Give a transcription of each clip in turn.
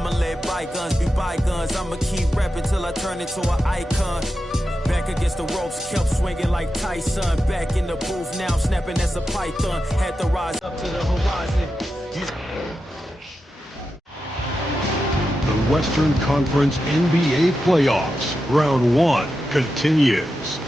I'ma let bygones be bygones. I'ma keep rapping till I turn into an icon. Back against the ropes, kept swinging like Tyson. Back in the booth, now I'm snapping as a python. Had to rise up to the horizon. The Western Conference NBA Playoffs, Round 1 continues.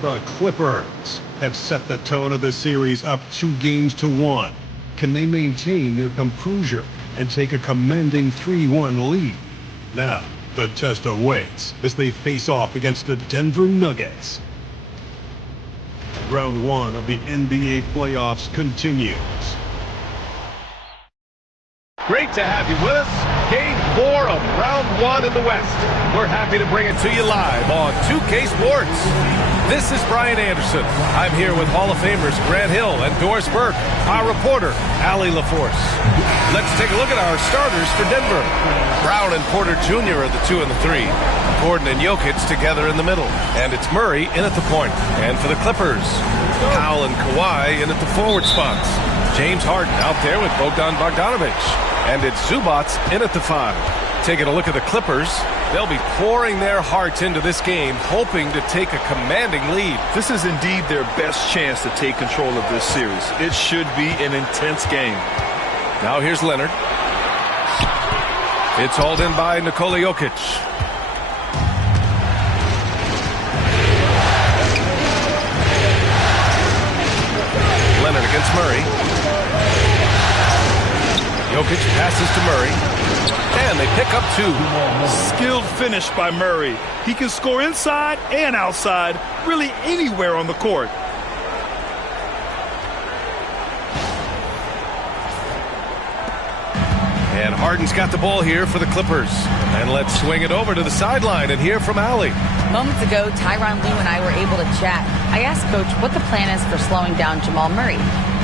The Clippers have set the tone of the series up 2-1. Can they maintain their composure and take a commanding 3-1 lead? Now, the test awaits as they face off against the Denver Nuggets. Round 1 of the NBA playoffs continues. Great to have you with us. Game 4 of Round 1 in the West. We're happy to bring it to you live on 2K Sports. This is Brian Anderson. I'm here with Hall of Famers Grant Hill and Doris Burke, our reporter, Allie LaForce. Let's take a look at our starters for Denver. Brown and Porter Jr. are the 2 and the 3. Gordon and Jokic together in the middle. And it's Murray in at the point. And for the Clippers, Powell and Kawhi in at the forward spots. James Harden out there with Bogdan Bogdanovic. And it's Zubac in at the 5. Taking a look at the Clippers, they'll be pouring their hearts into this game, hoping to take a commanding lead. This is indeed their best chance to take control of this series. It should be an intense game. Now here's Leonard. It's hauled in by Nikola Jokic. Leonard against Murray. Jokic passes to Murray, and they pick up 2. Skilled finish by Murray. He can score inside and outside, really anywhere on the court. And Harden's got the ball here for the Clippers. And let's swing it over to the sideline and hear from Allie. Moments ago, Tyronn Lue and I were able to chat. I asked Coach what the plan is for slowing down Jamal Murray.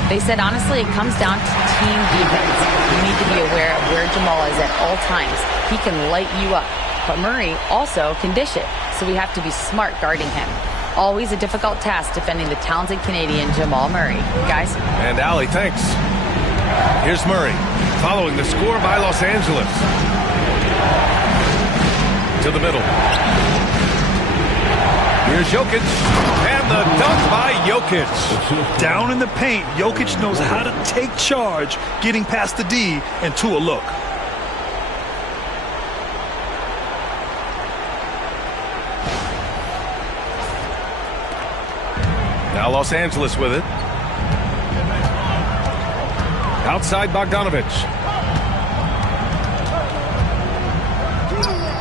They said, honestly, it comes down to team defense. You need to be aware of where Jamal is at all times. He can light you up, but Murray also can dish it, so we have to be smart guarding him. Always a difficult task defending the talented Canadian Jamal Murray. Guys? And Allie, thanks. Here's Murray, following the score by Los Angeles. To the middle. Here's Jokic, and the dunk by Jokic. Down in the paint, Jokic knows how to take charge, getting past the D and to a look. Now Los Angeles with it. Outside Bogdanovic.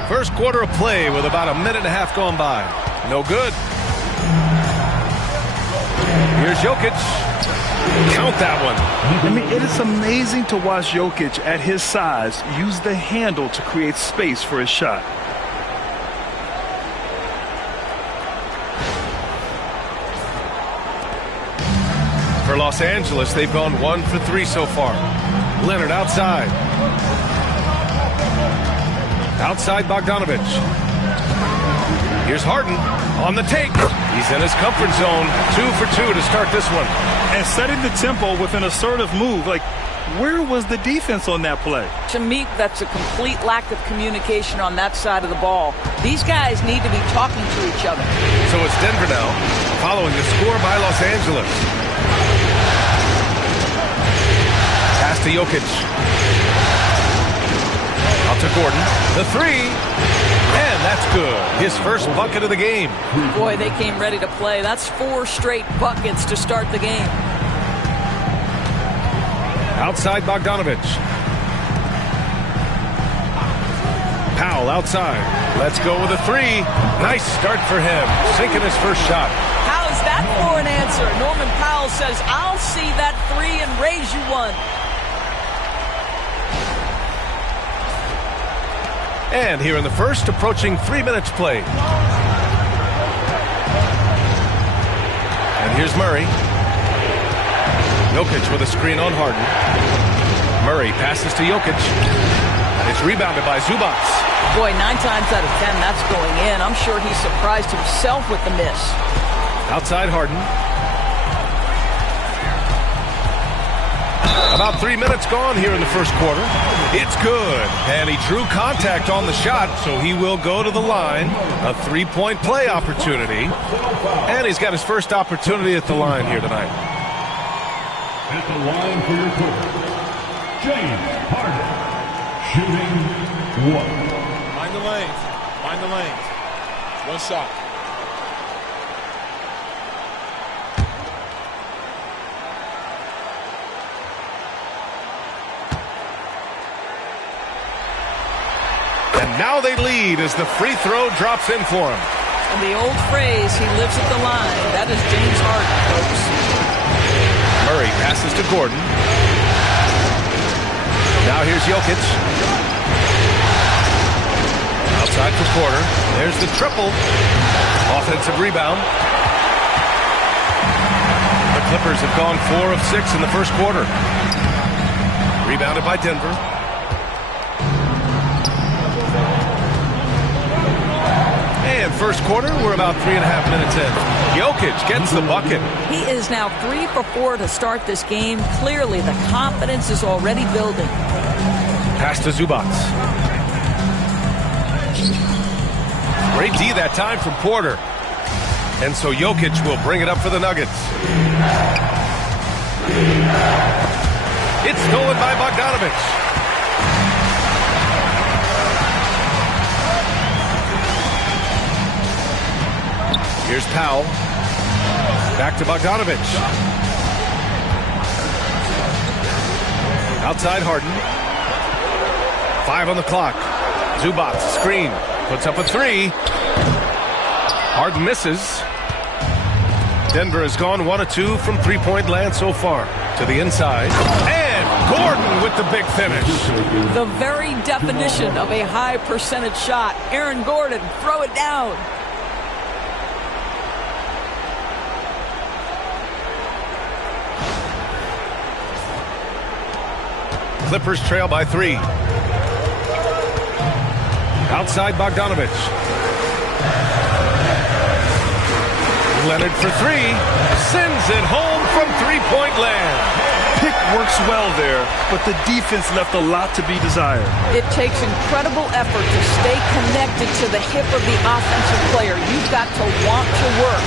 First quarter of play with about a minute and a half gone by. No good. Here's Jokic. Count that one. I mean, it is amazing to watch Jokic at his size use the handle to create space for his shot. For Los Angeles, they've gone 1 for 3 so far. Leonard outside. Outside Bogdanovic. Here's Harden on the take. He's in his comfort zone. 2 for 2 to start this one. And setting the tempo with an assertive move. Like, where was the defense on that play? To me, that's a complete lack of communication on that side of the ball. These guys need to be talking to each other. So it's Denver now, following the score by Los Angeles. Pass to Jokic. Out to Gordon. The 3. And that's good. His first bucket of the game. Boy, they came ready to play. That's 4 straight buckets to start the game. Outside Bogdanovic. Powell outside. Let's go with a 3. Nice start for him. Sinking his first shot. How is that for an answer? Norman Powell says, I'll see that 3 and raise you one. And here in the first, approaching 3 minutes played. And here's Murray. Jokic with a screen on Harden. Murray passes to Jokic. It's rebounded by Zubac. Boy, 9 times out of 10, that's going in. I'm sure he's surprised himself with the miss. Outside Harden. About 3 minutes gone here in the first quarter. It's good. And he drew contact on the shot, so he will go to the line. A three-point play opportunity. And he's got his first opportunity at the line here tonight. At the line for your quarter, James Harden, shooting 1. Mind the lanes. Mind the lanes. One shot. And now they lead as the free throw drops in for him. And the old phrase, he lives at the line. That is James Harden, folks. Murray passes to Gordon. Now here's Jokic. Outside for Porter. There's the triple. Offensive rebound. The Clippers have gone 4 of 6 in the first quarter. Rebounded by Denver. And first quarter, we're about 3.5 minutes in. Jokic gets the bucket. He is now 3 for 4 to start this game. Clearly, the confidence is already building. Pass to Zubac. Great D that time from Porter. And so Jokic will bring it up for the Nuggets. It's stolen by Bogdanovic. Here's Powell. Back to Bogdanovic. Outside Harden. 5 on the clock. Zubac, screen. Puts up a 3. Harden misses. Denver has gone 1 of 2 from three-point land so far. To the inside. And Gordon with the big finish. The very definition of a high percentage shot. Aaron Gordon, throw it down. Clippers trail by 3. Outside Bogdanovic. Leonard for 3. Sends it home from three-point land. Pick works well there, but the defense left a lot to be desired. It takes incredible effort to stay connected to the hip of the offensive player. You've got to want to work.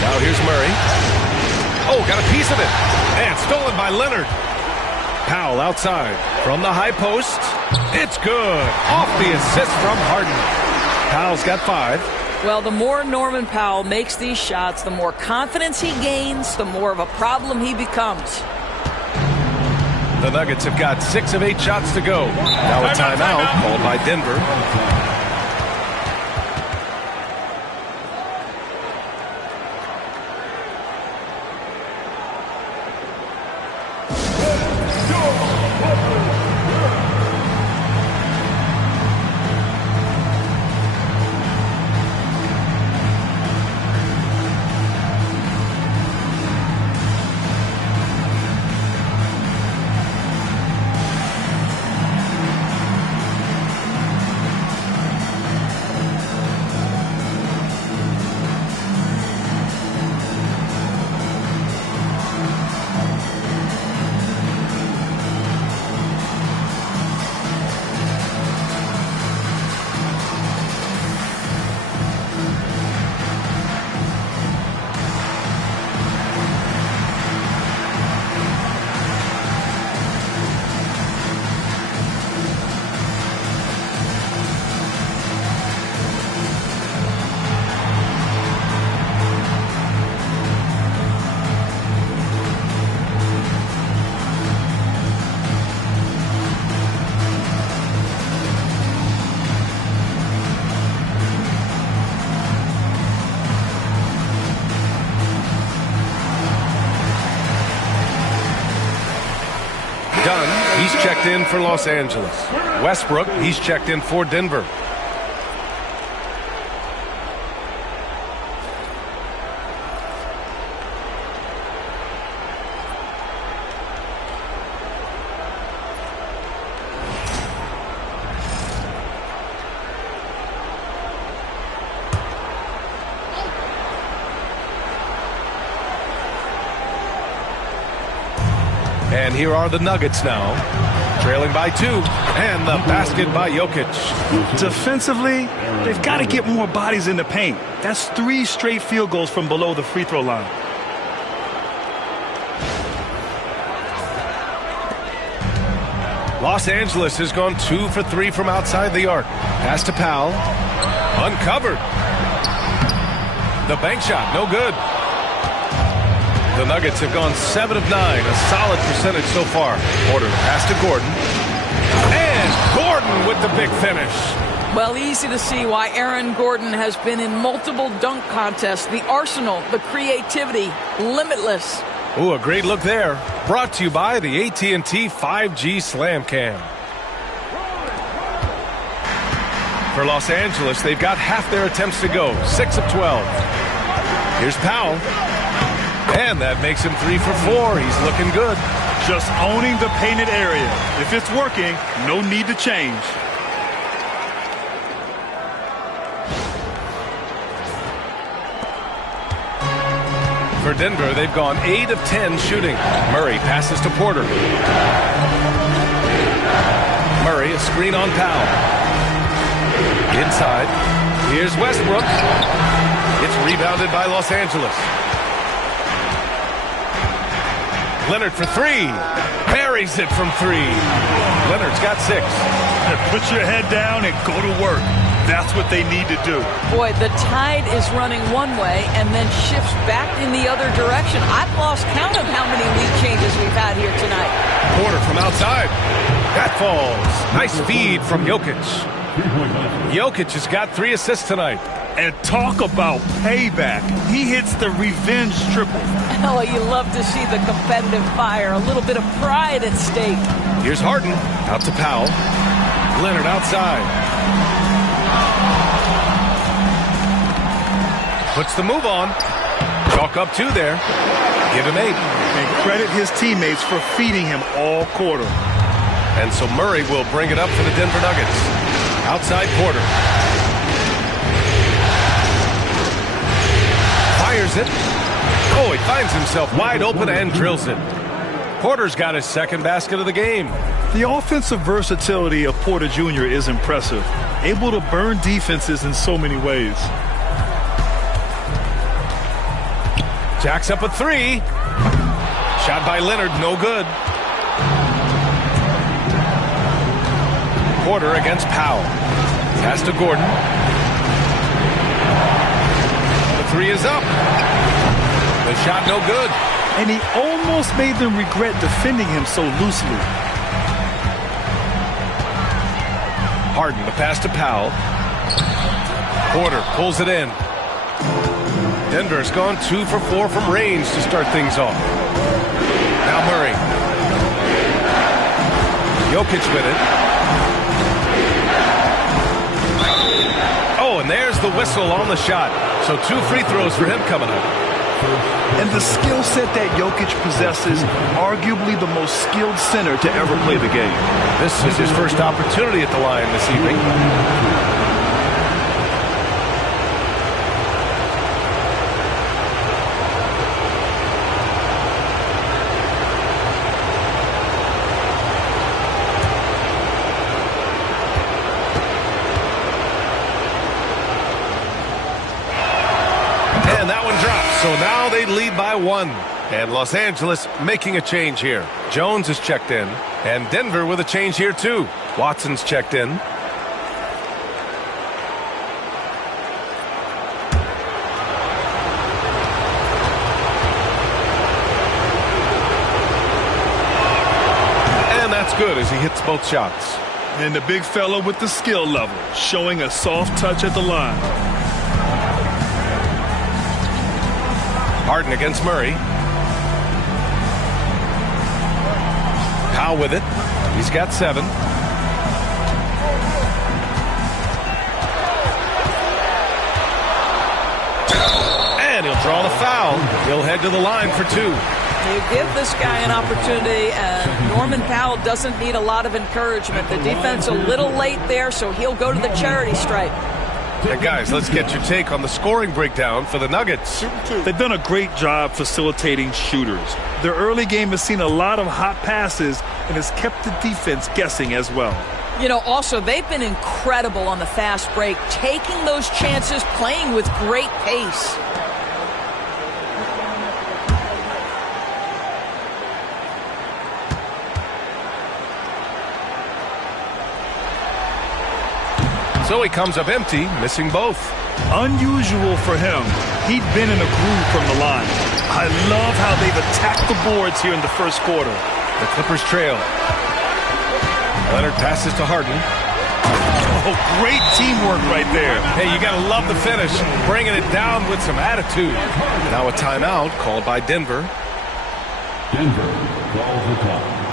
Now here's Murray. Oh, got a piece of it. And stolen by Leonard. Powell outside from the high post. It's good. Off the assist from Harden. Powell's got 5. Well, the more Norman Powell makes these shots, the more confidence he gains, the more of a problem he becomes. The Nuggets have got 6 of 8 shots to go. Now a timeout called by Denver. Dunn, he's checked in for Los Angeles. Westbrook, he's checked in for Denver. And here are the Nuggets now, trailing by 2, and the basket by Jokic. Defensively, they've got to get more bodies in the paint. That's 3 straight field goals from below the free throw line. Los Angeles has gone 2 for 3 from outside the arc. Pass to Powell. Uncovered. The bank shot, no good. The Nuggets have gone 7 of 9, a solid percentage so far. Porter, pass to Gordon. And Gordon with the big finish. Well, easy to see why Aaron Gordon has been in multiple dunk contests. The arsenal, the creativity, limitless. Ooh, a great look there. Brought to you by the AT&T 5G Slam Cam. For Los Angeles, they've got half their attempts to go, 6 of 12. Here's Powell. And that makes him 3 for 4. He's looking good. Just owning the painted area. If it's working, no need to change. For Denver, they've gone 8 of 10 shooting. Murray passes to Porter. Murray, a screen on Powell. Inside. Here's Westbrook. It's rebounded by Los Angeles. Leonard for 3. Buries it from 3. Leonard's got 6. Put your head down and go to work. That's what they need to do. Boy, the tide is running one way and then shifts back in the other direction. I've lost count of how many lead changes we've had here tonight. Porter from outside. That falls. Nice feed from Jokic. Jokic has got 3 assists tonight. And talk about payback. He hits the revenge triple. Oh, you love to see the competitive fire. A little bit of pride at stake. Here's Harden. Out to Powell. Leonard outside. Puts the move on. Chalk up 2 there. Give him 8. And credit his teammates for feeding him all quarter. And so Murray will bring it up for the Denver Nuggets. Outside Porter. Fires it. Oh, he finds himself wide open and drills it. Porter's got his 2nd basket of the game. The offensive versatility of Porter Jr. is impressive. Able to burn defenses in so many ways. Jacks up a 3. Shot by Leonard, no good. Porter against Powell. Pass to Gordon. The 3 is up. The shot no good. And he almost made them regret defending him so loosely. Harden, the pass to Powell. Porter pulls it in. Denver's gone 2 for 4 from range to start things off. Now Murray. Jokic with it. Oh, and there's the whistle on the shot. So 2 free throws for him coming up. And the skill set that Jokic possesses, arguably the most skilled center to ever play the game. This is his first opportunity at the line this evening. So now they lead by 1. And Los Angeles making a change here. Jones is checked in. And Denver with a change here too. Watson's checked in. And that's good as he hits both shots. And the big fella with the skill level, showing a soft touch at the line. Harden against Murray. Powell with it. He's got 7. And he'll draw the foul. He'll head to the line for 2. You give this guy an opportunity, and Norman Powell doesn't need a lot of encouragement. The defense a little late there, so he'll go to the charity stripe. And guys, let's get your take on the scoring breakdown for the Nuggets. They've done a great job facilitating shooters. Their early game has seen a lot of hot passes and has kept the defense guessing as well. You know, also, they've been incredible on the fast break, taking those chances, playing with great pace. So he comes up empty, missing both. Unusual for him. He'd been in a groove from the line. I love how they've attacked the boards here in the first quarter. The Clippers trail. Leonard passes to Harden. Oh, great teamwork right there. Hey, you got to love the finish. Bringing it down with some attitude. Now a timeout called by Denver. Denver calls the time.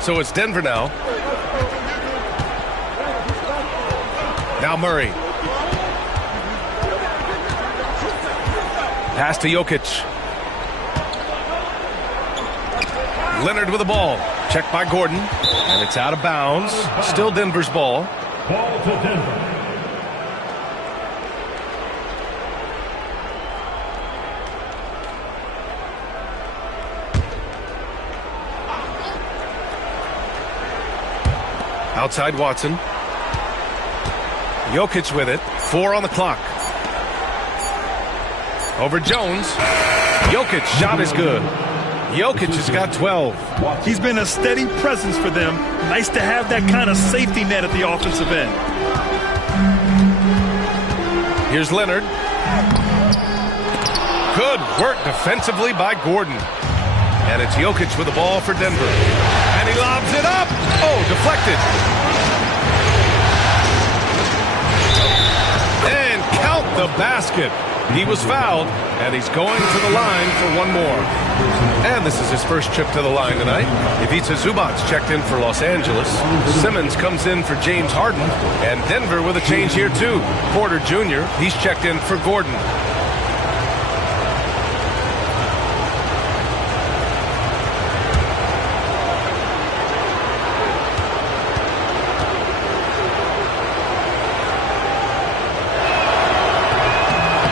So it's Denver now. Now Murray. Pass to Jokic. Leonard with the ball. Checked by Gordon. And it's out of bounds. Still Denver's ball. Ball to Denver. Outside Watson. Jokic with it. 4 on the clock. Over Jones. Jokic shot is good. Jokic has got 12. He's been a steady presence for them. Nice to have that kind of safety net at the offensive end. Here's Leonard. Good work defensively by Gordon. And it's Jokic with the ball for Denver. And he lobs it up. Oh, deflected. And count the basket. He was fouled, and he's going to the line for one more. And this is his first trip to the line tonight. Ivica Zubac checked in for Los Angeles. Simmons comes in for James Harden. And Denver with a change here, too. Porter Jr., he's checked in for Gordon.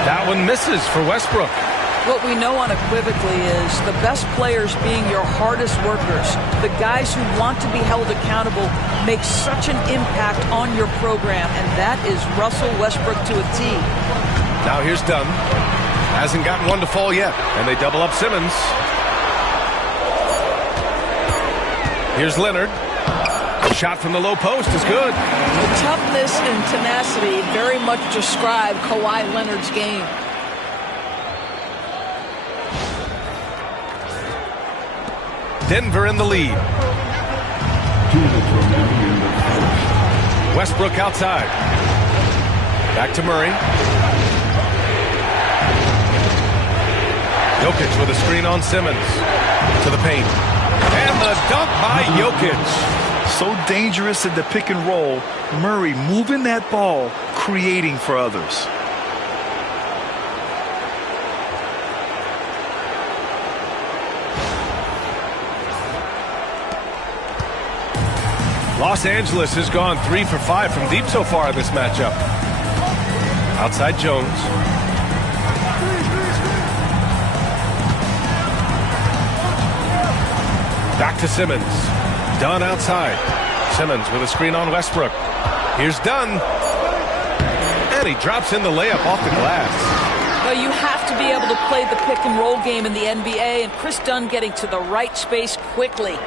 That one misses for Westbrook. What we know unequivocally is the best players being your hardest workers, the guys who want to be held accountable, make such an impact on your program, and that is Russell Westbrook to a T. Now here's Dunn. Hasn't gotten one to fall yet, and they double up Simmons. Here's Leonard. Shot from the low post is good. The toughness and tenacity very much describe Kawhi Leonard's game. Denver in the lead. Westbrook outside. Back to Murray. Jokic with a screen on Simmons. To the paint. And the dunk by Jokic. So dangerous in the pick and roll. Murray moving that ball, creating for others. Los Angeles has gone 3 for 5 from deep so far in this matchup. Outside Jones. Back to Simmons. Dunn outside. Simmons with a screen on Westbrook. Here's Dunn. And he drops in the layup off the glass. Well, you have to be able to play the pick and roll game in the NBA, and Chris Dunn getting to the right space quickly.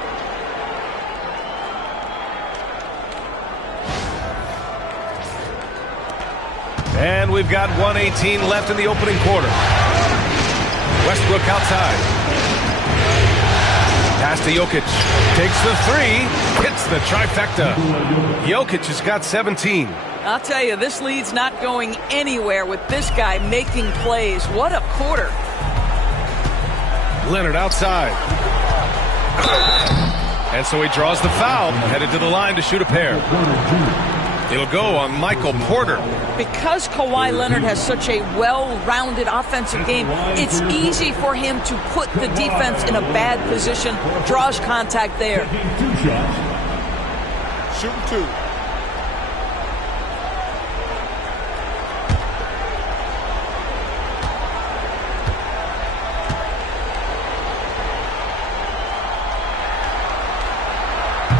And we've got 1:18 left in the opening quarter. Westbrook outside. Pass to Jokic. Takes the three. Hits the trifecta. Jokic has got 17. I'll tell you, this lead's not going anywhere with this guy making plays. What a quarter. Leonard outside. And so he draws the foul. Headed to the line to shoot a pair. It'll go on Michael Porter. Because Kawhi Leonard has such a well-rounded offensive game, it's easy for him to put the defense in a bad position, draws contact there. Shooting 2.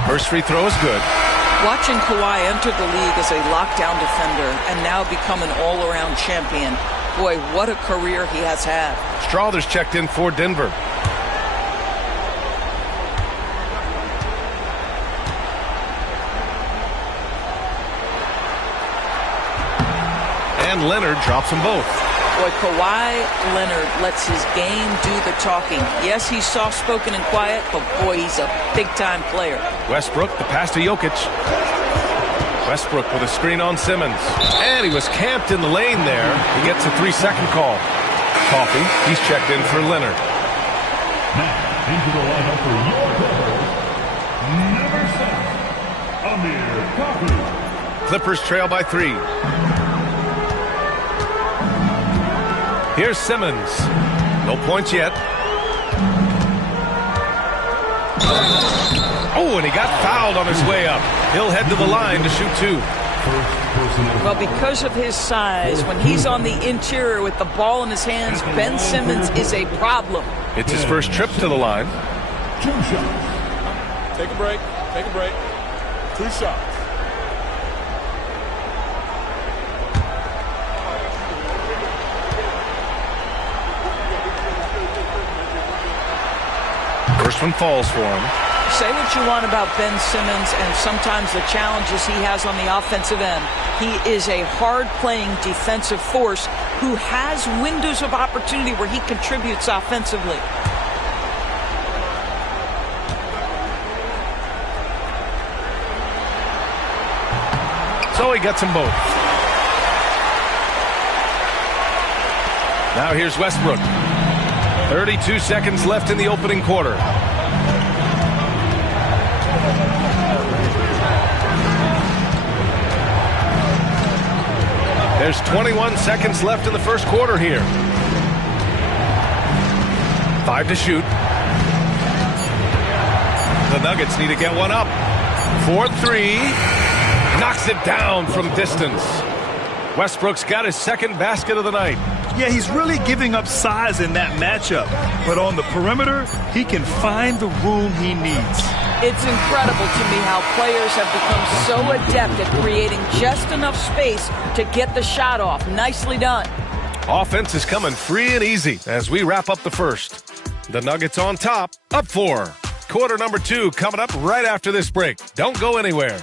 First free throw is good. Watching Kawhi enter the league as a lockdown defender and now become an all-around champion, boy, what a career he has had. Strawther's checked in for Denver. And Leonard drops them both. Boy, Kawhi Leonard lets his game do the talking. Yes, he's soft-spoken and quiet, but boy, he's a big-time player. Westbrook, the pass to Jokic. Westbrook with a screen on Simmons. And he was camped in the lane there. He gets a 3-second call. Coffey, he's checked in for Leonard. Now, into the lineup for your Clippers, number 7, Amir Coffey. Clippers trail by 3. Here's Simmons. No points yet. Oh, and he got fouled on his way up. He'll head to the line to shoot 2. Well, because of his size, when he's on the interior with the ball in his hands, Ben Simmons is a problem. It's his first trip to the line. 2 shots. Take a break. Take a break. 2 shots. First one falls for him. Say what you want about Ben Simmons and sometimes the challenges he has on the offensive end. He is a hard-playing defensive force who has windows of opportunity where he contributes offensively. So he gets them both. Now here's Westbrook. 32 seconds left in the opening quarter. There's 21 seconds left in the first quarter here. 5 to shoot. The Nuggets need to get one up. 4-3. Knocks it down from distance. Westbrook's got his second basket of the night. Yeah, he's really giving up size in that matchup. But on the perimeter, he can find the room he needs. It's incredible to me how players have become so adept at creating just enough space to get the shot off. Nicely done. Offense is coming free and easy as we wrap up the first. The Nuggets on top, up 4. Quarter number 2 coming up right after this break. Don't go anywhere.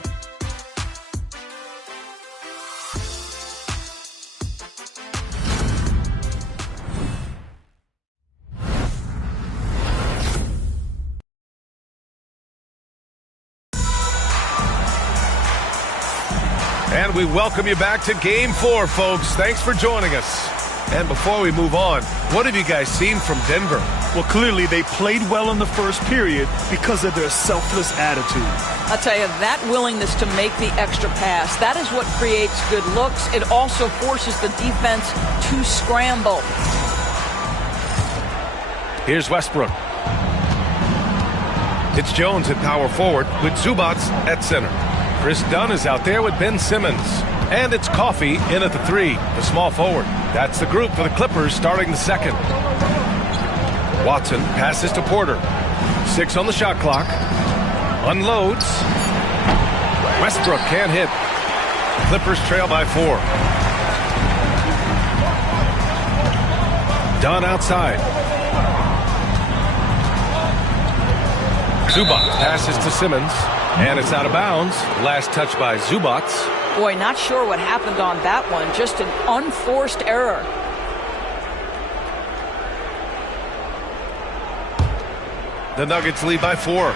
And we welcome you back to Game 4, folks. Thanks for joining us. And before we move on, what have you guys seen from Denver? Well, clearly they played well in the first period because of their selfless attitude. I'll tell you, that willingness to make the extra pass, that is what creates good looks. It also forces the defense to scramble. Here's Westbrook. It's Jones at power forward with Zubats at center. Chris Dunn is out there with Ben Simmons. And it's Coffey in at the 3, the small forward. That's the group for the Clippers starting the second. Watson passes to Porter. 6 on the shot clock. Unloads. Westbrook can't hit. Clippers trail by 4. Dunn outside. Zubats passes to Simmons. And it's out of bounds. Last touch by Zubats. Boy, not sure what happened on that one. Just an unforced error. The Nuggets lead by 4.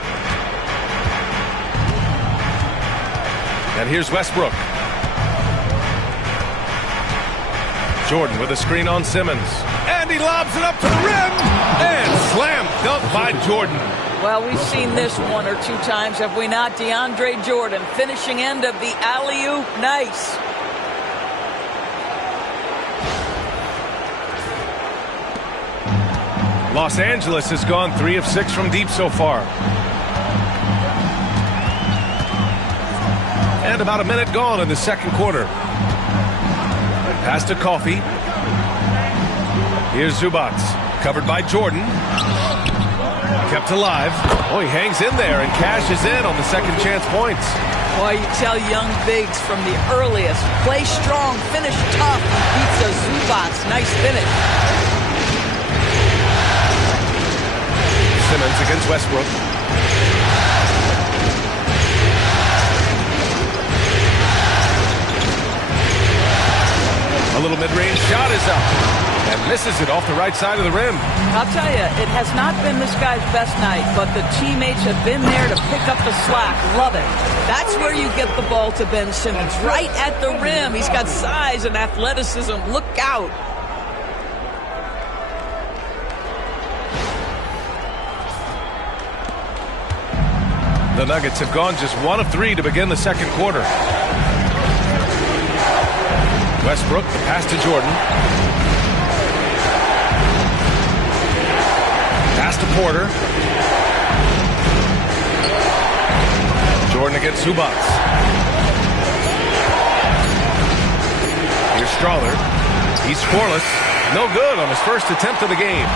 And here's Westbrook. Jordan with a screen on Simmons. And he lobs it up to the rim. And slam dunk by Jordan. Well, we've seen this 1 or 2 times, have we not? DeAndre Jordan, finishing end of the alley-oop. Nice. Los Angeles has gone 3 of 6 from deep so far. And about a minute gone in the second quarter. Pass to Coffey. Here's Zubats, covered by Jordan. Kept alive. Oh, he hangs in there and cashes in on the second chance points. Boy, you tell young bigs from the earliest, play strong, finish tough. Beats a Zubats. Nice finish. Simmons against Westbrook. A little mid-range shot is up. And misses it off the right side of the rim. I'll tell you, it has not been this guy's best night, but the teammates have been there to pick up the slack. Love it. That's where you get the ball to Ben Simmons, right at the rim. He's got size and athleticism. Look out. The Nuggets have gone just 1 of 3 to begin the second quarter. Westbrook, the pass to Jordan. Pass to Porter. Jordan against Zubats. Here's Strawler. He's scoreless. No good on his first attempt of the game.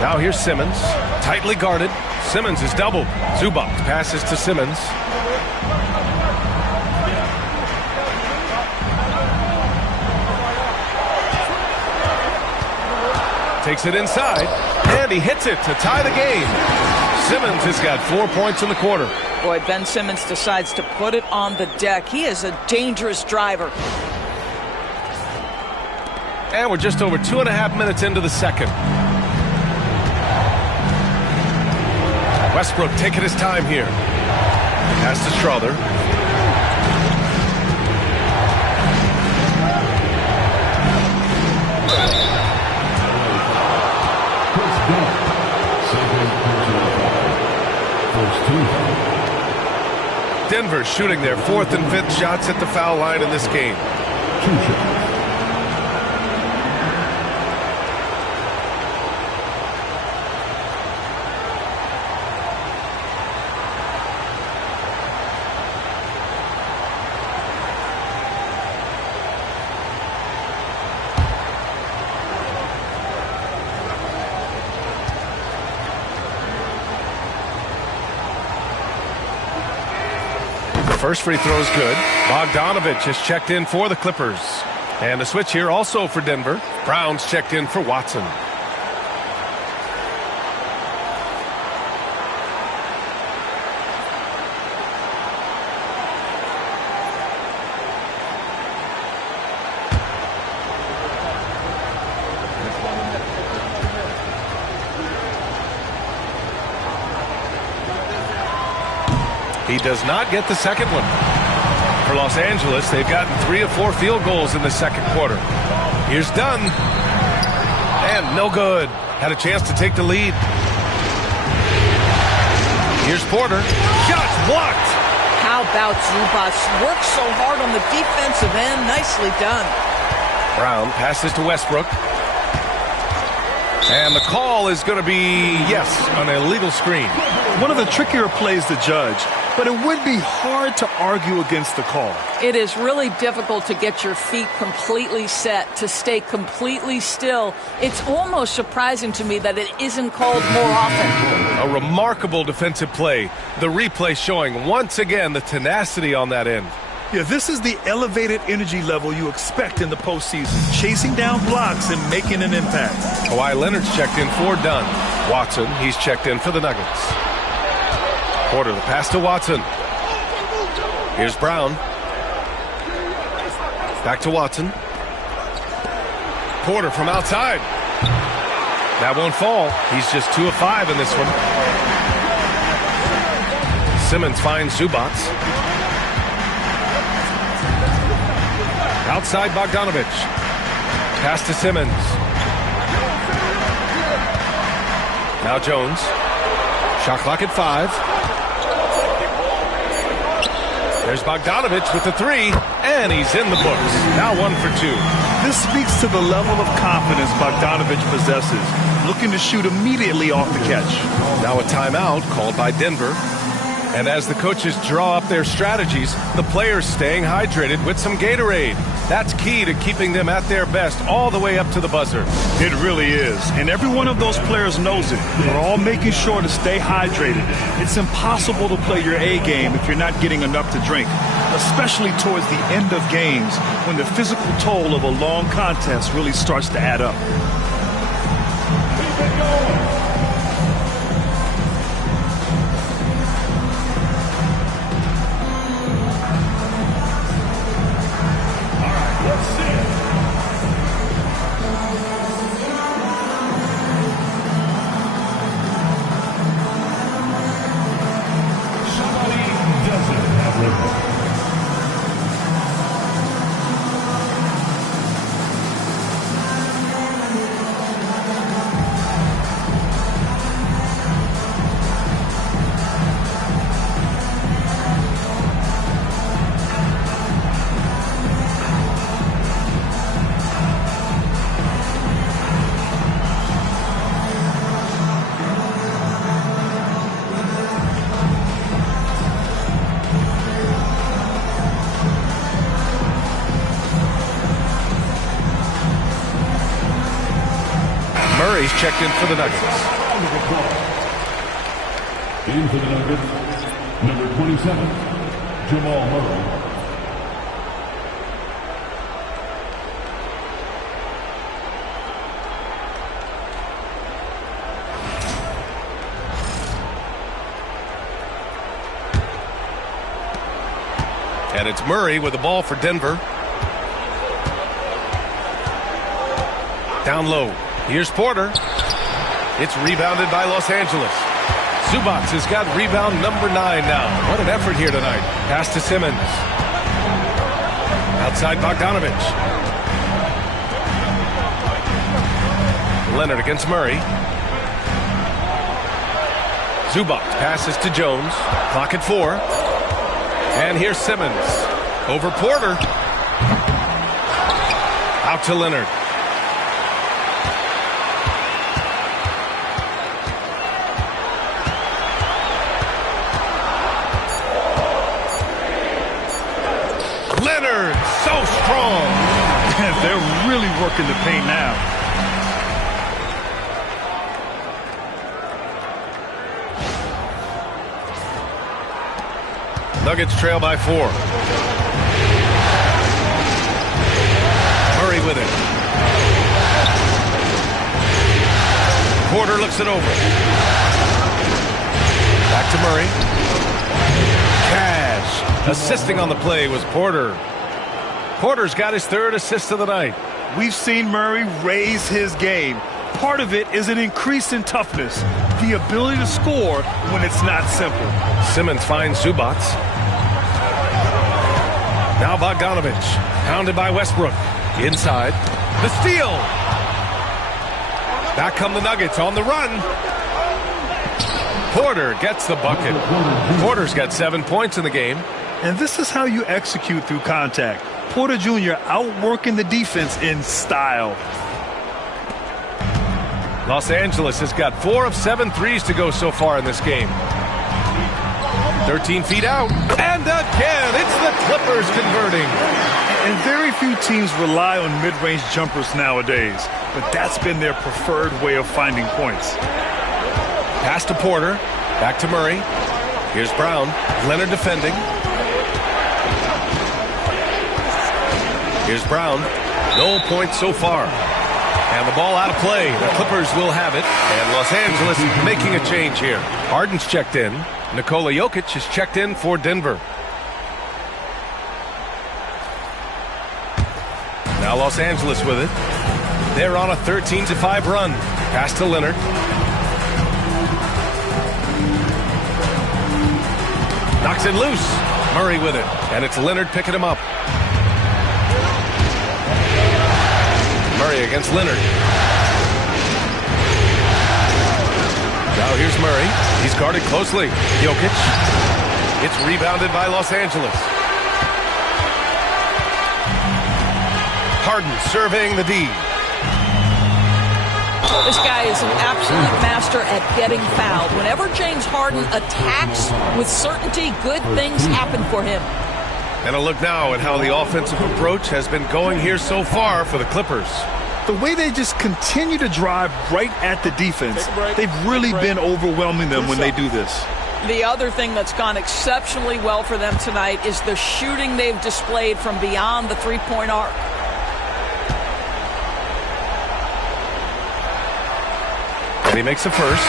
Now here's Simmons. Tightly guarded. Simmons is doubled. Zubats passes to Simmons. Takes it inside, and he hits it to tie the game. Simmons has got 4 points in the quarter. Boy, Ben Simmons decides to put it on the deck. He is a dangerous driver. And we're just over 2.5 minutes into the second. Westbrook taking his time here. Pass to Strawler. Denver shooting their 4th and 5th shots at the foul line in this game. First free throw is good. Bogdanovich has checked in for the Clippers. And a switch here also for Denver. Brown's checked in for Watson. He does not get the second one. For Los Angeles. They've gotten 3 of 4 field goals in the second quarter. Here's Dunn. And no good. Had a chance to take the lead. Here's Porter. Shots blocked. How about Zubats? Works so hard on the defensive end. Nicely done. Brown passes to Westbrook. And the call is going to be, yes, an illegal screen. One of the trickier plays to judge, but it would be hard to argue against the call. It is really difficult to get your feet completely set, to stay completely still. It's almost surprising to me that it isn't called more often. A remarkable defensive play. The replay showing once again the tenacity on that end. Yeah, this is the elevated energy level you expect in the postseason. Chasing down blocks and making an impact. Kawhi Leonard's checked in for Dunn. Watson, he's checked in for the Nuggets. Porter, the pass to Watson. Here's Brown. Back to Watson. Porter from outside. That won't fall. He's just 2 of 5 in this one. Simmons finds Zubats. Outside Bogdanovich. Pass to Simmons. Now Jones. Shot clock at 5. There's Bogdanovich with the 3, and he's in the books. Now 1 for 2. This speaks to the level of confidence Bogdanovich possesses, looking to shoot immediately off the catch. Now a timeout called by Denver. And as the coaches draw up their strategies, the players staying hydrated with some Gatorade. That's key to keeping them at their best all the way up to the buzzer. It really is. And every one of those players knows it. They're all making sure to stay hydrated. It's impossible to play your A game if you're not getting enough to drink, especially towards the end of games when the physical toll of a long contest really starts to add up. Murray's checked in for the Nuggets. In for the Nuggets, number 27, Jamal Murray. And it's Murray with the ball for Denver. Down low. Here's Porter. It's rebounded by Los Angeles. Zubats has got rebound number 9 now. What an effort here tonight. Pass to Simmons. Outside Bogdanovich. Leonard against Murray. Zubats passes to Jones. Clock at 4. And here's Simmons. Over Porter. Out to Leonard. Leonard, so strong. They're really working the paint now. Nuggets trail by 4. Murray with it. Porter looks it over. Back to Murray. Cash. Assisting on the play was Porter. Porter's got his 3rd assist of the night. We've seen Murray raise his game. Part of it is an increase in toughness, the ability to score when it's not simple. Simmons finds Zubats. Now Bogdanovich, pounded by Westbrook. Inside, the steal. Back come the Nuggets on the run. Porter gets the bucket. Porter's got 7 points in the game. And this is how you execute through contact. Porter Jr. outworking the defense in style. Los Angeles has got 4 of 7 threes to go so far in this game. 13 feet out. And again, it's the Clippers converting. And very few teams rely on mid-range jumpers nowadays, but that's been their preferred way of finding points. Pass to Porter. Back to Murray. Here's Brown. Leonard defending. Here's Brown. No points so far. And the ball out of play. The Clippers will have it. And Los Angeles making a change here. Harden's checked in. Nikola Jokic is checked in for Denver. Now Los Angeles with it. They're on a 13-5 run. Pass to Leonard. Knocks it loose. Murray with it. And it's Leonard picking him up. Murray against Leonard. Now here's Murray. He's guarded closely. Jokic. It's rebounded by Los Angeles. Harden surveying the D. This guy is an absolute master at getting fouled. Whenever James Harden attacks with certainty, good things happen for him. And a look now at how the offensive approach has been going here so far for the Clippers. The way they just continue to drive right at the defense, they've really been overwhelming them when they do this. The other thing that's gone exceptionally well for them tonight is the shooting they've displayed from beyond the three-point arc. And he makes the first.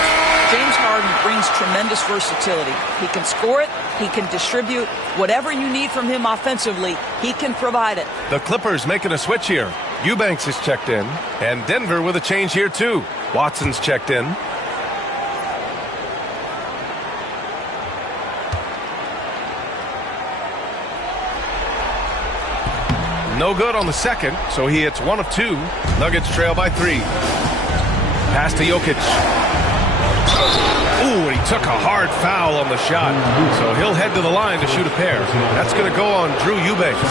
James Harden brings tremendous versatility. He can score it, he can distribute. Whatever you need from him offensively, he can provide it. The Clippers making a switch here. Eubanks is checked in, and Denver with a change here too. Watson's checked in. No good on the second, so he hits 1 of 2. Nuggets trail by 3. Pass to Jokic. Ooh, he took a hard foul on the shot. So he'll head to the line to shoot a pair. That's going to go on Drew Eubanks.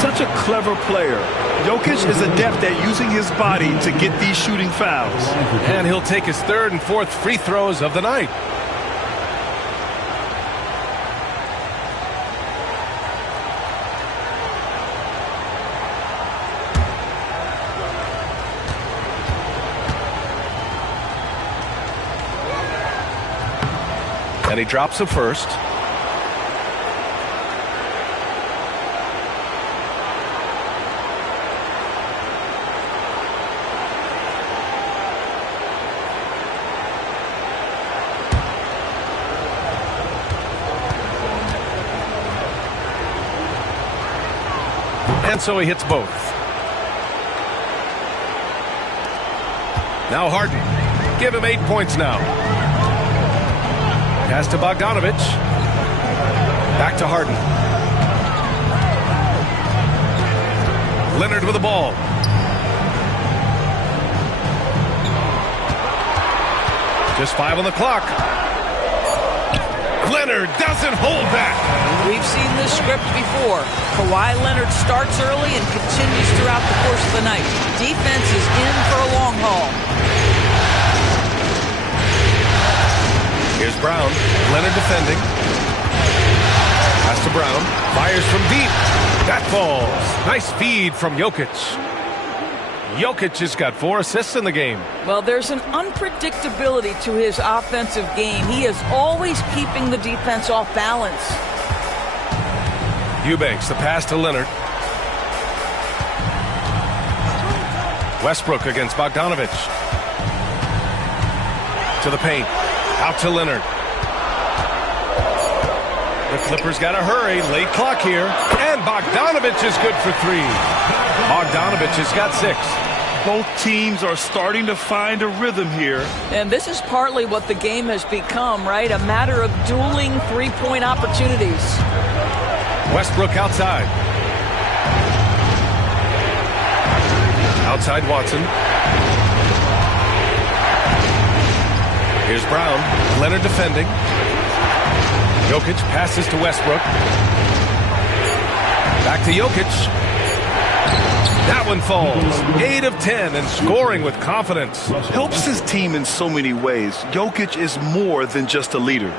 Such a clever player. Jokic is adept at using his body to get these shooting fouls. And he'll take his 3rd and 4th free throws of the night. And he drops the first. And so he hits both. Now Harden. Give him 8 points now. Pass to Bogdanovich. Back to Harden. Leonard with the ball. Just 5 on the clock. Leonard doesn't hold back. We've seen this script before. Kawhi Leonard starts early and continues throughout the course of the night. Defense is in for a long haul. Here's Brown. Leonard defending. Pass to Brown. Fires from deep. That falls. Nice feed from Jokic. Jokic has got 4 assists in the game. Well, there's an unpredictability to his offensive game. He is always keeping the defense off balance. Eubanks, the pass to Leonard. Westbrook against Bogdanovich. To the paint. Out to Leonard. The Clippers got to hurry. Late clock here. And Bogdanovich is good for 3. Bogdanovich has got 6. Both teams are starting to find a rhythm here. And this is partly what the game has become, right? A matter of dueling three-point opportunities. Westbrook outside. Outside Watson. Here's Brown. Leonard defending. Jokic passes to Westbrook. Back to Jokic. That one falls. 8 of 10 and scoring with confidence. Helps his team in so many ways. Jokic is more than just a leader.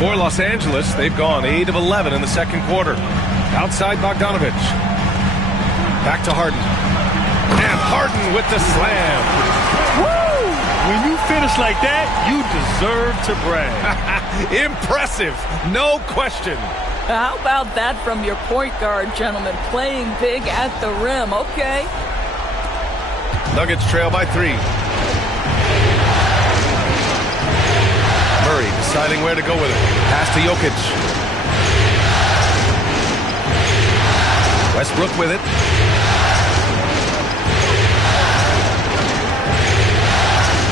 For Los Angeles, they've gone 8 of 11 in the second quarter. Outside Bogdanovic. Back to Harden. And Harden with the slam. Woo! When you finish like that, you deserve to brag. Impressive, no question. How about that from your point guard, gentlemen? Playing big at the rim. Okay. Nuggets trail by 3. Murray deciding where to go with it. Pass to Jokic. Westbrook with it.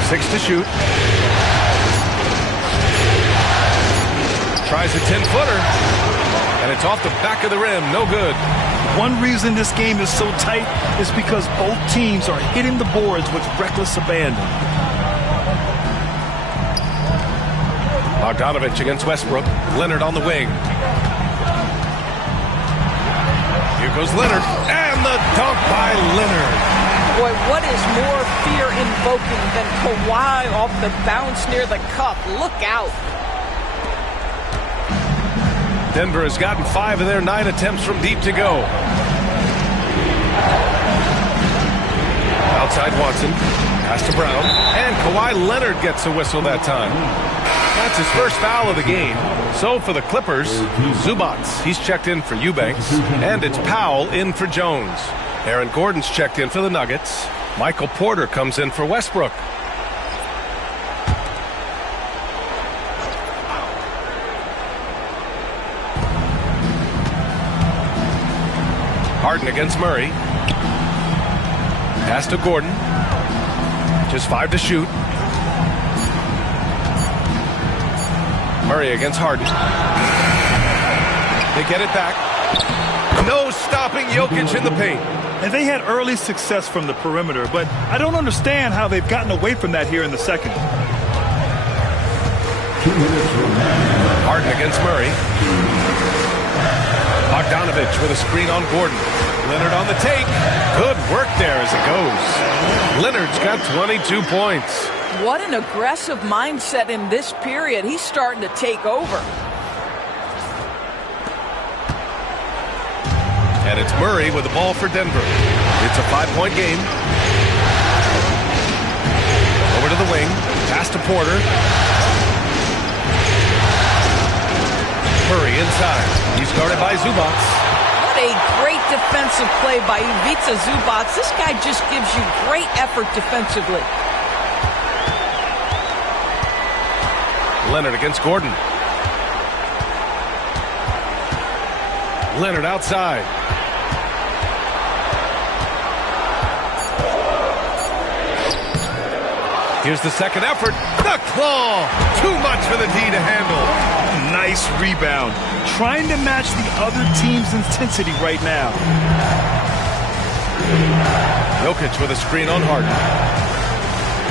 Six to shoot. Tries a 10-footer. And it's off the back of the rim. No good. One reason this game is so tight is because both teams are hitting the boards with reckless abandon. Bogdanovic against Westbrook. Leonard on the wing. Here goes Leonard. And the dunk by Leonard. Boy, what is more fear-invoking than Kawhi off the bounce near the cup? Look out. Denver has gotten 5 of their 9 attempts from deep to go. Outside Watson. Pass to Brown. And Kawhi Leonard gets a whistle that time. That's his first foul of the game. So for the Clippers, Zubac, he's checked in for Eubanks. And it's Powell in for Jones. Aaron Gordon's checked in for the Nuggets. Michael Porter comes in for Westbrook. Harden against Murray. Pass to Gordon. Just 5 to shoot. Murray against Harden. They get it back. No stopping Jokic in the paint. And they had early success from the perimeter, but I don't understand how they've gotten away from that here in the second. Harden against Murray. Bogdanovic with a screen on Gordon. Leonard on the take. Good work there as it goes. Leonard's got 22 points. What an aggressive mindset in this period. He's starting to take over. And it's Murray with the ball for Denver. It's a 5-point game. Over to the wing. Pass to Porter. Murray inside. He's guarded by Zubac. What a great defensive play by Ivica Zubac. This guy just gives you great effort defensively. Leonard against Gordon. Leonard outside. Here's the second effort. The claw. Too much for the D to handle. Nice rebound. Trying to match the other team's intensity right now. Jokic with a screen on Harden.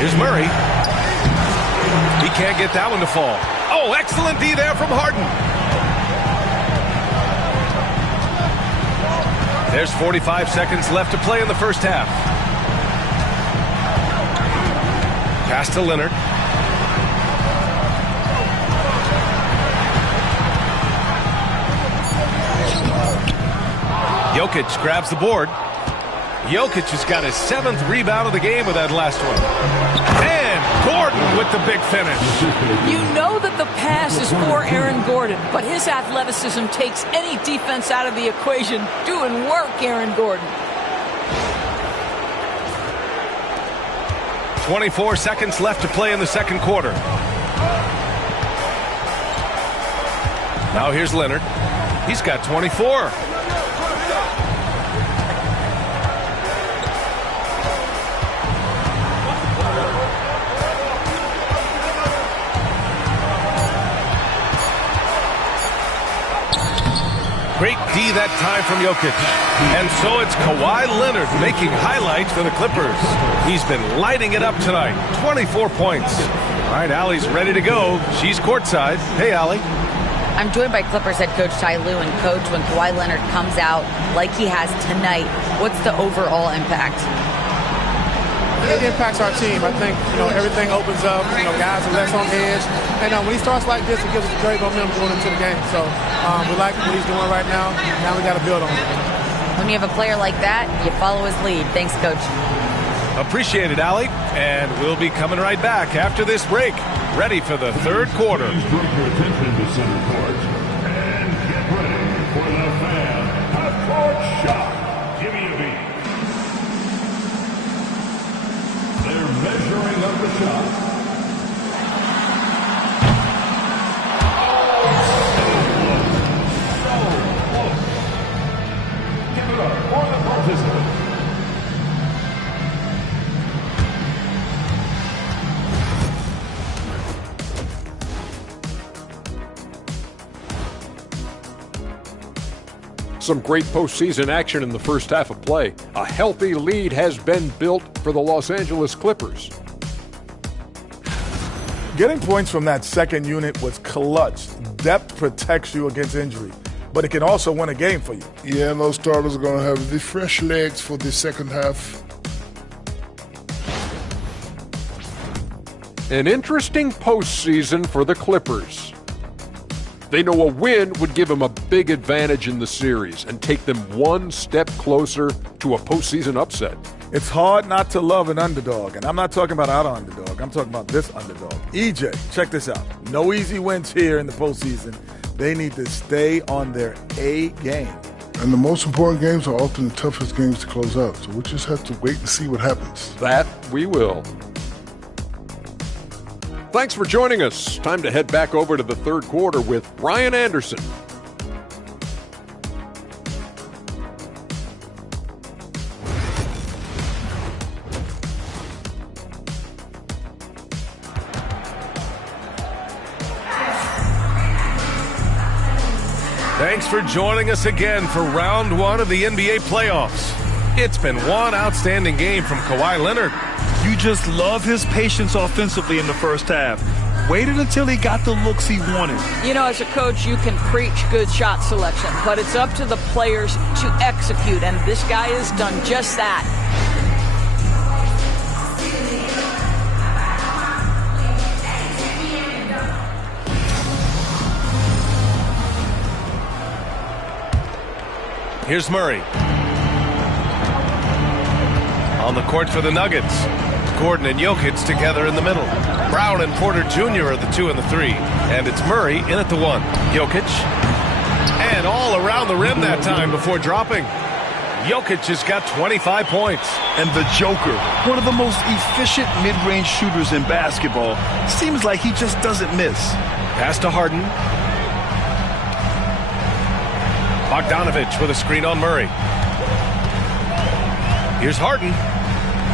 Here's Murray. He can't get that one to fall. Oh, excellent D there from Harden. There's 45 seconds left to play in the first half. Pass to Leonard. Jokic grabs the board. Jokic has got his 7th rebound of the game with that last one. And Gordon with the big finish. You know that the pass is for Aaron Gordon, but his athleticism takes any defense out of the equation. Doing work, Aaron Gordon. 24 seconds left to play in the second quarter. Now here's Leonard. He's got 24. Great D that time from Jokic. And so it's Kawhi Leonard making highlights for the Clippers. He's been lighting it up tonight. 24 points. All right, Allie's ready to go. She's courtside. Hey, Allie. I'm joined by Clippers head coach Ty Lue. And coach, when Kawhi Leonard comes out like he has tonight, what's the overall impact? It impacts our team. I think, everything opens up. Guys are less on edge. And when he starts like this, it gives us great momentum going into the game. So we like what he's doing right now. Now we got to build on it. When you have a player like that, you follow his lead. Thanks, coach. Appreciate it, Allie. And we'll be coming right back after this break. Ready for the third quarter. Please direct your attention to center court and get ready for the fan half-court shot. Give me a beat. They're measuring up the shot. Give it up for the participants. Some great postseason action in the first half of play. A healthy lead has been built for the Los Angeles Clippers. Getting points from that second unit was clutch. Depth protects you against injury, but it can also win a game for you. Yeah, and those starters are going to have the fresh legs for the second half. An interesting postseason for the Clippers. They know a win would give them a big advantage in the series and take them one step closer to a postseason upset. It's hard not to love an underdog, and I'm not talking about our underdog. I'm talking about this underdog. EJ, check this out. No easy wins here in the postseason. They need to stay on their A game. And the most important games are often the toughest games to close out, so we'll just have to wait and see what happens. That we will. Thanks for joining us. Time to head back over to the third quarter with Ryan Anderson. Thanks for joining us again for round one of the NBA playoffs. It's been one outstanding game from Kawhi Leonard. You just love his patience offensively in the first half. Waited until he got the looks he wanted. As a coach, you can preach good shot selection, but it's up to the players to execute, and this guy has done just that. Here's Murray. On the court for the Nuggets. Gordon and Jokic together in the middle. Brown and Porter Jr. are the 2 and the 3. And it's Murray in at the 1. Jokic. And all around the rim that time before dropping. Jokic has got 25 points. And the Joker, one of the most efficient mid-range shooters in basketball, seems like he just doesn't miss. Pass to Harden. Bogdanovich with a screen on Murray. Here's Harden.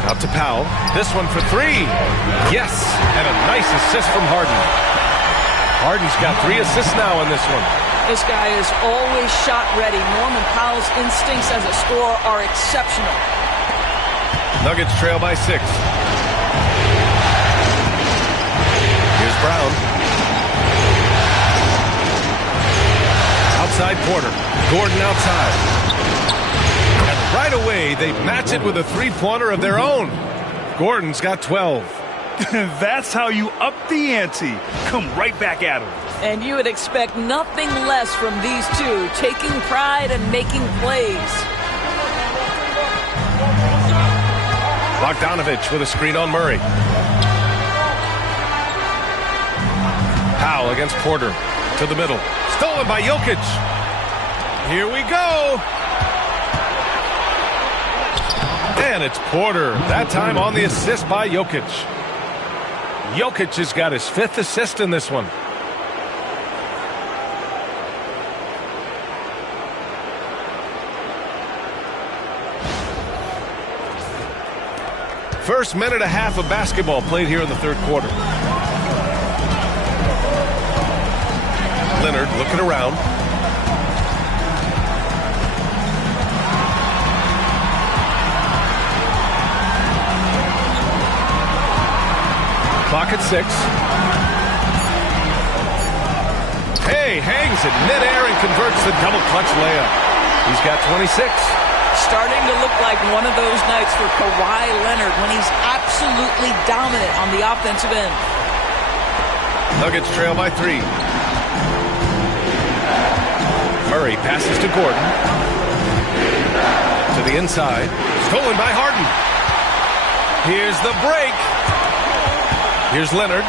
Out to Powell. This one for 3. Yes, and a nice assist from Harden. Harden's got 3 assists now in this one. This guy is always shot ready. Norman Powell's instincts as a scorer are exceptional. Nuggets trail by 6. Here's Brown. Outside Porter. Gordon outside. Right away, they match it with a three-pointer of their own. Gordon's got 12. That's how you up the ante. Come right back at him. And you would expect nothing less from these two, taking pride and making plays. Bogdanovich with a screen on Murray. Powell against Porter. To the middle. Stolen by Jokic. Here we go. And it's Porter, that time on the assist by Jokic. Jokic has got his 5th assist in this one. First minute and a half of basketball played here in the third quarter. Leonard looking around. at 6. Hay hangs in midair and converts the double clutch layup. He's got 26. Starting to look like one of those nights for Kawhi Leonard when he's absolutely dominant on the offensive end. Nuggets trail by 3. Murray passes to Gordon. To the inside. Stolen by Harden. Here's the break. Here's Leonard.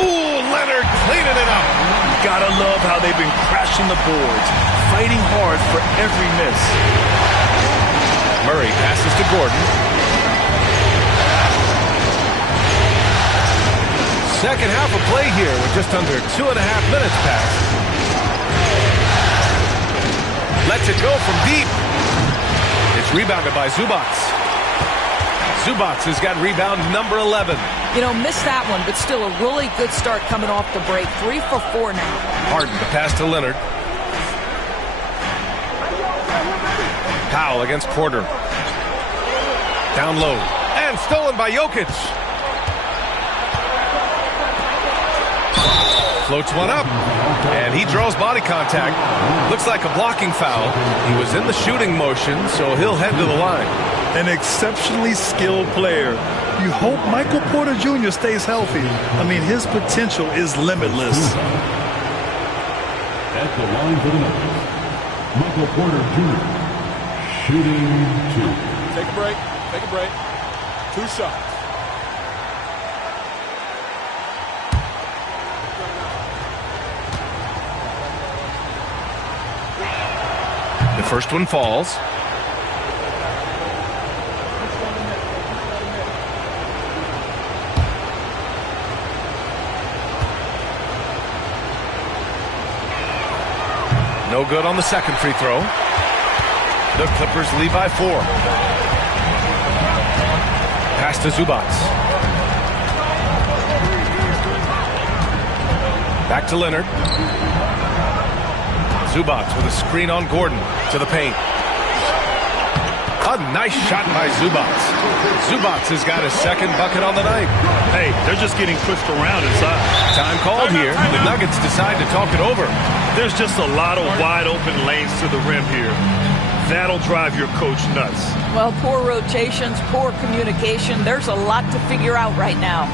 Oh, Leonard cleaning it up. Gotta love how they've been crashing the boards, fighting hard for every miss. Murray passes to Gordon. Second half of play here with just under 2.5 minutes passed. Lets it go from deep. It's rebounded by Zubac. Zubac has got rebound number 11. You know, missed that one, but still a really good start coming off the break. 3 for 4 now. Harden, the pass to Leonard. Powell against Porter. Down low. And stolen by Jokic. Floats one up. And he draws body contact. Looks like a blocking foul. He was in the shooting motion, so he'll head to the line. An exceptionally skilled player. You hope Michael Porter Jr. stays healthy. I mean, his potential is limitless. At the line for the Nuggets, Michael Porter Jr. shooting 2. Take a break. Take a break. 2 shots. The first one falls. No good on the second free throw. The Clippers lead by 4. Pass to Zubac. Back to Leonard. Zubac with a screen on Gordon to the paint. A nice shot by Zubac. Zubac has got his second bucket on the night. Hey, they're just getting pushed around inside. Time called here. The Nuggets decide to talk it over. There's just a lot of wide open lanes to the rim here. That'll drive your coach nuts. Well, poor rotations, poor communication. There's a lot to figure out right now.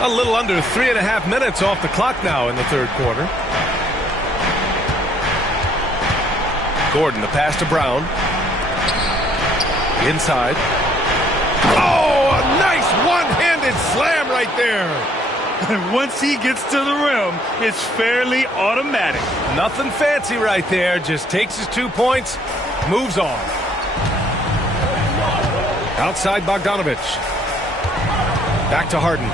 A little under 3.5 minutes off the clock now in the third quarter. Gordon, the pass to Brown. Inside. Oh, a nice one-handed slam right there. And once he gets to the rim, it's fairly automatic. Nothing fancy right there. Just takes his 2 points, moves on. Outside Bogdanovich. Back to Harden.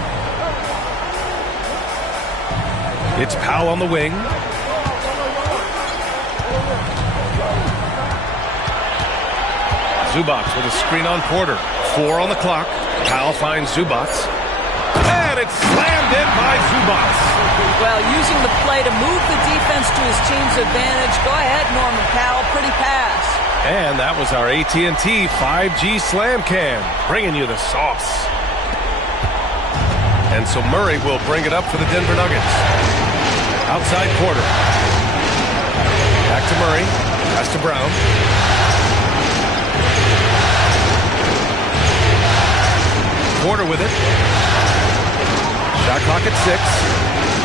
It's Powell on the wing. Zubac with a screen on Porter. 4 on the clock. Powell finds Zubac. And it's slammed in by Zubac. Well, using the play to move the defense to his team's advantage. Go ahead, Norman Powell. Pretty pass. And that was our AT&T 5G Slam Cam, bringing you the sauce. And so Murray will bring it up for the Denver Nuggets. Outside Porter. Back to Murray. Pass to Brown. Porter with it. Shot clock at 6.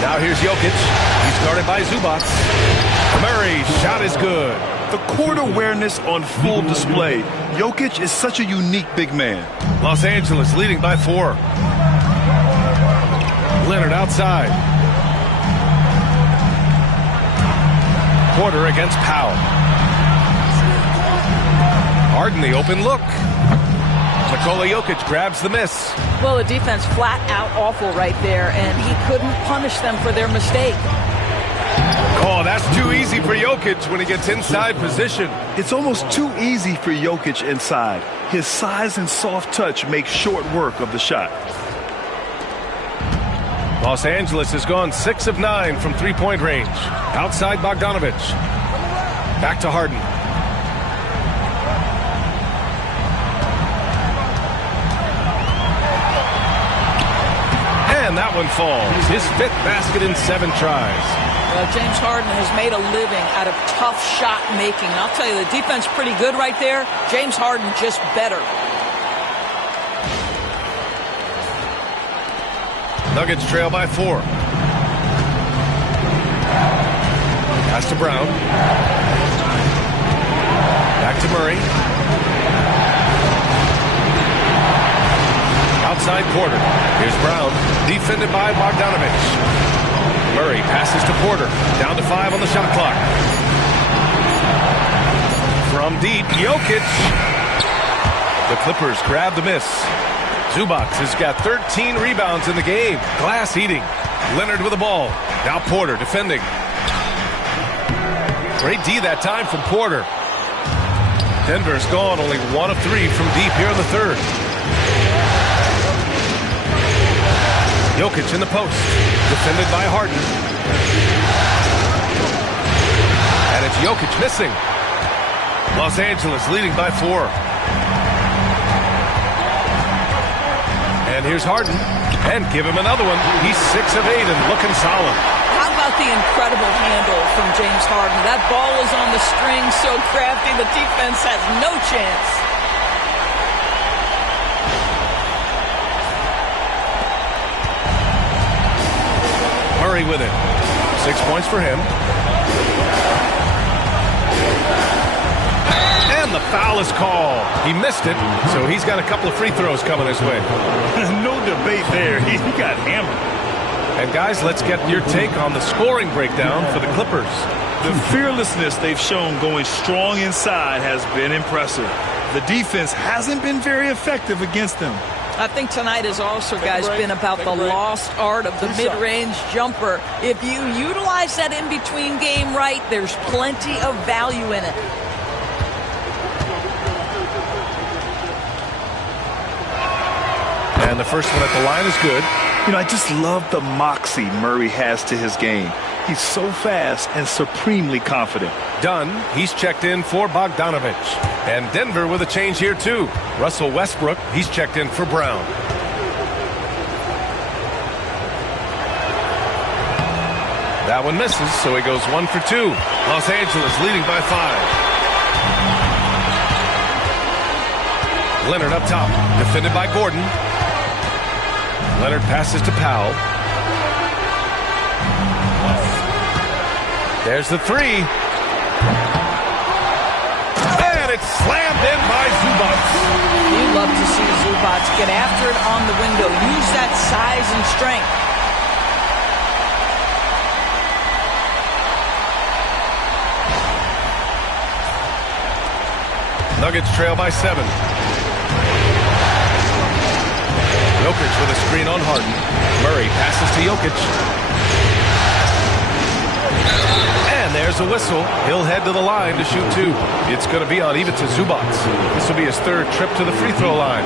Now here's Jokic. He's guarded by Zubac. Murray, shot is good. The court awareness on full display. Jokic is such a unique big man. Los Angeles leading by 4. Leonard outside. Porter against Powell. Harden the open look. Nikola Jokic grabs the miss. Well, the defense flat out awful right there, and he couldn't punish them for their mistake. Oh, that's too easy for Jokic when he gets inside position. It's almost too easy for Jokic inside. His size and soft touch make short work of the shot. Los Angeles has gone 6 of 9 from three-point range. Outside Bogdanovic. Back to Harden. And that one falls. His 5th basket in 7 tries. Well, James Harden has made a living out of tough shot making. And I'll tell you, the defense pretty good right there. James Harden just better. Nuggets trail by 4. Pass to Brown. Back to Murray. Outside Porter. Here's Brown. Defended by Bogdanovic. Murray passes to Porter. Down to 5 on the shot clock. From deep, Jokic. The Clippers grab the miss. Zubac has got 13 rebounds in the game. Glass eating. Leonard with the ball. Now Porter defending. Great D that time from Porter. Denver's gone only 1 of 3 from deep here in the 3rd. Jokic in the post. Defended by Harden. And it's Jokic missing. Los Angeles leading by 4. And here's Harden. And give him another one. He's 6 of 8 and looking solid. How about the incredible handle from James Harden? That ball was on the string, so crafty, the defense has no chance. Murray with it. 6 points for him. And the foul is called. He missed it, so he's got a couple of free throws coming his way. No debate there. He got hammered. And guys, let's get your take on the scoring breakdown for the Clippers. The fearlessness they've shown going strong inside has been impressive. The defense hasn't been very effective against them. I think tonight has also, guys, been about the lost art of the mid-range jumper. If you utilize that in-between game right, there's plenty of value in it. And the first one at the line is good. You know, I just love the moxie Murray has to his game. He's so fast and supremely confident. Dunn, he's checked in for Bogdanovic. And Denver with a change here, too. Russell Westbrook, he's checked in for Brown. That one misses, so he goes 1 for 2. Los Angeles leading by 5. Leonard up top, defended by Gordon. Leonard passes to Powell. There's the 3. And it's slammed in by Zubac. You love to see Zubac get after it on the window. Use that size and strength. Nuggets trail by 7. Jokic with a screen on Harden. Murray passes to Jokic. There's a whistle. He'll head to the line to shoot 2. It's going to be on Ivica Zubac. This will be his 3rd trip to the free throw line.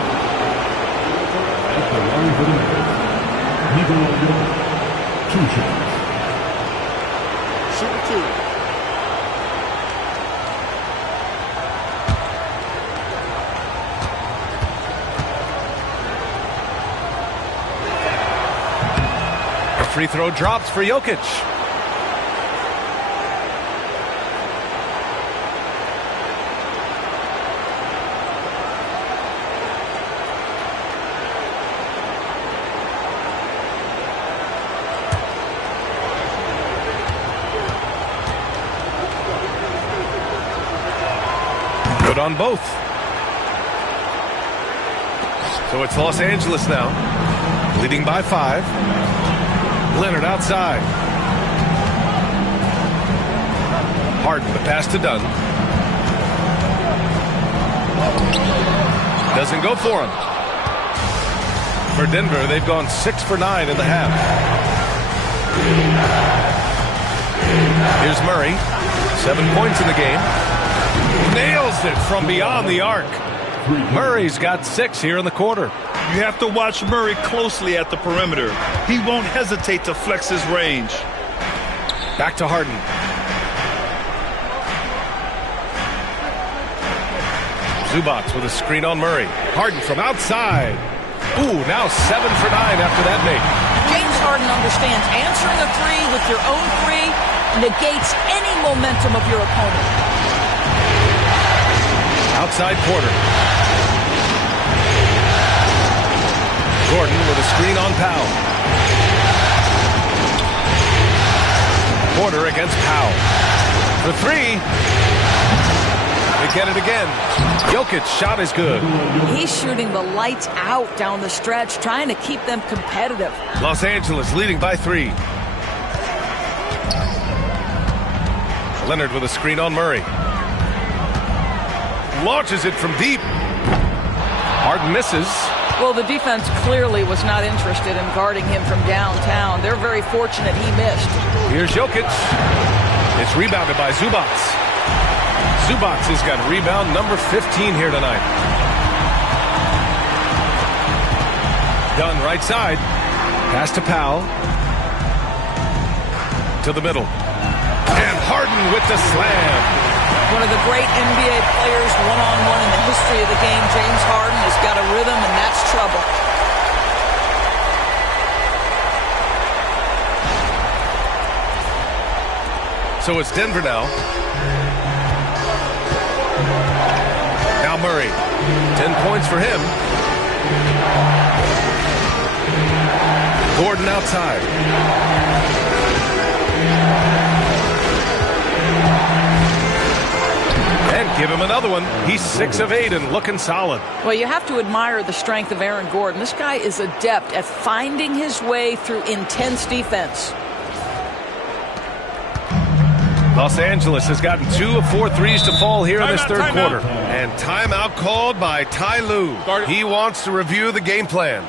At the line for the net, Nikola Jokic, 2 shots. Shoot 2. The free throw drops for Jokic. Good on both. So it's Los Angeles now, leading by 5. Leonard outside. Harden, the pass to Dunn. Doesn't go for him. For Denver, they've gone 6 for 9 in the half. Here's Murray. 7 points in the game. Nails it from beyond the arc. Murray's got 6 here in the quarter. You have to watch Murray closely at the perimeter. He won't hesitate to flex his range. Back to Harden. Zubac with a screen on Murray. Harden from outside. Ooh, now 7 for 9 after that make. James Harden understands answering a 3 with your own 3 negates any momentum of your opponent. Outside quarter. Gordon with a screen on Powell. Porter against Powell. For 3. They get it again. Jokic's shot is good. He's shooting the lights out down the stretch, trying to keep them competitive. Los Angeles leading by 3. Leonard with a screen on Murray. Launches it from deep. Harden misses. Well, the defense clearly was not interested in guarding him from downtown. They're very fortunate he missed. Here's Jokic. It's rebounded by Zubac. Zubac has got rebound number 15 here tonight. Dunn right side. Pass to Powell. To the middle. And Harden with the slam. One of the great NBA players one-on-one in the history of the game, James Harden, has got a rhythm, and that's trouble. So it's Denver now. Now Murray. 10 points for him. Gordon outside. And give him another one. He's 6 of 8 and looking solid. Well, you have to admire the strength of Aaron Gordon. This guy is adept at finding his way through intense defense. Los Angeles has gotten 2 of 4 threes to fall here in this third quarter. And timeout called by Ty Lue. He wants to review the game plan.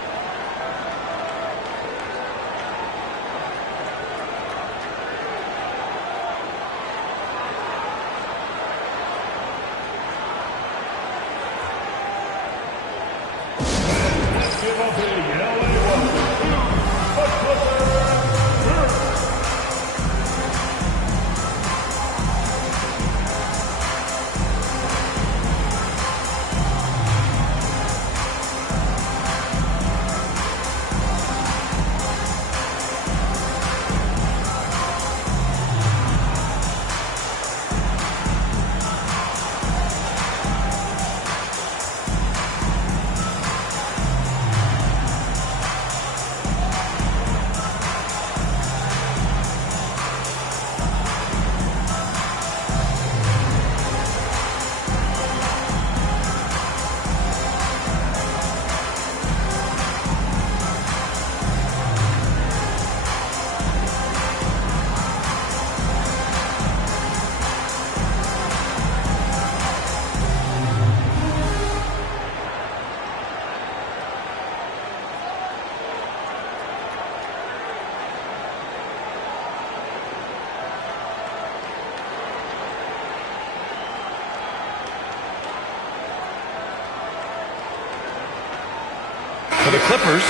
For the Clippers,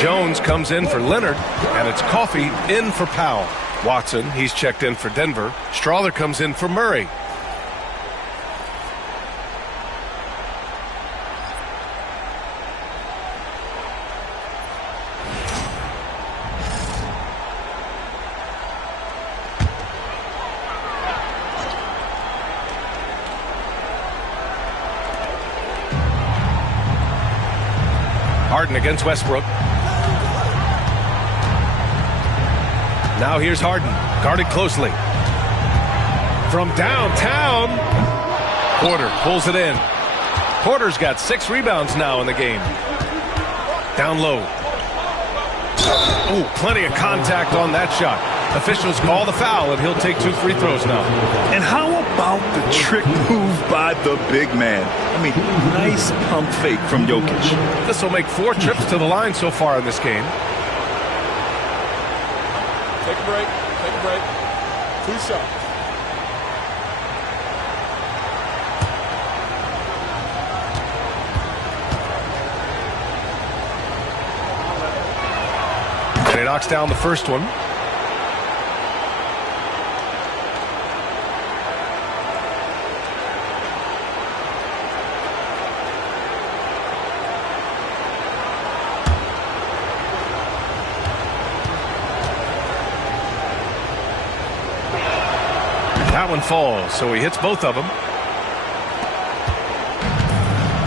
Jones comes in for Leonard, and it's Coffey in for Powell. Watson, he's checked in for Denver. Strawther comes in for Murray. Harden against Westbrook. Now here's Harden, guarded closely. From downtown, Porter pulls it in. Porter's got 6 rebounds now in the game. Down low. Oh, plenty of contact on that shot. Officials call the foul, and he'll take 2 free throws now. And how about the trick move by the big man? I mean, nice pump fake from Jokic. This will make 4 trips to the line so far in this game. Take a break. Take a break. 2 shots. And he knocks down the first one. That one falls, so he hits both of them.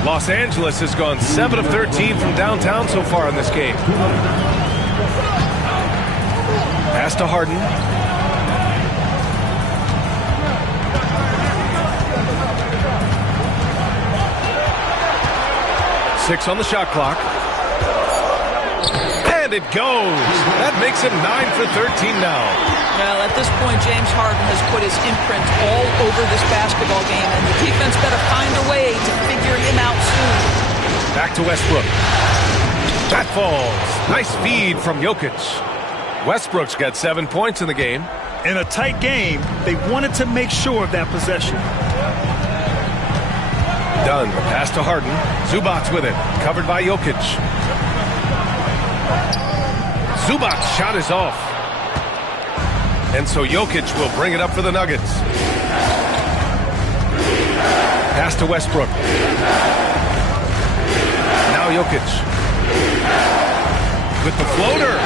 Los Angeles has gone 7 of 13 from downtown so far in this game. Pass to Harden. Six on the shot clock. And it goes. That makes him 9 for 13 now. Well, at this point, James Harden has put his imprint all over this basketball game, and the defense better find a way to figure him out soon. Back to Westbrook. That falls. Nice feed from Jokic. Westbrook's got 7 points in the game. In a tight game, they wanted to make sure of that possession. Done. The pass to Harden. Zubac's with it. Covered by Jokic. Zubac's shot is off. And so Jokic will bring it up for the Nuggets. Pass to Westbrook. Now Jokic. With the floater.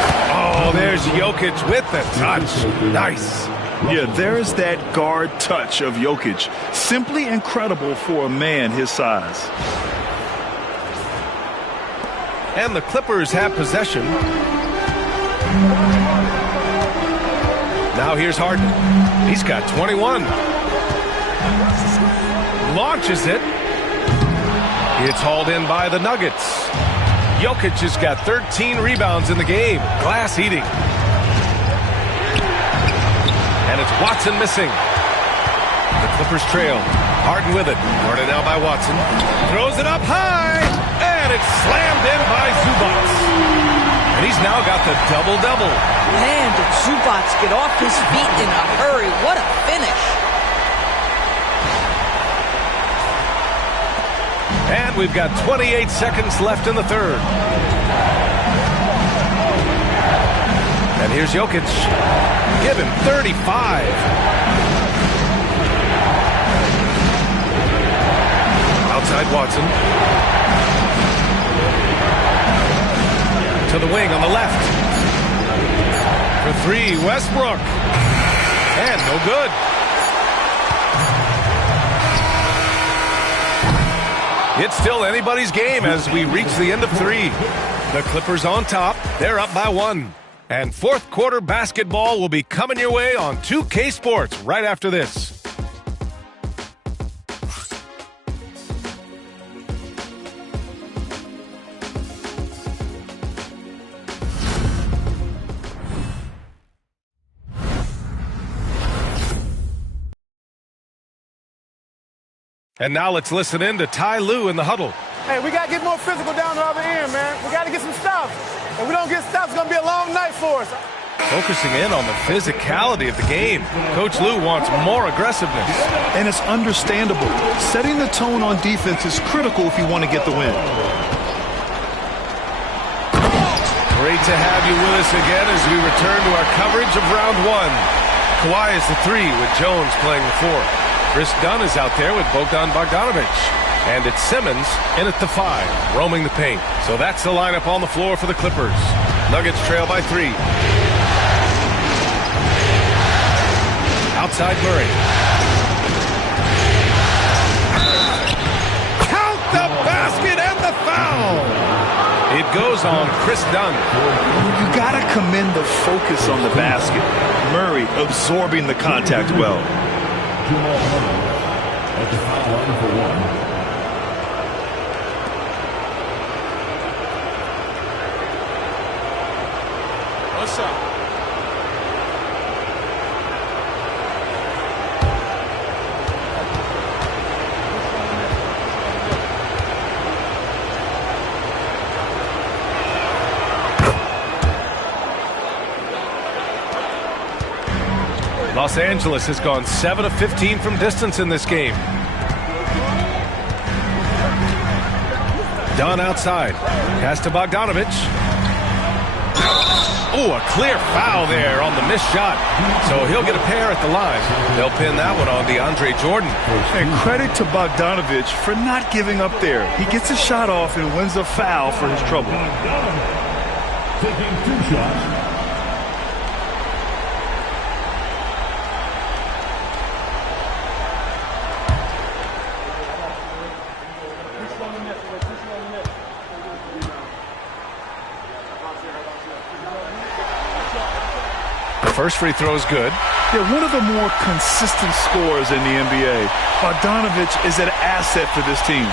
Oh, there's Jokic with the touch. Nice. Yeah, there's that guard touch of Jokic. Simply incredible for a man his size. And the Clippers have possession. Now here's Harden. He's got 21. Launches it. It's hauled in by the Nuggets. Jokic has got 13 rebounds in the game. Glass eating. And it's Watson missing. The Clippers trail. Harden with it. Guarded now by Watson. Throws it up high. And it's slammed in by Zubac. And he's now got the double-double. Man, did Zubac get off his feet in a hurry. What a finish. And we've got 28 seconds left in the third. And here's Jokic. Give him 35. Outside Watson. To the wing on the left. For 3, Westbrook. And no good. It's still anybody's game as we reach the end of 3. The Clippers on top. They're up by 1. And fourth quarter basketball will be coming your way on 2K Sports right after this. And now let's listen in to Ty Lue in the huddle. Hey, we got to get more physical down the other end, man. We got to get some stops. If we don't get stops, it's going to be a long night for us. Focusing in on the physicality of the game. Coach Lue wants more aggressiveness. And it's understandable. Setting the tone on defense is critical if you want to get the win. Great to have you with us again as we return to our coverage of round one. Kawhi is the 3 with Jones playing the 4. Chris Dunn is out there with Bogdan Bogdanovic. And it's Simmons in at the 5, roaming the paint. So that's the lineup on the floor for the Clippers. Nuggets trail by 3. Outside Murray. Count the basket and the foul! It goes on Chris Dunn. You gotta commend the focus on the basket. Murray absorbing the contact well. Jamal Murray at the foul line for 1. What's up? Los Angeles has gone 7 of 15 from distance in this game. Dunn outside. Pass to Bogdanovic. Oh, a clear foul there on the missed shot. So he'll get a pair at the line. They'll pin that one on DeAndre Jordan. And credit to Bogdanovic for not giving up there. He gets a shot off and wins a foul for his trouble. Taking 2 shots. First free throw is good. They're one of the more consistent scorers in the NBA. Bogdanovic is an asset for this team.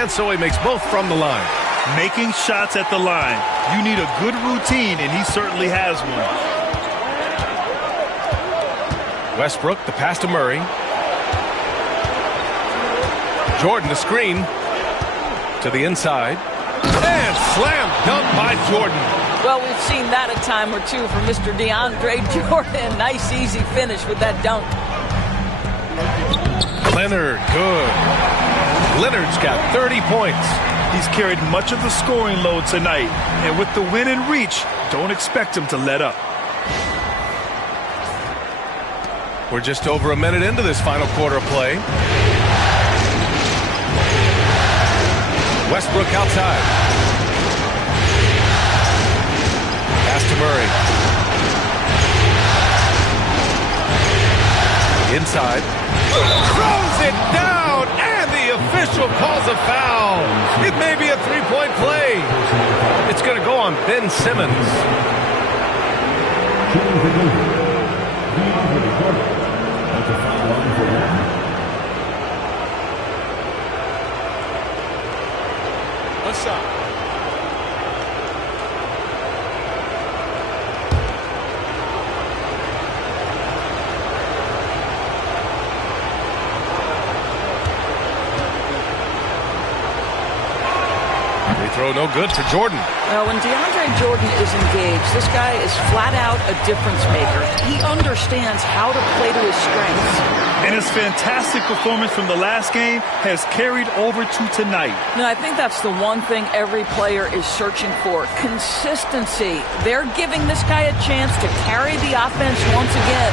And so he makes both from the line. Making shots at the line. You need a good routine, and he certainly has one. Westbrook, the pass to Murray. Jordan, the screen. To the inside. And slam dunk by Jordan. Well, we've seen that a time or two from Mr. DeAndre Jordan. Nice, easy finish with that dunk. Leonard, good. Leonard's got 30 points. He's carried much of the scoring load tonight. And with the win in reach, don't expect him to let up. We're just over a minute into this final quarter of play. Westbrook outside. Pass to Murray. Inside. Throws it down, and the official calls a foul. It may be a three-point play. It's going to go on Ben Simmons. What's up? Throw no good for Jordan. Well, when DeAndre Jordan is engaged, this guy is flat out a difference maker. He understands how to play to his strengths. And his fantastic performance from the last game has carried over to tonight. No, I think that's the one thing every player is searching for. Consistency. They're giving this guy a chance to carry the offense once again.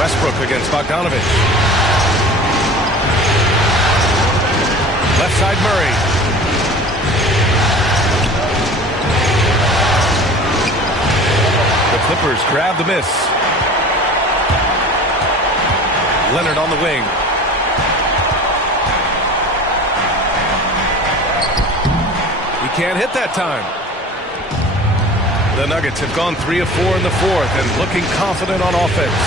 Westbrook against Bogdanovic. Left side Murray. The Clippers grab the miss. Leonard on the wing. He can't hit that time. The Nuggets have gone 3 of 4 in the fourth and looking confident on offense.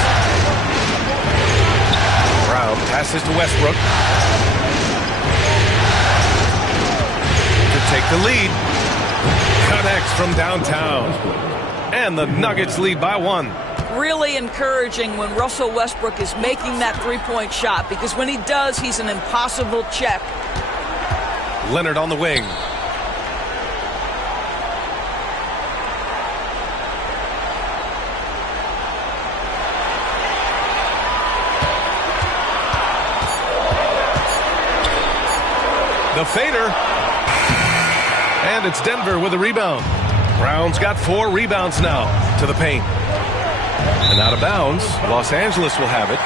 Brown passes to Westbrook. Take the lead. Connects from downtown. And the Nuggets lead by 1. Really encouraging when Russell Westbrook is making that three-point shot, because when he does, he's an impossible check. Leonard on the wing. The fader. And it's Denver with a rebound. Brown's got 4 rebounds now to the paint. And out of bounds, Los Angeles will have it.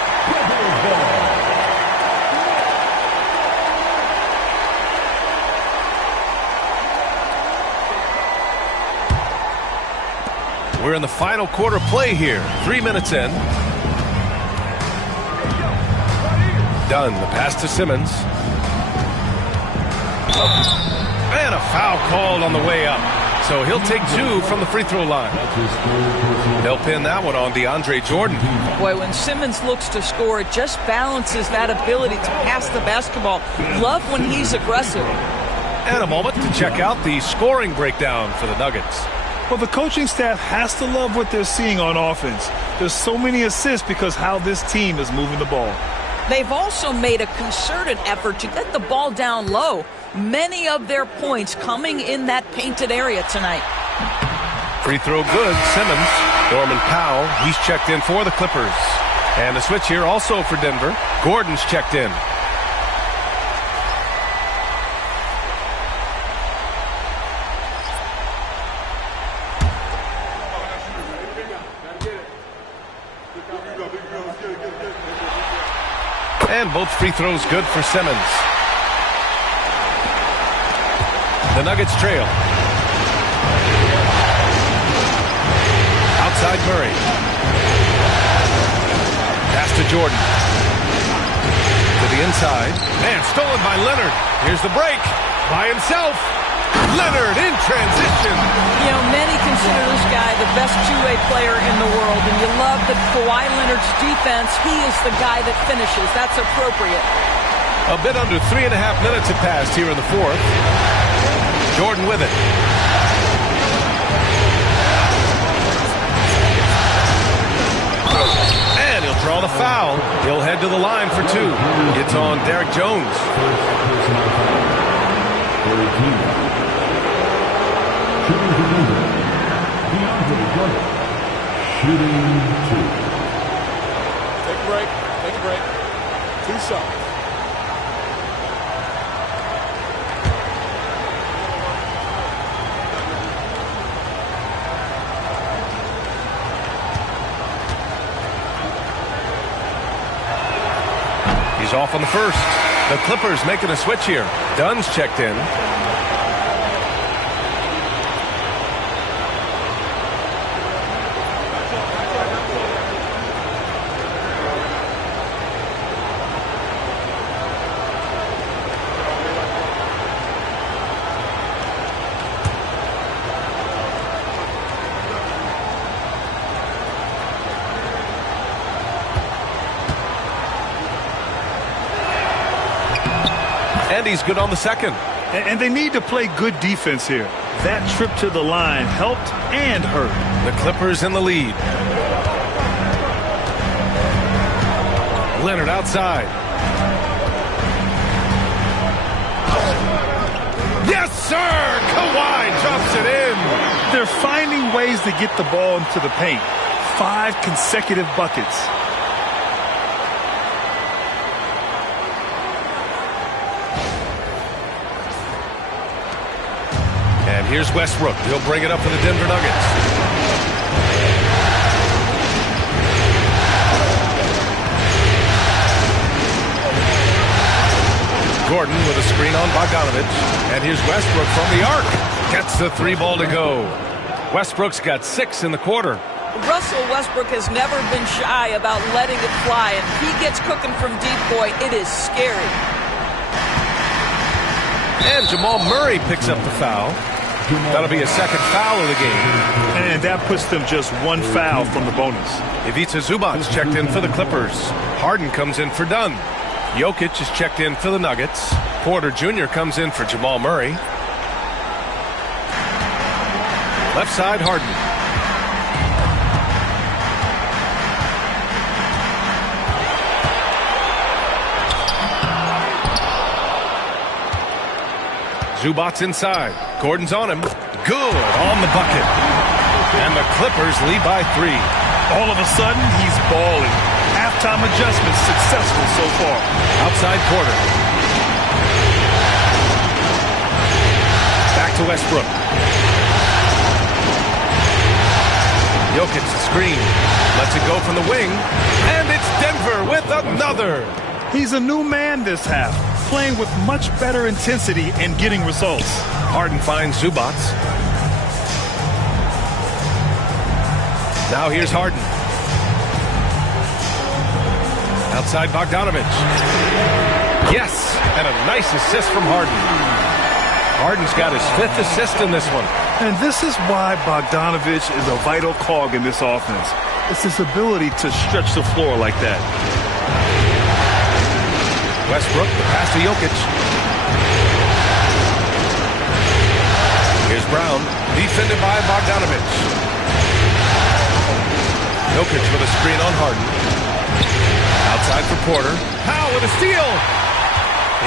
We're in the final quarter play here. 3 minutes in. Dunn, the pass to Simmons. And a foul called on the way up. So he'll take 2 from the free throw line. They'll pin that one on DeAndre Jordan. Boy, when Simmons looks to score, it just balances that ability to pass the basketball. Love when he's aggressive. And a moment to check out the scoring breakdown for the Nuggets. Well, the coaching staff has to love what they're seeing on offense. There's so many assists because how this team is moving the ball. They've also made a concerted effort to get the ball down low. Many of their points coming in that painted area tonight. Free throw good. Simmons. Norman Powell, he's checked in for the Clippers. And a switch here also for Denver. Gordon's checked in. And both free throws good for Simmons. The Nuggets trail. Outside Murray. Pass to Jordan. To the inside. And stolen by Leonard. Here's the break. By himself. Leonard in transition. You know, many consider this guy the best two-way player in the world, and you love that Kawhi Leonard's defense, he is the guy that finishes. That's appropriate. A bit under 3.5 minutes have passed here in the fourth. Jordan with it. And he'll draw the foul. He'll head to the line for 2. It's on Derek Jones. Shooting 2. Take a break. Take a break. 2 shots. He's off on the first. The Clippers making a switch here. Dunn's checked in. And he's good on the second. And they need to play good defense here. That trip to the line helped and hurt. The Clippers in the lead. Leonard outside. Yes, sir! Kawhi drops it in. They're finding ways to get the ball into the paint. 5 consecutive buckets. And here's Westbrook. He'll bring it up for the Denver Nuggets. Gordon with a screen on Bogdanovich. And here's Westbrook from the arc. Gets the 3 ball to go. Westbrook's got 6 in the quarter. Russell Westbrook has never been shy about letting it fly, and if he gets cooking from deep, boy, it is scary. And Jamal Murray picks up the foul. That'll be a second foul of the game. And that puts them just 1 foul from the bonus. Ivica Zubac's checked in for the Clippers. Harden comes in for Dunn. Jokic is checked in for the Nuggets. Porter Jr. comes in for Jamal Murray. Left side, Harden. Zubac inside. Gordon's on him. Good on the bucket. And the Clippers lead by 3. All of a sudden, he's balling. Halftime adjustment successful so far. Outside Porter. Back to Westbrook. Jokic the screen. Lets it go from the wing. And it's Denver with another. He's a new man this half, playing with much better intensity and getting results. Harden finds Zubac. Now here's Harden. Outside Bogdanović. Yes, and a nice assist from Harden. Harden's got his 5th assist in this one. And this is why Bogdanović is a vital cog in this offense. It's his ability to stretch the floor like that. Westbrook, the pass to Jokic. Here's Brown, defended by Bogdanović. Jokic with a screen on Harden. Outside for Porter. Powell with a steal.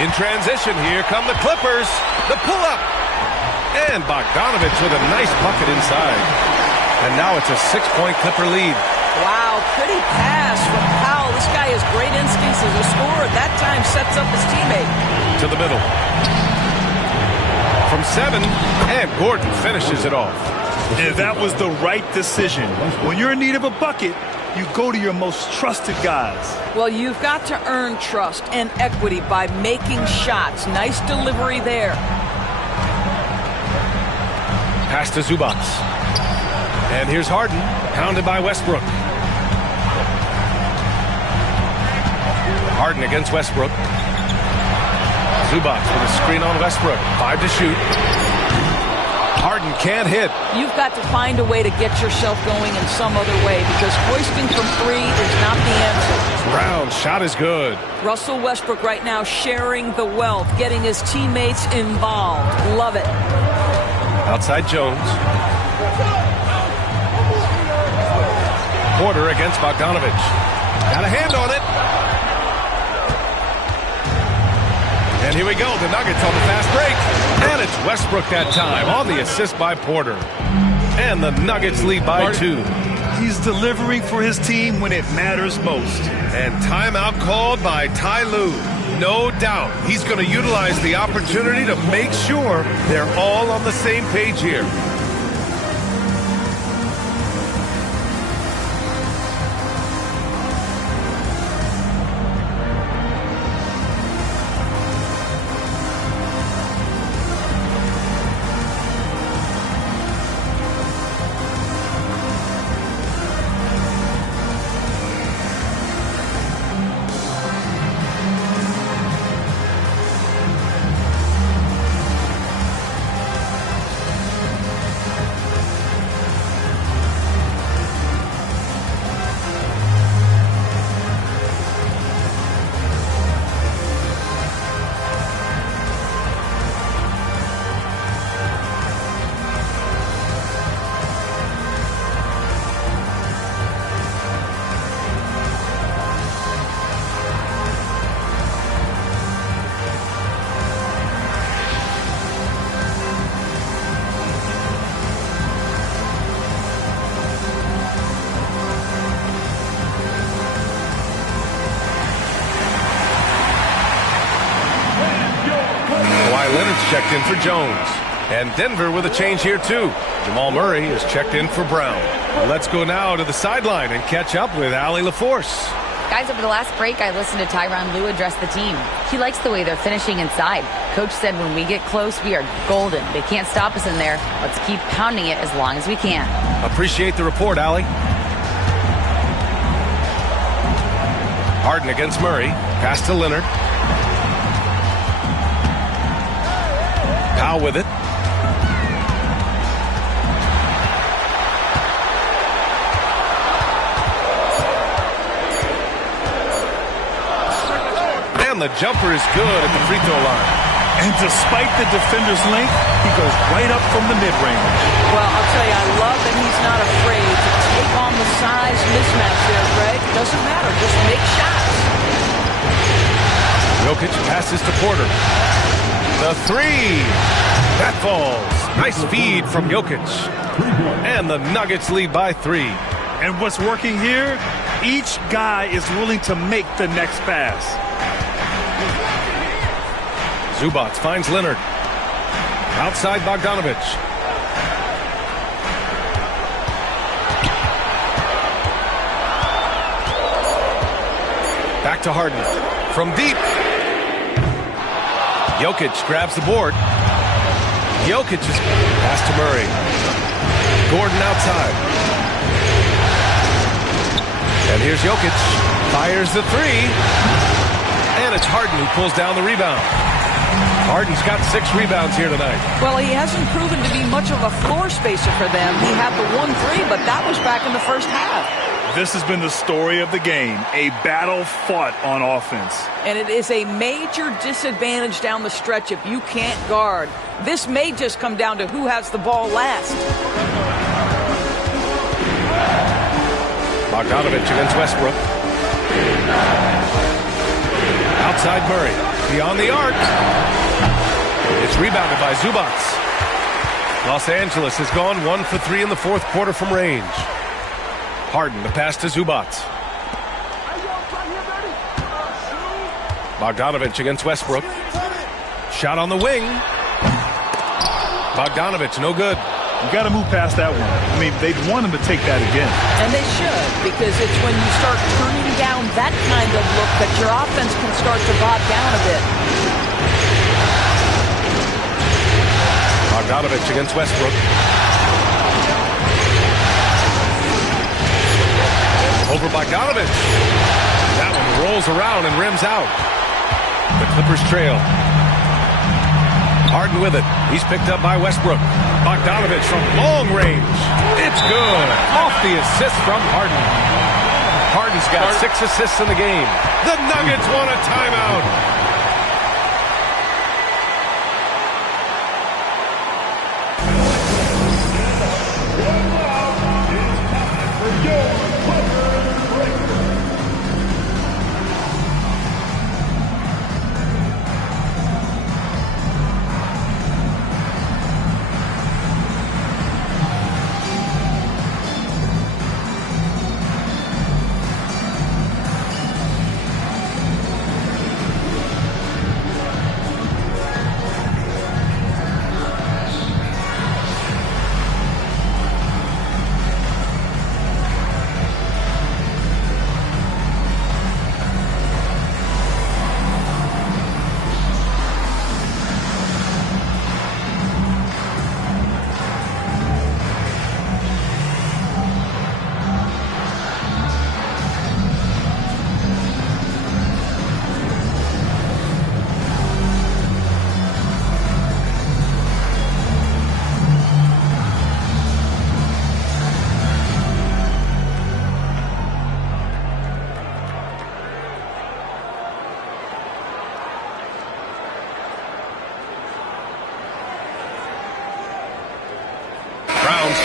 In transition, here come the Clippers. The pull-up. And Bogdanović with a nice bucket inside. And now it's a 6-point Clipper lead. Wow, pretty pass from Powell. This guy has great instincts as a scorer. That time sets up his teammate. To the middle. From 7, and Gordon finishes it off. And that was the right decision. When you're in need of a bucket, you go to your most trusted guys. Well, you've got to earn trust and equity by making shots. Nice delivery there. Pass to Zubac. And here's Harden, pounded by Westbrook. Harden against Westbrook. Zubac with a screen on Westbrook. 5 to shoot. Harden can't hit. You've got to find a way to get yourself going in some other way because hoisting from 3 is not the answer. Brown's shot is good. Russell Westbrook right now sharing the wealth, getting his teammates involved. Love it. Outside Jones. Porter against Bogdanović. Got a hand on it. And here we go, the Nuggets on the fast break. And it's Westbrook that time on the assist by Porter. And the Nuggets lead by 2. He's delivering for his team when it matters most. And timeout called by Ty Lue. No doubt he's going to utilize the opportunity to make sure they're all on the same page here. Checked in for Jones. And Denver with a change here, too. Jamal Murray is checked in for Brown. Let's go now to the sideline and catch up with Allie LaForce. Guys, over the last break, I listened to Tyronn Lue address the team. He likes the way they're finishing inside. Coach said when we get close, we are golden. They can't stop us in there. Let's keep pounding it as long as we can. Appreciate the report, Allie. Harden against Murray. Pass to Leonard. Powell with it. And the jumper is good at the free throw line. And despite the defender's length, he goes right up from the mid-range. Well, I'll tell you, I love that he's not afraid to take on the size mismatch there, Greg. Doesn't matter. Just make shots. Jokic passes to Porter. The three. That falls. Nice feed from Jokic. And the Nuggets lead by 3. And what's working here, each guy is willing to make the next pass. Zubac finds Leonard. Outside Bogdanovic. Back to Harden. From deep. Jokic grabs the board. Jokic is pass to Murray. Gordon outside. And here's Jokic. Fires the three. And it's Harden who pulls down the rebound. Harden's got 6 rebounds here tonight. Well, he hasn't proven to be much of a floor spacer for them. He had the 1-3, but that was back in the first half. This has been the story of the game, a battle fought on offense. And it is a major disadvantage down the stretch if you can't guard. This may just come down to who has the ball last. Bogdanovic against Westbrook. Outside Murray. Beyond the arc. It's rebounded by Zubac. Los Angeles has gone 1 for 3 in the fourth quarter from range. Harden, the pass to Zubac. Bogdanovic against Westbrook. Shot on the wing. Bogdanovic, no good. You got to move past that one. I mean, they'd want him to take that again. And they should, because it's when you start turning down that kind of look that your offense can start to bog down a bit. Bogdanovic against Westbrook. Over Bogdanovic. That one rolls around and rims out. The Clippers trail. Harden with it. He's picked up by Westbrook. Bogdanovic from long range. It's good. Off the assist from Harden. Harden's got 6 assists in the game. The Nuggets want a timeout.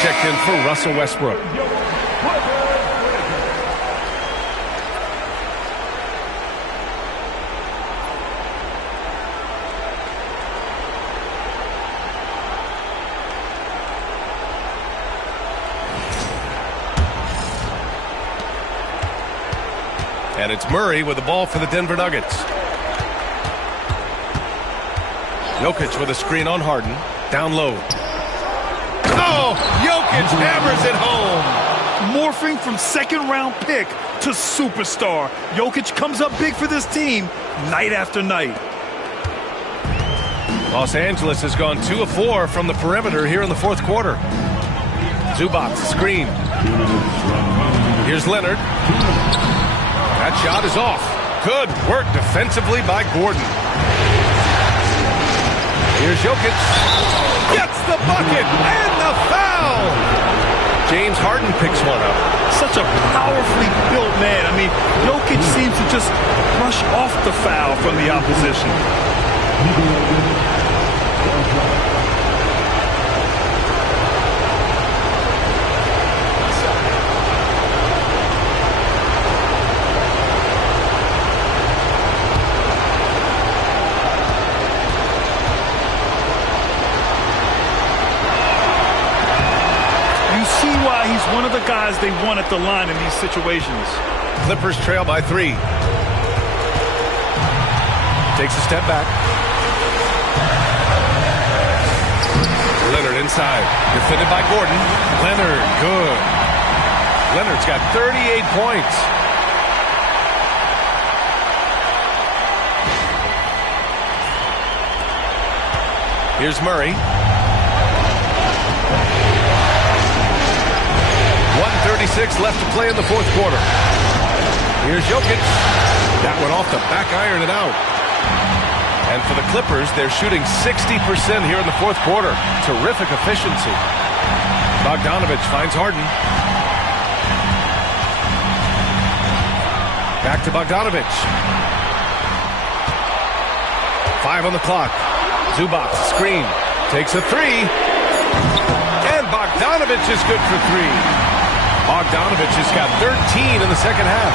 Checked in for Russell Westbrook. And it's Murray with the ball for the Denver Nuggets. Jokic with a screen on Harden. Down low. Oh, Jokic hammers it home. Morphing from second-round pick to superstar. Jokic comes up big for this team night after night. Los Angeles has gone 2 of 4 from the perimeter here in the fourth quarter. Zubac, screen. Here's Leonard. That shot is off. Good work defensively by Gordon. Here's Jokic. Gets the bucket and the foul. James Harden picks one up. Such a powerfully built man. I mean, Jokic seems to just brush off the foul from the opposition. the guys they want at the line in these situations. Clippers trail by 3. Takes a step back. Leonard inside. Defended by Gordon. Leonard, good. Leonard's got 38 points. Here's Murray. 1:36 left to play in the fourth quarter. Here's Jokic. That one off the back iron and out. And for the Clippers, they're shooting 60% here in the fourth quarter. Terrific efficiency. Bogdanovich finds Harden. Back to Bogdanovich. 5 on the clock. Zubac, screen. Takes a 3. And Bogdanovich is good for 3. Bogdanovich has got 13 in the second half.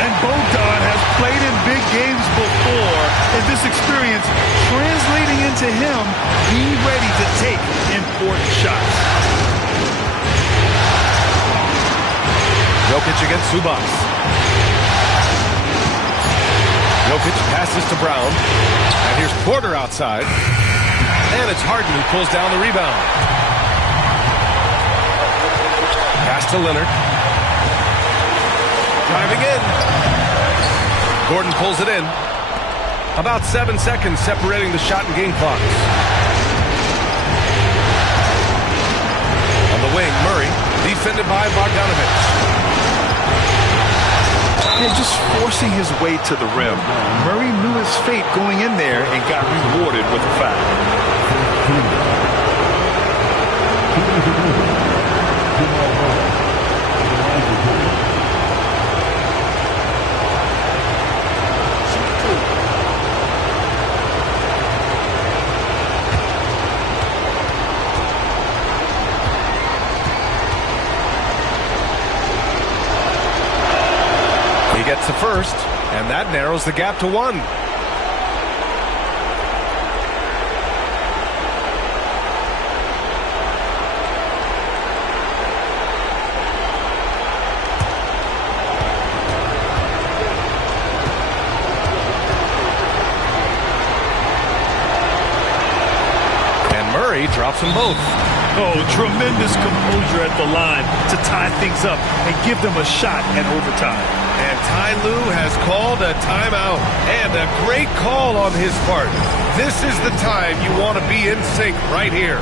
And Bogdan has played in big games before, and this experience translating into him being ready to take important shots. Jokic against Zubac. Jokic passes to Brown. And here's Porter outside. And it's Harden who pulls down the rebound. Pass to Leonard. Driving in. Gordon pulls it in. About 7 seconds separating the shot and game clocks. On the wing, Murray, defended by Bogdanovich. And just forcing his way to the rim. Murray knew his fate going in there and got rewarded with a foul. He gets the first, and that narrows the gap to 1. And Murray drops them both. Oh, tremendous composure at the line to tie things up and give them a shot at overtime. And Ty Lue has called a timeout, and a great call on his part. This is the time you want to be in sync right here.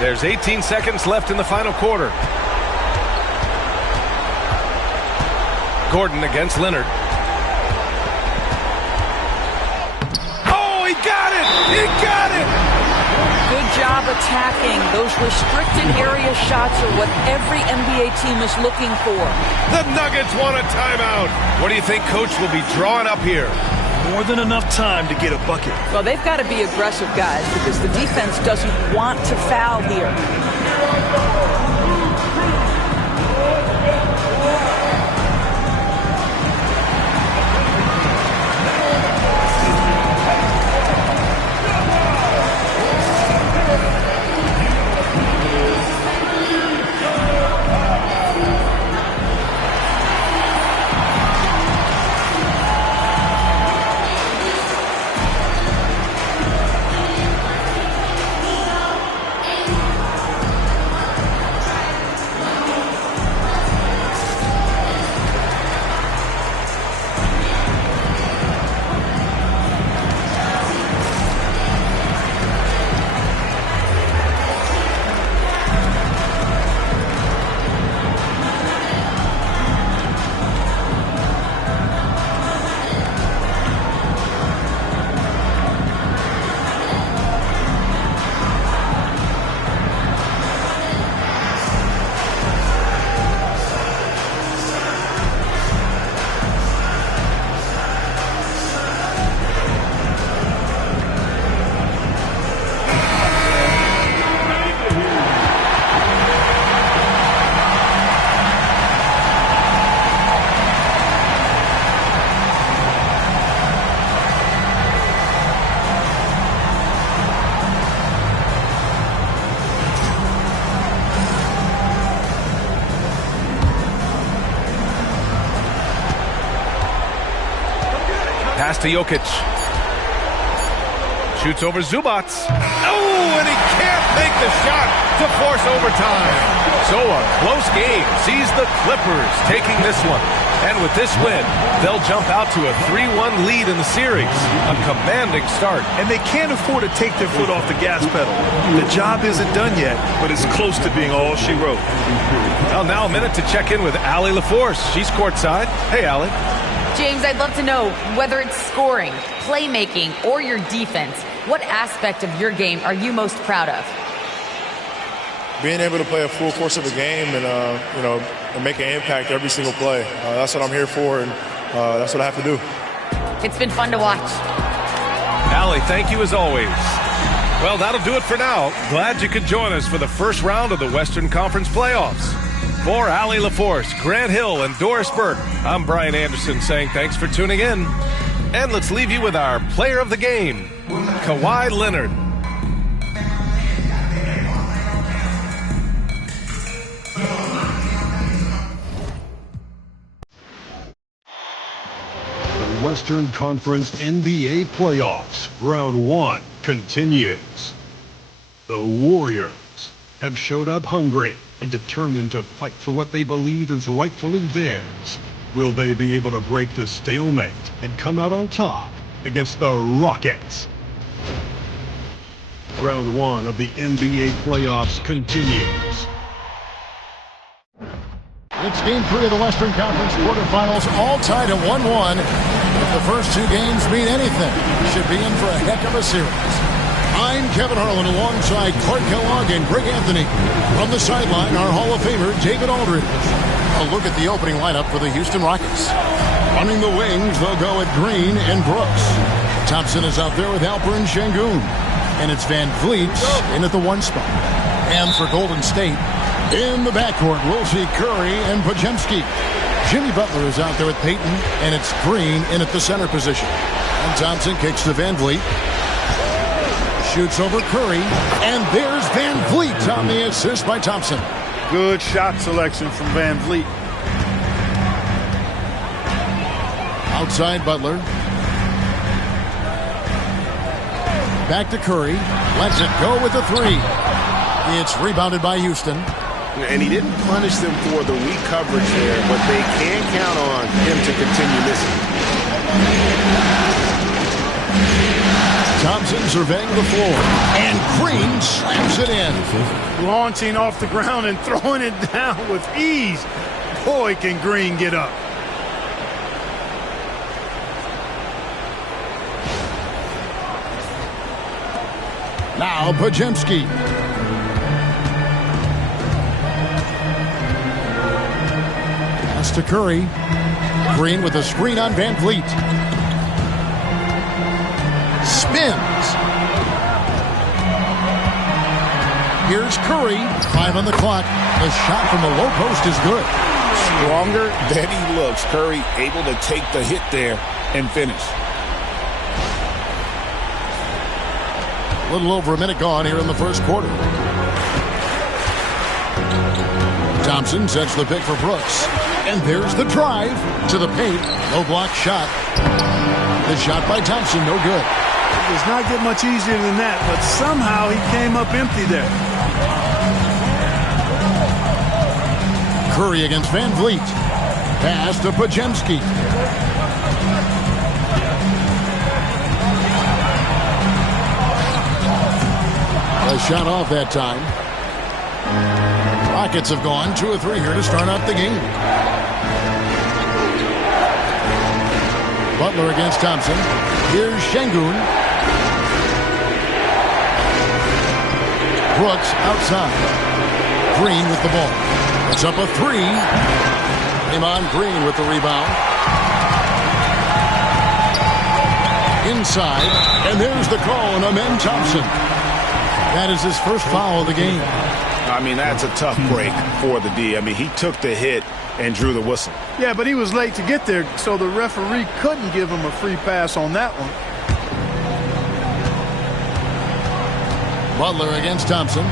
There's 18 seconds left in the final quarter. Gordon against Leonard. Oh, he got it! He got it! Good job attacking. Those restricted area shots are what every NBA team is looking for. The Nuggets want a timeout. What do you think Coach will be drawing up here? more than enough time to get a bucket. Well, they've got to be aggressive, guys, because the defense doesn't want to foul here. Pass to Jokic. Shoots over Zubac. Oh, and he can't make the shot to force overtime. So a close game sees the Clippers taking this one. And with this win, they'll jump out to a 3-1 lead in the series. A commanding start. And they can't afford to take their foot off the gas pedal. The job isn't done yet, but it's close to being all she wrote. Well, now a minute to check in with Allie LaForce. She's courtside. Hey, Allie. James, I'd love to know whether it's scoring, playmaking, or your defense. What aspect of your game are you most proud of? Being able to play a full course of a game and make an impact every single play. That's what I'm here for, and that's what I have to do. It's been fun to watch. Allie, thank you as always. Well, that'll do it for now. Glad you could join us for the first round of the Western Conference playoffs. For Allie LaForce, Grant Hill, and Doris Burke, I'm Brian Anderson saying thanks for tuning in. And let's leave you with our player of the game, Kawhi Leonard. The Western Conference NBA playoffs, round 1 continues. The Warriors have showed up hungry and determined to fight for what they believe is rightfully theirs. Will they be able to break the stalemate and come out on top against the Rockets? Round 1 of the NBA playoffs continues. It's Game 3 of the Western Conference quarterfinals, all tied at 1-1. If the first two games mean anything, we should be in for a heck of a series. I'm Kevin Harlan alongside Clark Kellogg and Greg Anthony. From the sideline, our Hall of Famer, David Aldridge. A look at the opening lineup for the Houston Rockets. Running the wings, they'll go at Green and Brooks. Thompson is out there with Alperen Sengun. And it's Van Vliet in at the 1 spot. And for Golden State, in the backcourt, we'll see Curry and Podziemski. Jimmy Butler is out there with Payton, and it's Green in at the center position. And Thompson kicks to Van Vliet. Shoots over Curry, and there's Van Vliet on the assist by Thompson. Good shot selection from Van Vliet. Outside Butler. Back to Curry. Lets it go with the 3. It's rebounded by Houston. And he didn't punish them for the weak coverage there, but they can count on him to continue missing. Thompson surveying the floor, and Green slams it in. Launching off the ground and throwing it down with ease. Boy, can Green get up. Now Podziemski. Pass to Curry. Green with a screen on Van Vliet. wins. Here's Curry. 5 on the clock. The shot from the low post is good. Stronger than he looks. Curry able to take the hit there and finish. A little over a minute gone here in the first quarter. Thompson sets the pick for Brooks. And there's the drive to the paint. No block shot. The shot by Thompson, no good. It does not get much easier than that, but somehow he came up empty there. Curry against Van Vliet. Pass to Podziemski. A shot off that time. Rockets have gone 2 of 3 here to start out the game. Butler against Thompson. Here's Şengün. Brooks outside. Green with the ball. It's up a 3. Draymond Green with the rebound. Inside. And there's the call on Amen Thompson. That is his first foul of the game. I mean, that's a tough break for the D. I mean, he took the hit and drew the whistle. Yeah, but he was late to get there, so the referee couldn't give him a free pass on that one. Butler against Thompson.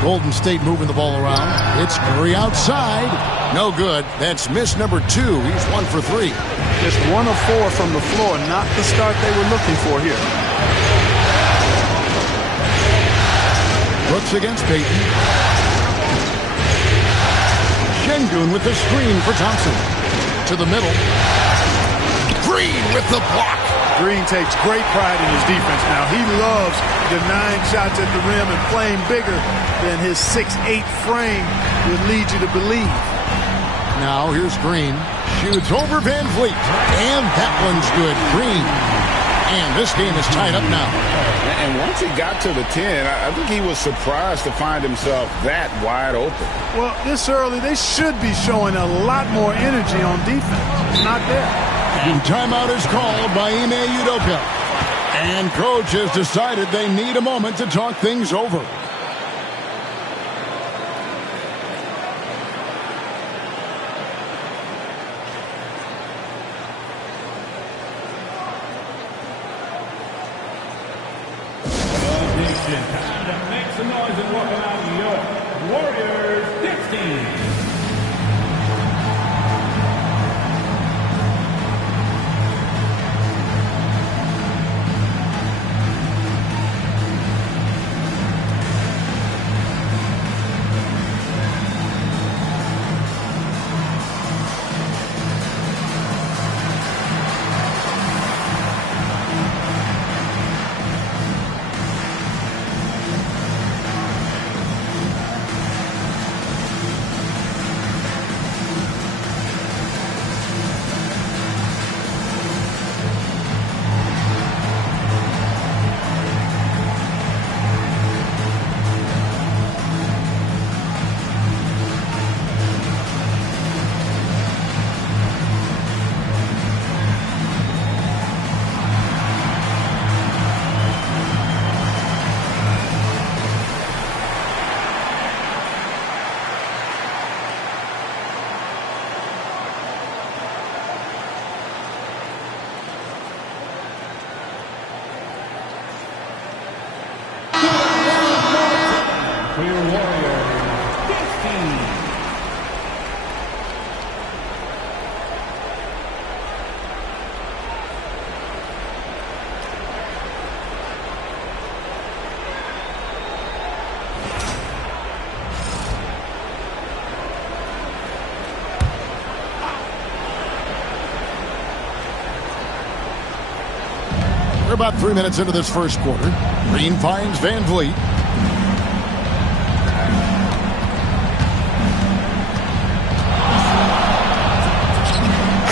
Golden State moving the ball around. It's Curry outside. No good. That's miss number 2. He's 1 for 3. Just 1 of 4 from the floor. Not the start they were looking for here. Brooks against Payton. Şengün with the screen for Thompson. To the middle. Green with the block. Green takes great pride in his defense now. He loves denying shots at the rim and playing bigger than his 6'8" frame would lead you to believe. Now here's Green. Shoots over Van Vliet. And that one's good. Green. And this game is tied up now. And once he got to the 10, I think he was surprised to find himself that wide open. Well, this early, they should be showing a lot more energy on defense. It's not there. And timeout is called by Ime Udoka. And coach has decided they need a moment to talk things over. Time to make some noise and welcome out your Warriors 15. For your Warriors 15. We're about 3 minutes into this first quarter. Green finds Van Vliet.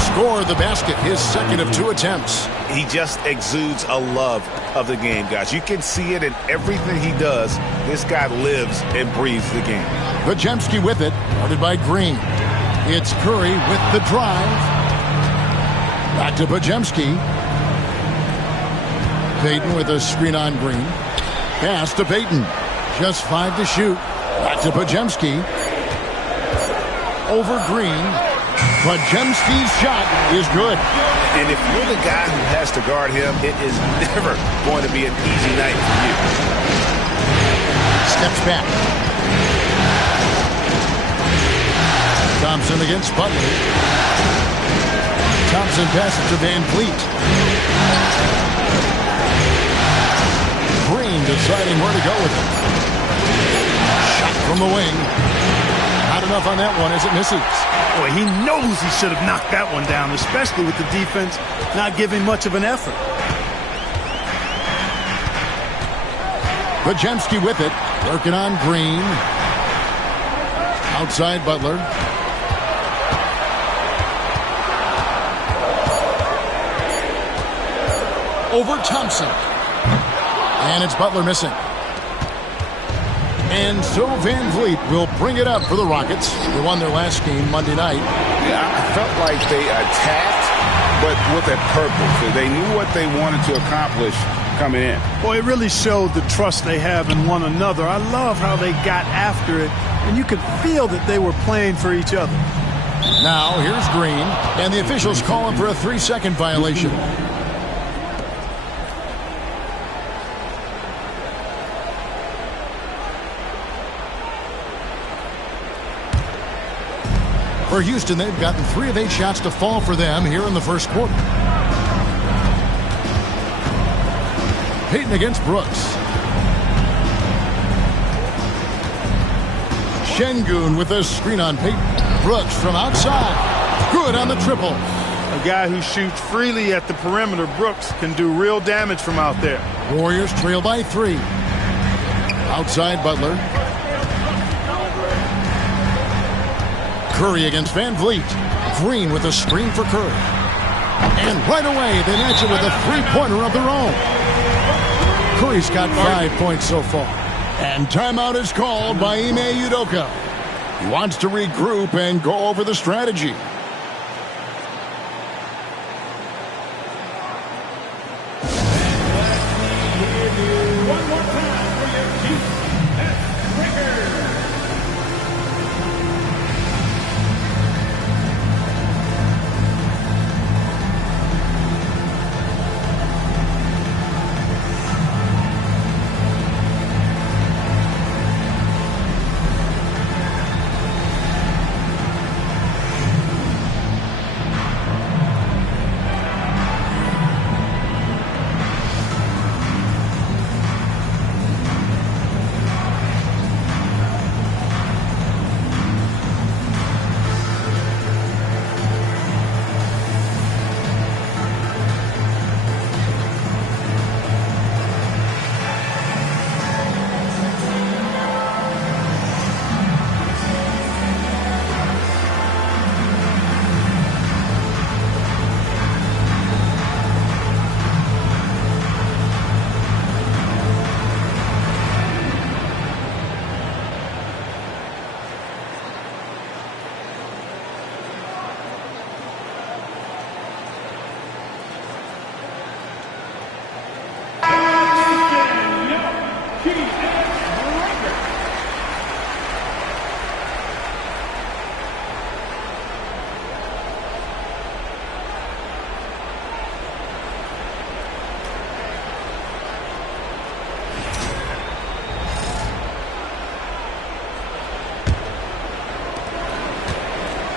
Score the basket, his second of 2 attempts. He just exudes a love of the game, guys. You can see it in everything he does. This guy lives and breathes the game. Podziemski with it, guarded by Green. It's Curry with the drive. Back to Podziemski. Payton with a screen on Green. Pass to Payton. Just 5 to shoot. Back to Podziemski. Over Green. Podziemski's shot is good. And if you're the guy who has to guard him, it is never going to be an easy night for you. Steps back. Thompson against Butler. Thompson passes to Van Vliet. Green deciding where to go with it. Shot from the wing. Not enough on that one as it misses. Boy, he knows he should have knocked that one down, especially with the defense not giving much of an effort. Podziemski with it. Working on Green. Outside Butler. Over Thompson. And it's Butler missing. And so Van Vliet will bring it up for the Rockets. They won their last game Monday night. Yeah, I felt like they attacked, but with a purpose. They knew what they wanted to accomplish coming in. Boy, it really showed the trust they have in one another. I love how they got after it, and you could feel that they were playing for each other. Now, here's Green, and the officials call him for a 3-second violation. For Houston, they've gotten 3 of 8 shots to fall for them here in the first quarter. Payton against Brooks. Şengün with a screen on Payton. Brooks from outside. Good on the triple. A guy who shoots freely at the perimeter, Brooks, can do real damage from out there. Warriors trail by 3. Outside Butler. Curry against Van Vliet. Green with a screen for Curry. And right away, they match it with a 3-pointer of their own. Curry's got 5 points so far. And timeout is called by Ime Udoka. He wants to regroup and go over the strategy. One more time for your Houston Breakers.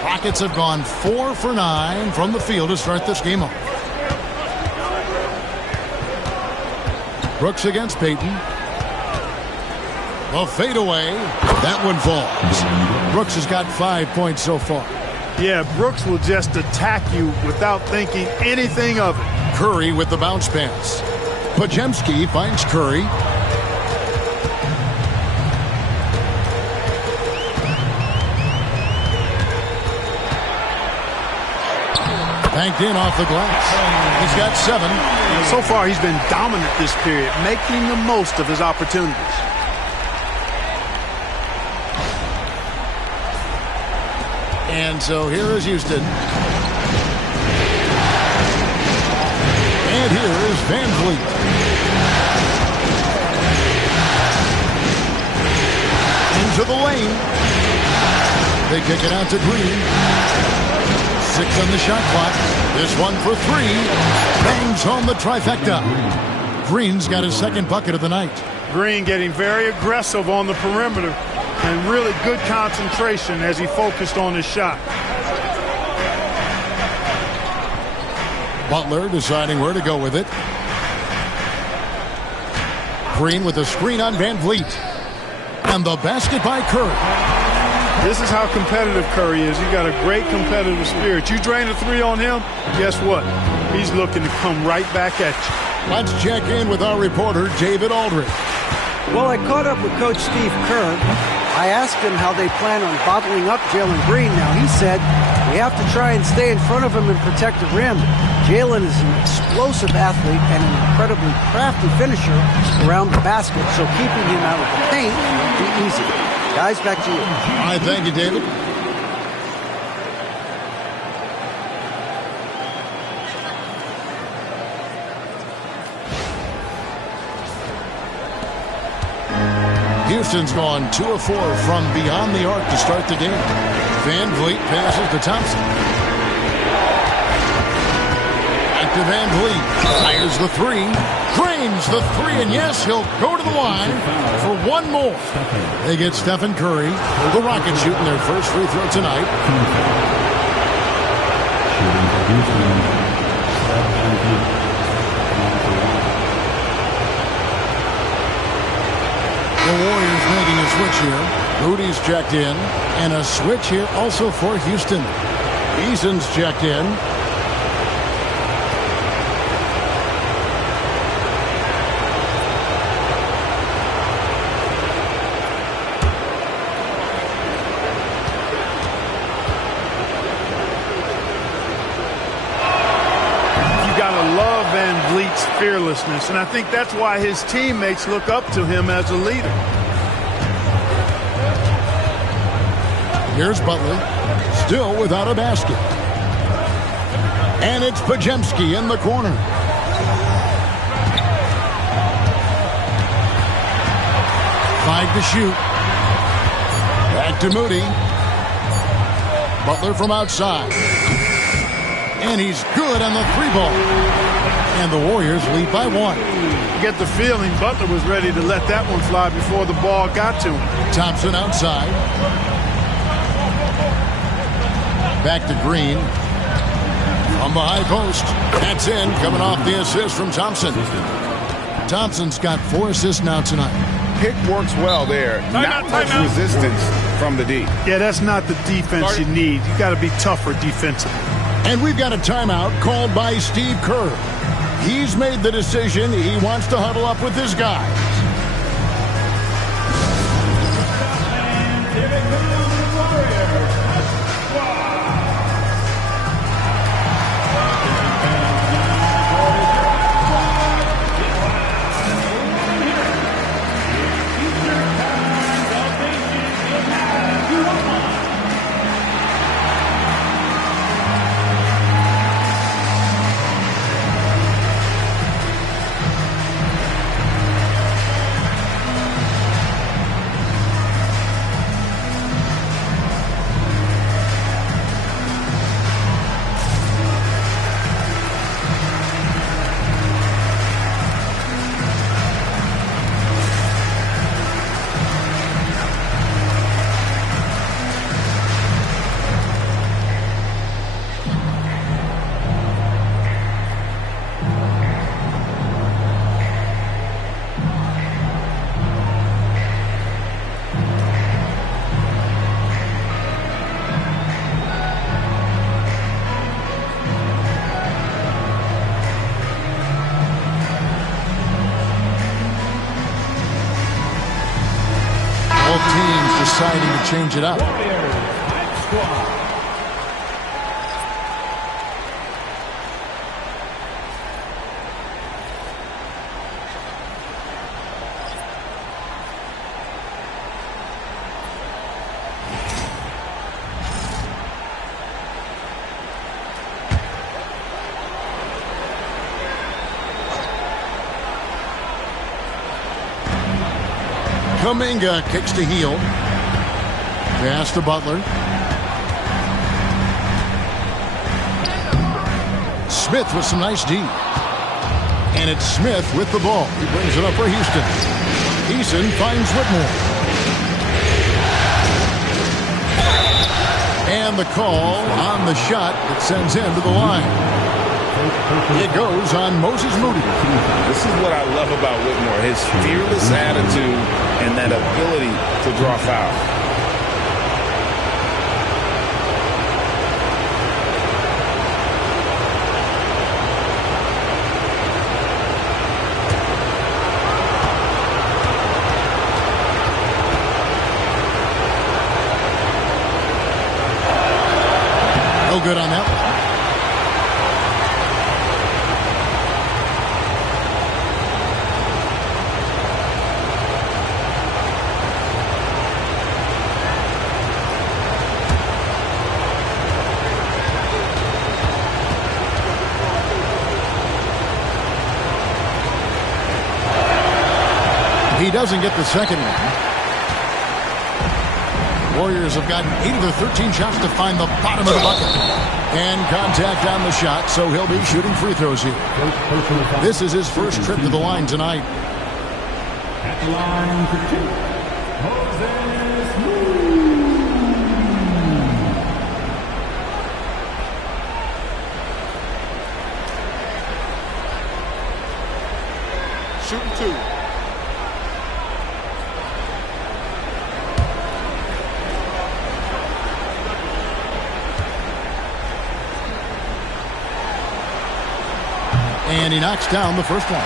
Rockets have gone 4 for 9 from the field to start this game off. Brooks against Payton. The fadeaway. That one falls. Brooks has got 5 points so far. Yeah, Brooks will just attack you without thinking anything of it. Curry with the bounce pass. Podziemski finds Curry. Banked in off the glass. He's got 7. So far, he's been dominant this period, making the most of his opportunities. And so here is Houston. And here is Van Vliet. into the lane. They kick it out to Green. 6 on the shot clock. This one for 3. Bangs home the trifecta. Green's got his second bucket of the night. Green getting very aggressive on the perimeter and really good concentration as he focused on his shot. Butler deciding where to go with it. Green with a screen on Van Vliet. And the basket by Curry. This is how competitive Curry is. He's got a great competitive spirit. You drain a 3 on him, guess what? He's looking to come right back at you. Let's check in with our reporter, David Aldridge. Well, I caught up with Coach Steve Kerr. I asked him how they plan on bottling up Jalen Green. Now, he said we have to try and stay in front of him and protect the rim. Jalen is an explosive athlete and an incredibly crafty finisher around the basket, so keeping him out of the paint won't be easy. Guys, back to you. All right, thank you, David. Houston's gone 2 of 4 from beyond the arc to start the game. Van Vliet passes to Thompson. Back to Van Vliet. Fires the 3. Drains the 3, and yes, he'll go to the line for one more. They get Stephen Curry. The Rockets shooting their first free throw tonight. The Warriors making a switch here. Rudy's checked in. And a switch here also for Houston. Eason's checked in. Fearlessness, and I think that's why his teammates look up to him as a leader. Here's Butler, still without a basket. And it's Podziemski in the corner. Five to shoot. Back to Moody. Butler from outside. And he's good on the 3-ball. And the Warriors lead by 1. You get the feeling Butler was ready to let that one fly before the ball got to him. Thompson outside. Back to Green. From the high post. That's in, coming off the assist from Thompson. Thompson's got 4 assists now tonight. Pick works well there. Not much resistance from the D. Yeah, that's not the defense you need. You got to be tougher defensively. And we've got a timeout called by Steve Kerr. He's made the decision. He wants to huddle up with his guys. Deciding to change it up. Kuminga kicks to Hield. Pass to Butler. Smith with some nice D. And it's Smith with the ball. He brings it up for Houston. Eason finds Whitmore. And the call on the shot that sends him to the line. It goes on Moses Moody. This is what I love about Whitmore, his fearless attitude and that ability to draw foul. No good on that one. He doesn't get the second one. Warriors have gotten 8 of their 13 shots to find the bottom of the bucket. And contact on the shot, so he'll be shooting free throws here. This is his first trip to the line tonight. At the line for 2, Moses Moody. Shooting 2. And he knocks down the first one.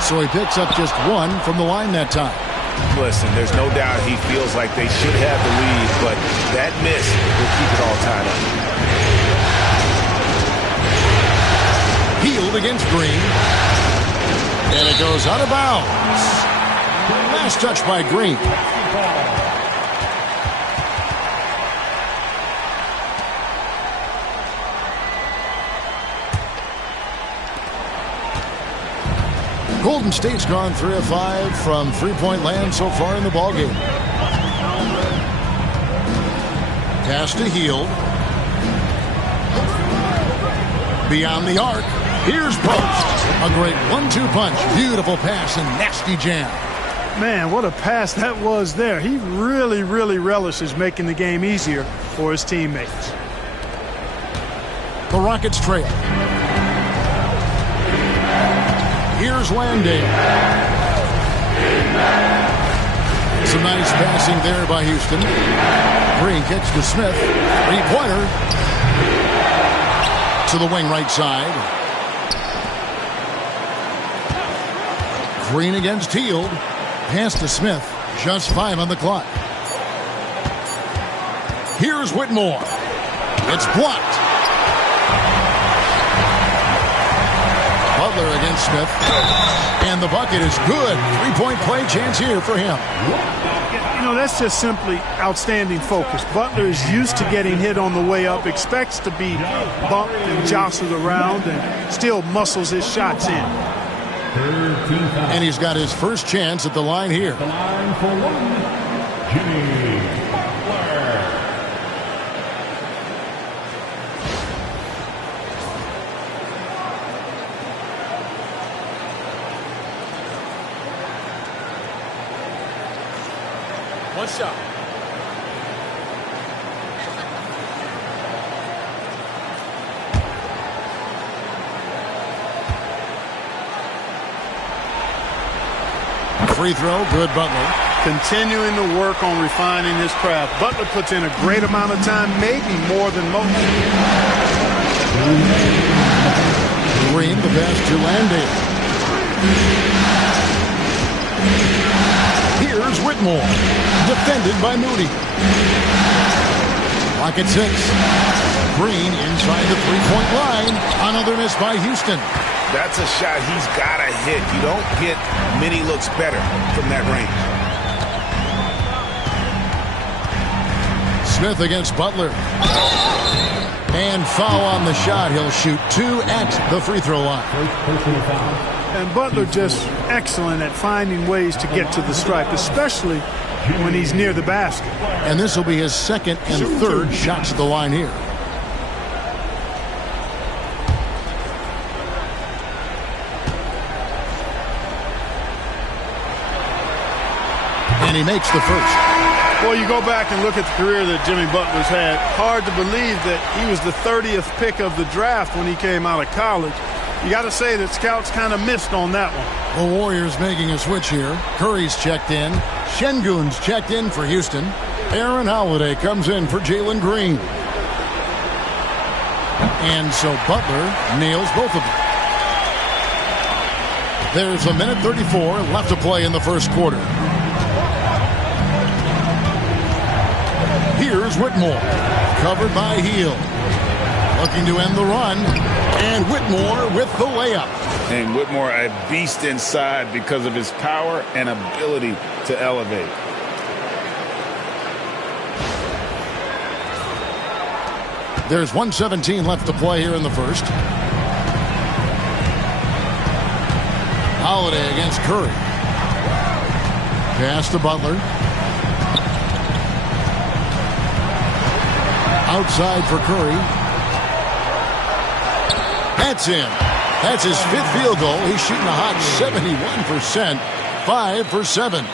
So he picks up just one from the line that time. Listen, there's no doubt he feels like they should have the lead, but that miss will keep it all tied up. Hield against Green. And it goes out of bounds. Last touch by Green. Golden State's gone 3 of 5 from three-point land so far in the ballgame. Pass to Hield. Beyond the arc. Here's Post. A great 1-2 punch. Beautiful pass and nasty jam. Man, what a pass that was there. He really relishes making the game easier for his teammates. The Rockets trail. Here's Landale. Some nice passing there by Houston. Green kicks to Smith. 3-pointer. To the wing right side. Green against Hield. Pass to Smith. Just 5 on the clock. Here's Whitmore. It's blocked. Butler against Smith. And the bucket is good. 3-point play chance here for him. You know, that's just simply outstanding focus. Butler is used to getting hit on the way up, expects to be bumped and jostled around, and still muscles his shots in. And he's got his first chance at the line here. The line for 1, Jimmy Butler. One shot. Free throw, good Butler. Continuing to work on refining his craft. Butler puts in a great amount of time, maybe more than most. Green, the pass to Landale. Here's Whitmore. Defended by Moody. Clock at 6. Green inside the 3-point line. Another miss by Houston. That's a shot he's got to hit. You don't get many looks better from that range. Smith against Butler. And foul on the shot. He'll shoot 2 at the free throw line. And Butler just excellent at finding ways to get to the stripe, especially when he's near the basket. And this will be his second and third shots at the line here. And he makes the first. Well, you go back and look at the career that Jimmy Butler's had. Hard to believe that he was the 30th pick of the draft when he came out of college. You got to say that scouts kind of missed on that one. The Warriors making a switch here. Curry's checked in. Şengün's checked in for Houston. Aaron Holiday comes in for Jalen Green. And so Butler nails both of them. There's a minute 34 left to play in the first quarter. Here's Whitmore, covered by Hield. Looking to end the run, and Whitmore with the layup. And Whitmore a beast inside because of his power and ability to elevate. There's 1:17 left to play here in the first. Holiday against Curry. Pass to Butler. Outside for Curry. That's in. That's his 5th field goal. He's shooting a hot 71%. 5 for 7.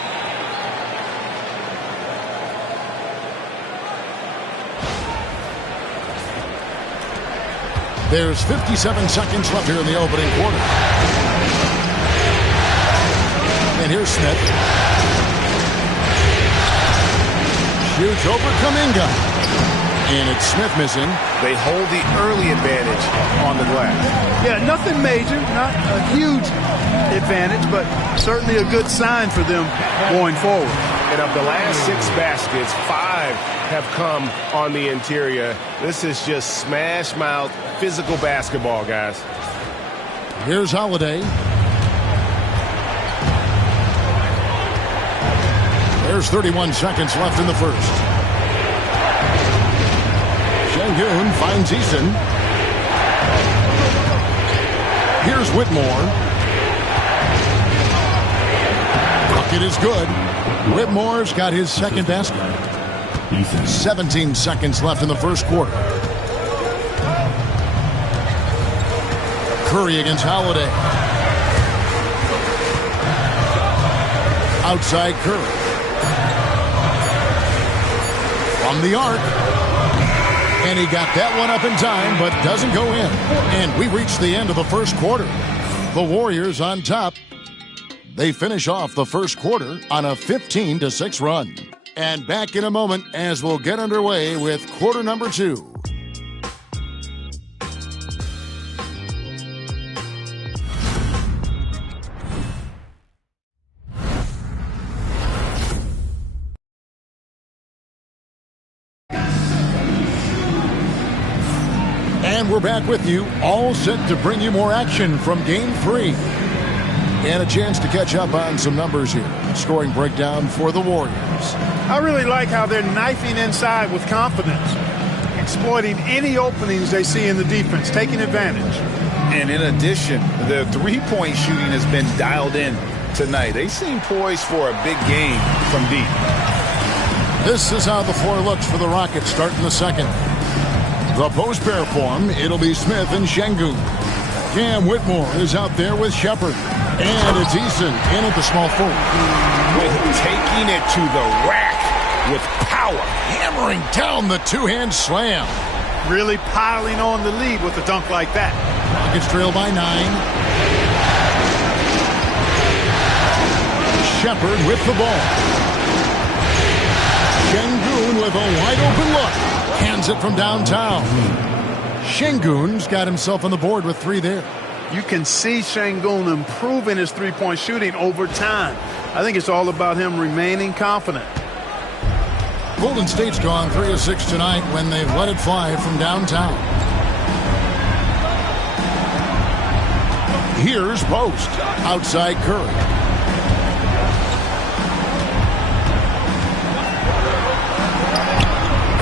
There's 57 seconds left here in the opening quarter. And here's Smith. Shoots over Kuminga. And it's Smith missing. They hold the early advantage on the glass. Yeah, nothing major, not a huge advantage, but certainly a good sign for them going forward. And of the last 6 baskets, 5 have come on the interior. This is just smash mouth, physical basketball, guys. Here's Holiday. There's 31 seconds left in the first. Şengün finds Eason. Here's Whitmore. Bucket is good. Whitmore's got his second basket. 17 seconds left in the first quarter. Curry against Holiday. Outside Curry. From the arc. And he got that one up in time, but doesn't go in. And we reach the end of the first quarter. The Warriors on top. They finish off the first quarter on a 15-6 run. And back in a moment as we'll get underway with quarter number 2. And we're back with you, all set to bring you more action from Game 3. And a chance to catch up on some numbers here. Scoring breakdown for the Warriors. I really like how they're knifing inside with confidence, exploiting any openings they see in the defense, taking advantage. And in addition, the three-point shooting has been dialed in tonight. They seem poised for a big game from deep. This is how the floor looks for the Rockets starting the second. The post pair form, it'll be Smith and Şengün. Cam Whitmore is out there with Shepherd. And it's Eason in at the small forward. Taking it to the rack with power. Hammering down the two-hand slam. Really piling on the lead with a dunk like that. Rockets trail by 9. Shepherd with the ball. Şengün with a wide-open look. Hands it from downtown. Şengün's got himself on the board with 3 there. You can see Şengün improving his three-point shooting over time. I think it's all about him remaining confident. Golden State's gone 3 of 6 tonight when they've let it fly from downtown. Here's Post. Outside Curry.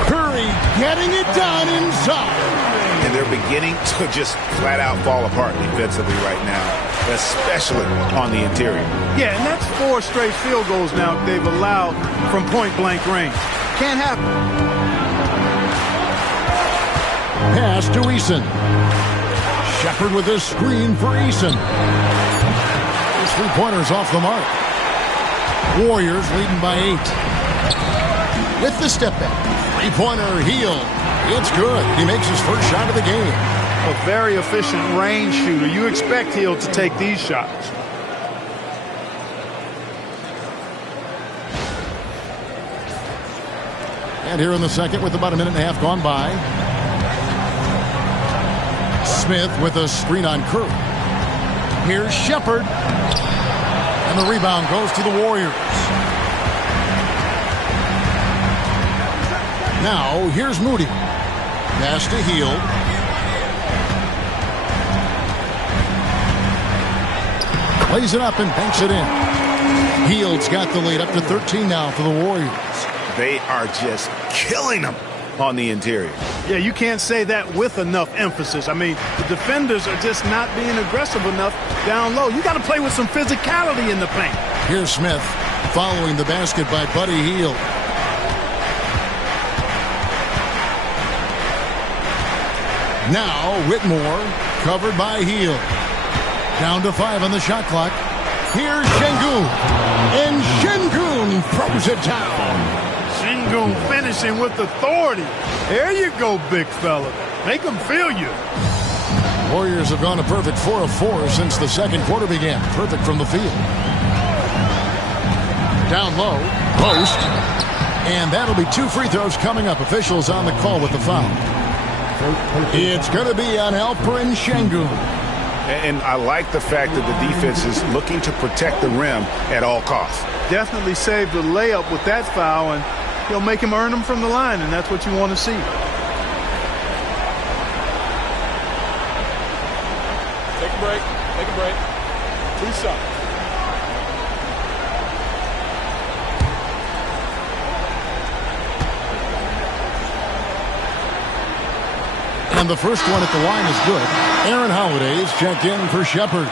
Curry getting it done inside. And they're beginning to just flat out fall apart defensively right now, especially on the interior. Yeah, and that's 4 straight field goals now they've allowed from point-blank range. Can't happen. Pass to Eason. Shepard with a screen for Eason. His 3-pointers off the mark. Warriors leading by 8. With the step back. 3-pointer Hield. It's good. He makes his first shot of the game. A very efficient range shooter. You expect Hield to take these shots. And here in the second with about a minute and a half gone by. Smith with a screen on Curry. Here's Shepard. And the rebound goes to the Warriors. Now, here's Moody. Pass to Hield. Plays it up and banks it in. Hield's got the lead up to 13 now for the Warriors. They are just killing them on the interior. Yeah, you can't say that with enough emphasis. I mean, the defenders are just not being aggressive enough down low. You got to play with some physicality in the paint. Here's Smith following the basket by Buddy Hield. Now Whitmore covered by Hield. Down to 5 on the shot clock. Here's Şengün. And Şengün throws it down. Şengün finishing with authority. There you go, big fella. Make them feel you. Warriors have gone a perfect 4 of 4 since the second quarter began. Perfect from the field. Down low. Post. And that'll be 2 free throws coming up. Officials on the call with the foul. It's going to be on Alperen Şengün. And I like the fact that the defense is looking to protect the rim at all costs. Definitely saved the layup with that foul, and he'll make him earn them from the line, and that's what you want to see. Take a break. Take a break. 2 shots. And the first one at the line is good. Aaron Holiday's checked in for Shepard.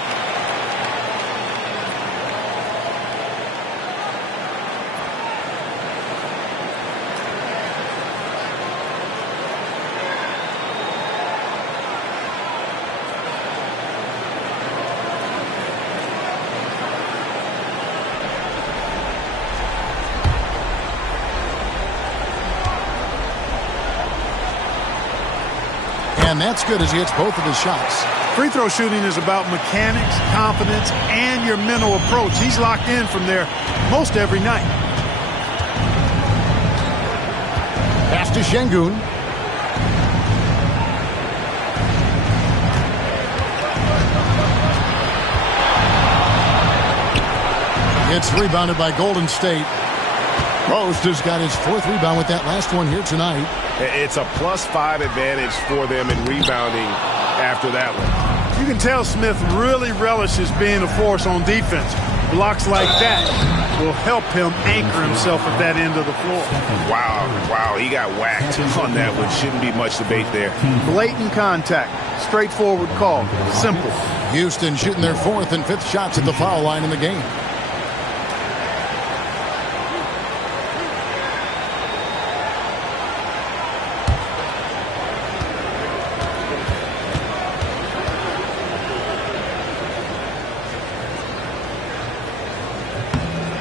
And that's good as he hits both of his shots. Free throw shooting is about mechanics, confidence, and your mental approach. He's locked in from there most every night. Pass to Şengün. It's rebounded by Golden State. Post has got his 4th rebound with that last one here tonight. It's a +5 advantage for them in rebounding after that one. You can tell Smith really relishes being a force on defense. Blocks like that will help him anchor himself at that end of the floor. Wow, he got whacked on that one. Shouldn't be much debate there. Blatant contact. Straightforward call. Simple. Houston shooting their 4th and 5th shots at the foul line in the game.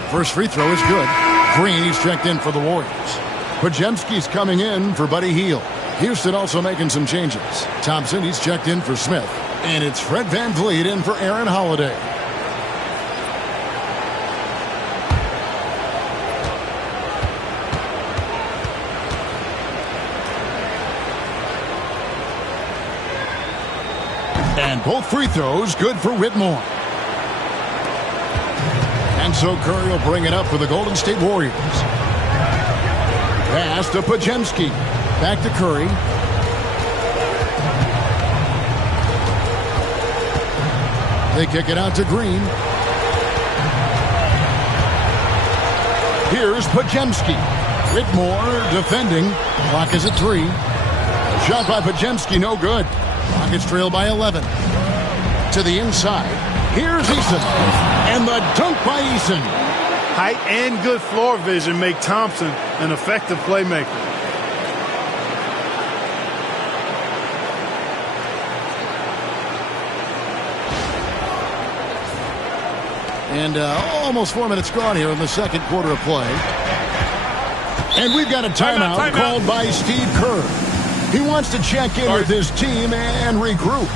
First free throw is good. Green, he's checked in for the Warriors. Podziemski's coming in for Buddy Hield. Houston also making some changes. Thompson, he's checked in for Smith. And it's Fred VanVleet in for Aaron Holiday. And both free throws good for Whitmore. And so Curry will bring it up for the Golden State Warriors. Pass to Podziemski. Back to Curry. They kick it out to Green. Here's Podziemski. Whitmore defending. Clock is at 3. Shot by Podziemski, no good. Rockets trail by 11. To the inside. Here's Eason. And the dunk by Eason. Height and good floor vision make Thompson an effective playmaker. And almost 4 minutes gone here in the second quarter of play. And we've got a timeout called by Steve Kerr. He wants to check in with his team and regroup.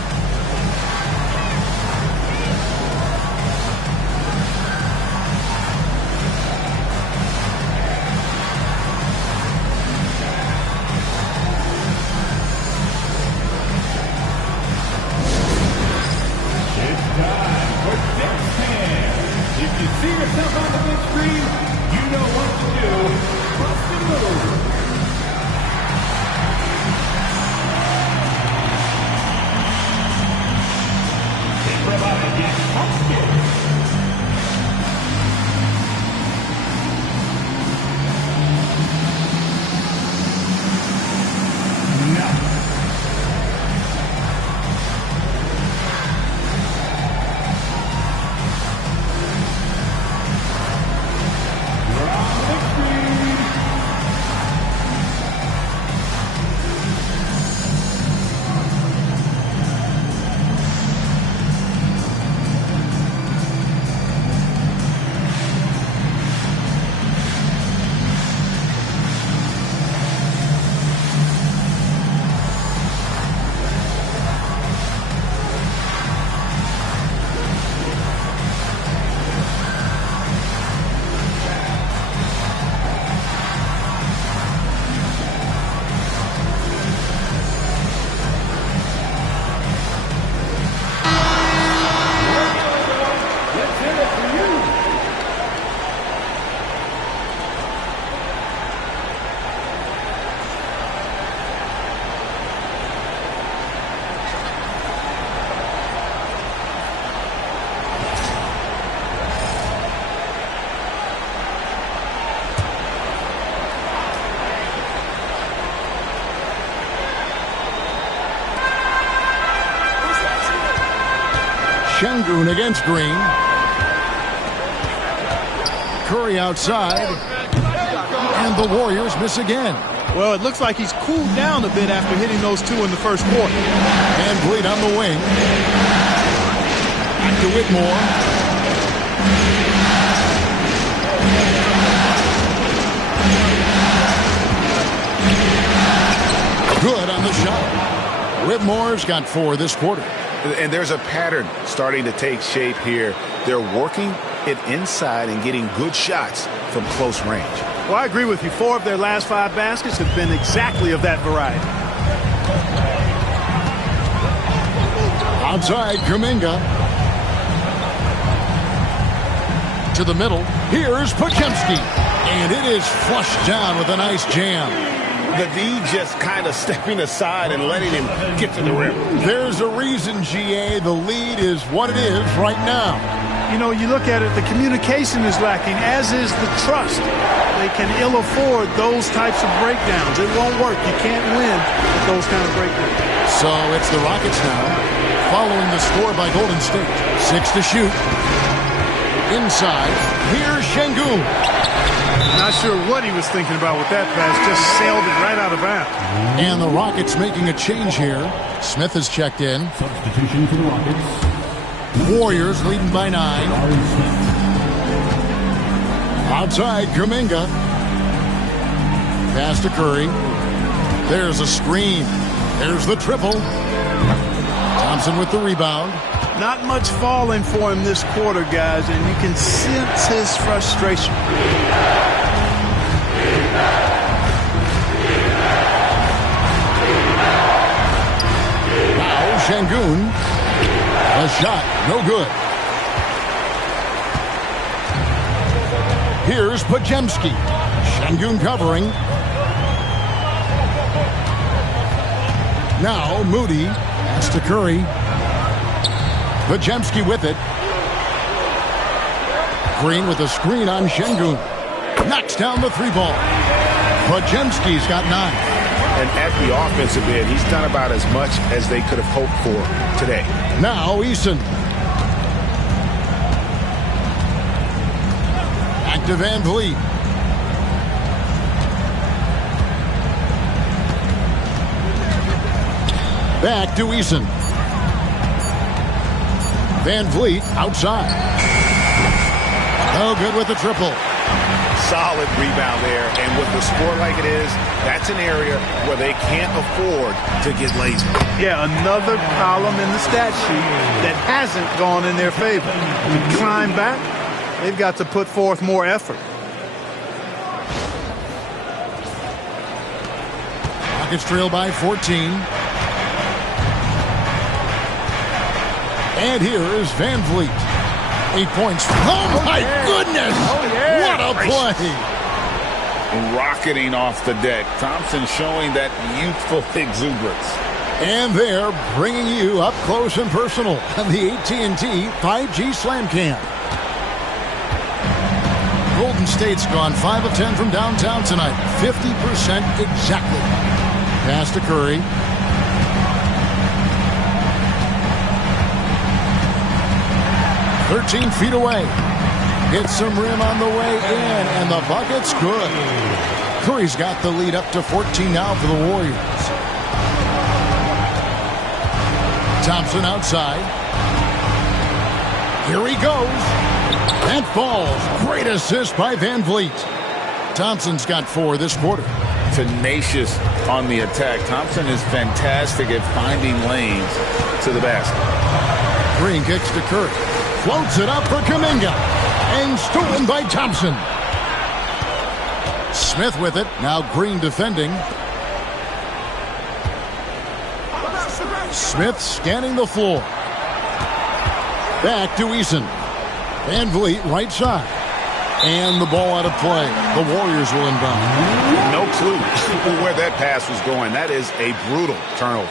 Şengün against Green. Curry outside. And the Warriors miss again. Well, it looks like he's cooled down a bit after hitting those two in the first quarter. And Bleed on the wing. Back to Whitmore. Good on the shot. Whitmore's got 4 this quarter. And there's a pattern starting to take shape here. They're working it inside and getting good shots from close range. Well, I agree with you. 4 of their last 5 baskets have been exactly of that variety. Outside, Kuminga. To the middle. Here's Podziemski. And it is flushed down with a nice jam. The D just kind of stepping aside and letting him get to the rim. There's a reason, GA. The lead is what it is right now. You know, you look at it, the communication is lacking, as is the trust. They can ill afford those types of breakdowns. It won't work. You can't win with those kind of breakdowns. So it's the Rockets now, following the score by Golden State. 6 to shoot. Inside, here's Şengün. Not sure what he was thinking about with that pass. Just sailed it right out of bounds. And the Rockets making a change here. Smith has checked in. Substitution for the Rockets. Warriors leading by 9. Outside, Kuminga. Pass to Curry. There's a screen. There's the triple. Thompson with the rebound. Not much falling for him this quarter, guys, and you can sense his frustration. Now Şengün. A shot, no good. Here's Podziemski. Şengün covering. Now Moody. Pass to Curry. Podziemski with it. Green with a screen on Şengün. Knocks down the 3-ball. Podziemski's got 9. And at the offensive end, he's done about as much as they could have hoped for today. Now Eason. Back to Van Vliet. Back to Eason. Van Vliet outside. No good with the triple. Solid rebound there, and with the score like it is, that's an area where they can't afford to get lazy. Yeah, another column in the stat sheet that hasn't gone in their favor. To climb back, they've got to put forth more effort. Rockets trail by 14. And here is Van Vliet. 8 points. Oh, my goodness! Oh, yeah. What a play! Rocketing off the deck. Thompson showing that youthful exuberance. And they're bringing you up close and personal on the AT&T 5G Slam Cam. Golden State's gone 5 of 10 from downtown tonight. 50% exactly. Pass to Curry. "13 feet away. Hits some rim on the way in, and the bucket's good. Curry's got the lead up to 14 now for the Warriors. Thompson outside. Here he goes. And falls. Great assist by Van Vliet. Thompson's got 4 this quarter. Tenacious on the attack. Thompson is fantastic at finding lanes to the basket. Green kicks to Curry. Floats it up for Kuminga. And stolen by Thompson. Smith with it. Now Green defending. Smith scanning the floor. Back to Eason. Van Vliet right side. And the ball out of play. The Warriors will inbound. No clue where that pass was going. That is a brutal turnover.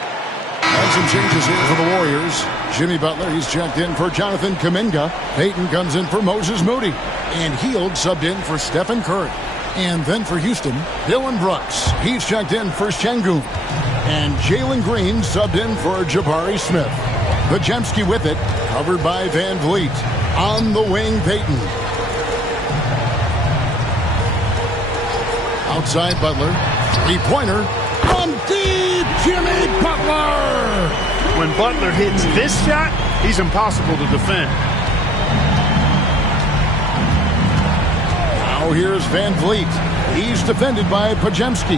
And some changes here for the Warriors. Jimmy Butler, he's checked in for Jonathan Kuminga. Payton comes in for Moses Moody. And Hield subbed in for Stephen Curry. And then for Houston, Dylan Brooks. He's checked in for Şengün. And Jalen Green subbed in for Jabari Smith. Podziemski with it, covered by Van Vliet. On the wing, Payton. Outside Butler. Three-pointer. From deep, Jimmy Butler! When Butler hits this shot, he's impossible to defend. Now here's Van Vliet. He's defended by Podziemski.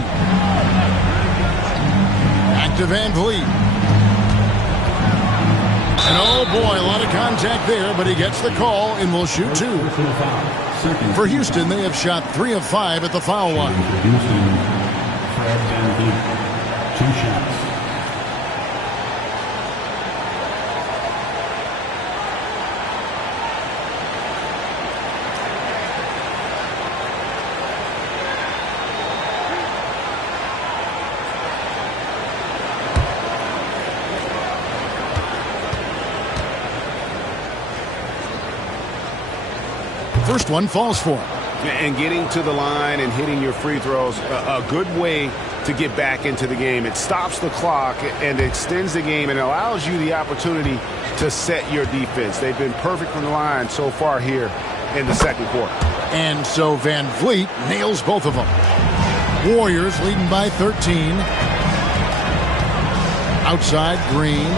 Back to Van Vliet. And oh boy, a lot of contact there, but he gets the call and will shoot 2. For Houston, they have shot 3 of 5 at the foul line. Houston, Fred Van Vliet, 2 shots. First one falls for him. And getting to the line and hitting your free throws, a good way to get back into the game. It stops the clock and extends the game and allows you the opportunity to set your defense. They've been perfect from the line so far here in the second quarter. And so Van Vliet nails both of them. Warriors leading by 13. Outside Green.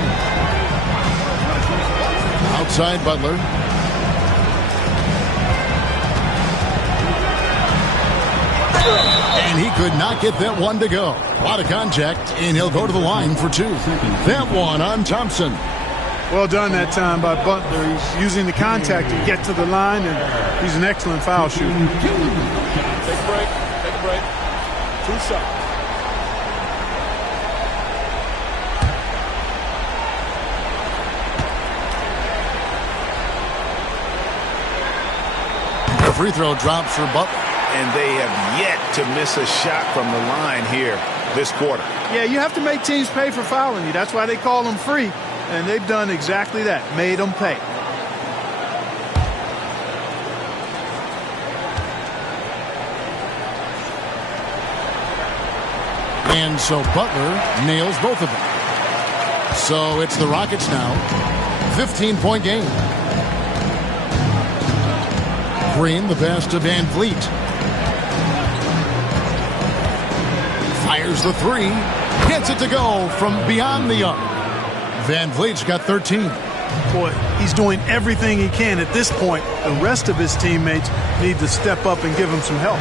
Outside Butler. And he could not get that one to go. A lot of contact, and he'll go to the line for 2. That one on Thompson. Well done that time by Butler. He's using the contact to get to the line, and he's an excellent foul shooter. Take a break. Take a break. 2 shots. The free throw drops for Butler. And they have yet to miss a shot from the line here this quarter. Yeah, you have to make teams pay for fouling you. That's why they call them free. And they've done exactly that, made them pay. And so Butler nails both of them. So it's the Rockets now. 15-point game. Green, the pass to Van Vliet. Fires the three. Gets it to go from beyond the arc. Van Vliet's got 13. Boy, he's doing everything he can at this point. The rest of his teammates need to step up and give him some help.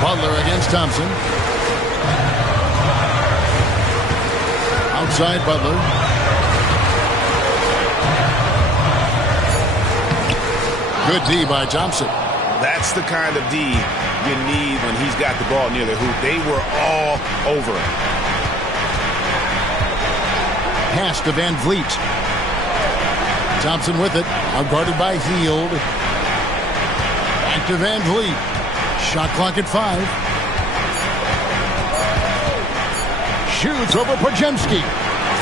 Butler against Thompson. Outside Butler. Good D by Thompson. That's the kind of D you need when he's got the ball near the hoop. They were all over him. Pass to Van Vliet. Thompson with it. Outguarded by Hield. Back to Van Vliet. Shot clock at 5. Shoots over Podziemski.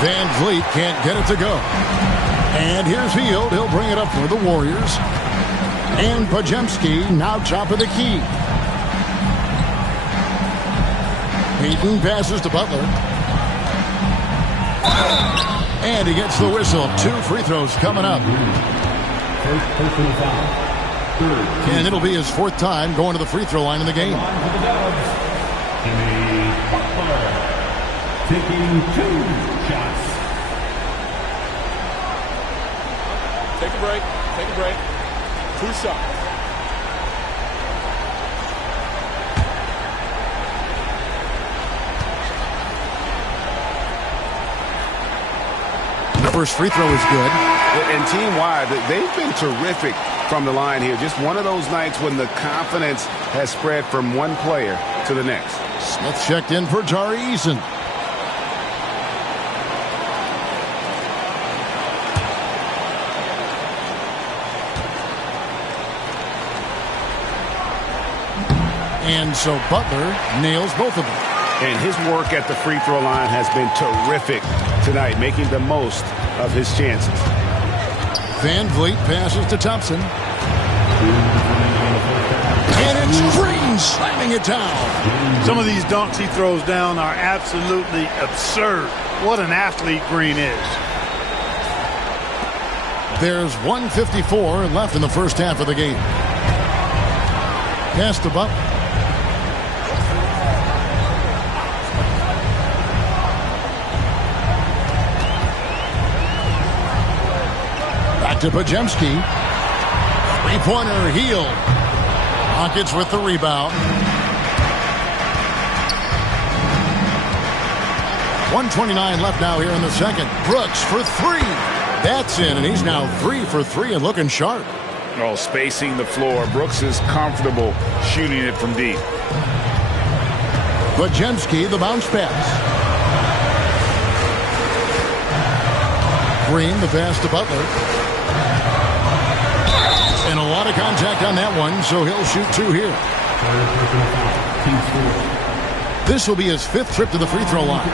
Van Vliet can't get it to go. And here's Hield. He'll bring it up for the Warriors. And Podziemski now top of the key. Payton passes to Butler. And he gets the whistle. 2 free throws coming up. First personal foul. Third. And it'll be his 4th time going to the free throw line in the game. Jimmy Butler taking 2 shots. Take a break. Take a break. 2 shots. The first free throw is good. And team-wide, they've been terrific from the line here. Just one of those nights when the confidence has spread from one player to the next. Smith checked in for Tari Eason. And so Butler nails both of them. And his work at the free throw line has been terrific tonight, making the most of his chances. Van Vliet passes to Thompson. And it's Green slamming it down. Some of these dunks he throws down are absolutely absurd. What an athlete Green is. There's 1:54 left in the first half of the game. Pass to Butler. To Podziemski. Three-pointer, Hield. Rockets with the rebound. 1:29 left now here in the second. Brooks for 3. That's in, and he's now 3 for 3 and looking sharp. Oh, spacing the floor. Brooks is comfortable shooting it from deep. Podziemski, the bounce pass. Green, the pass to Butler. And a lot of contact on that one, so he'll shoot 2 here. This will be his 5th trip to the free throw line.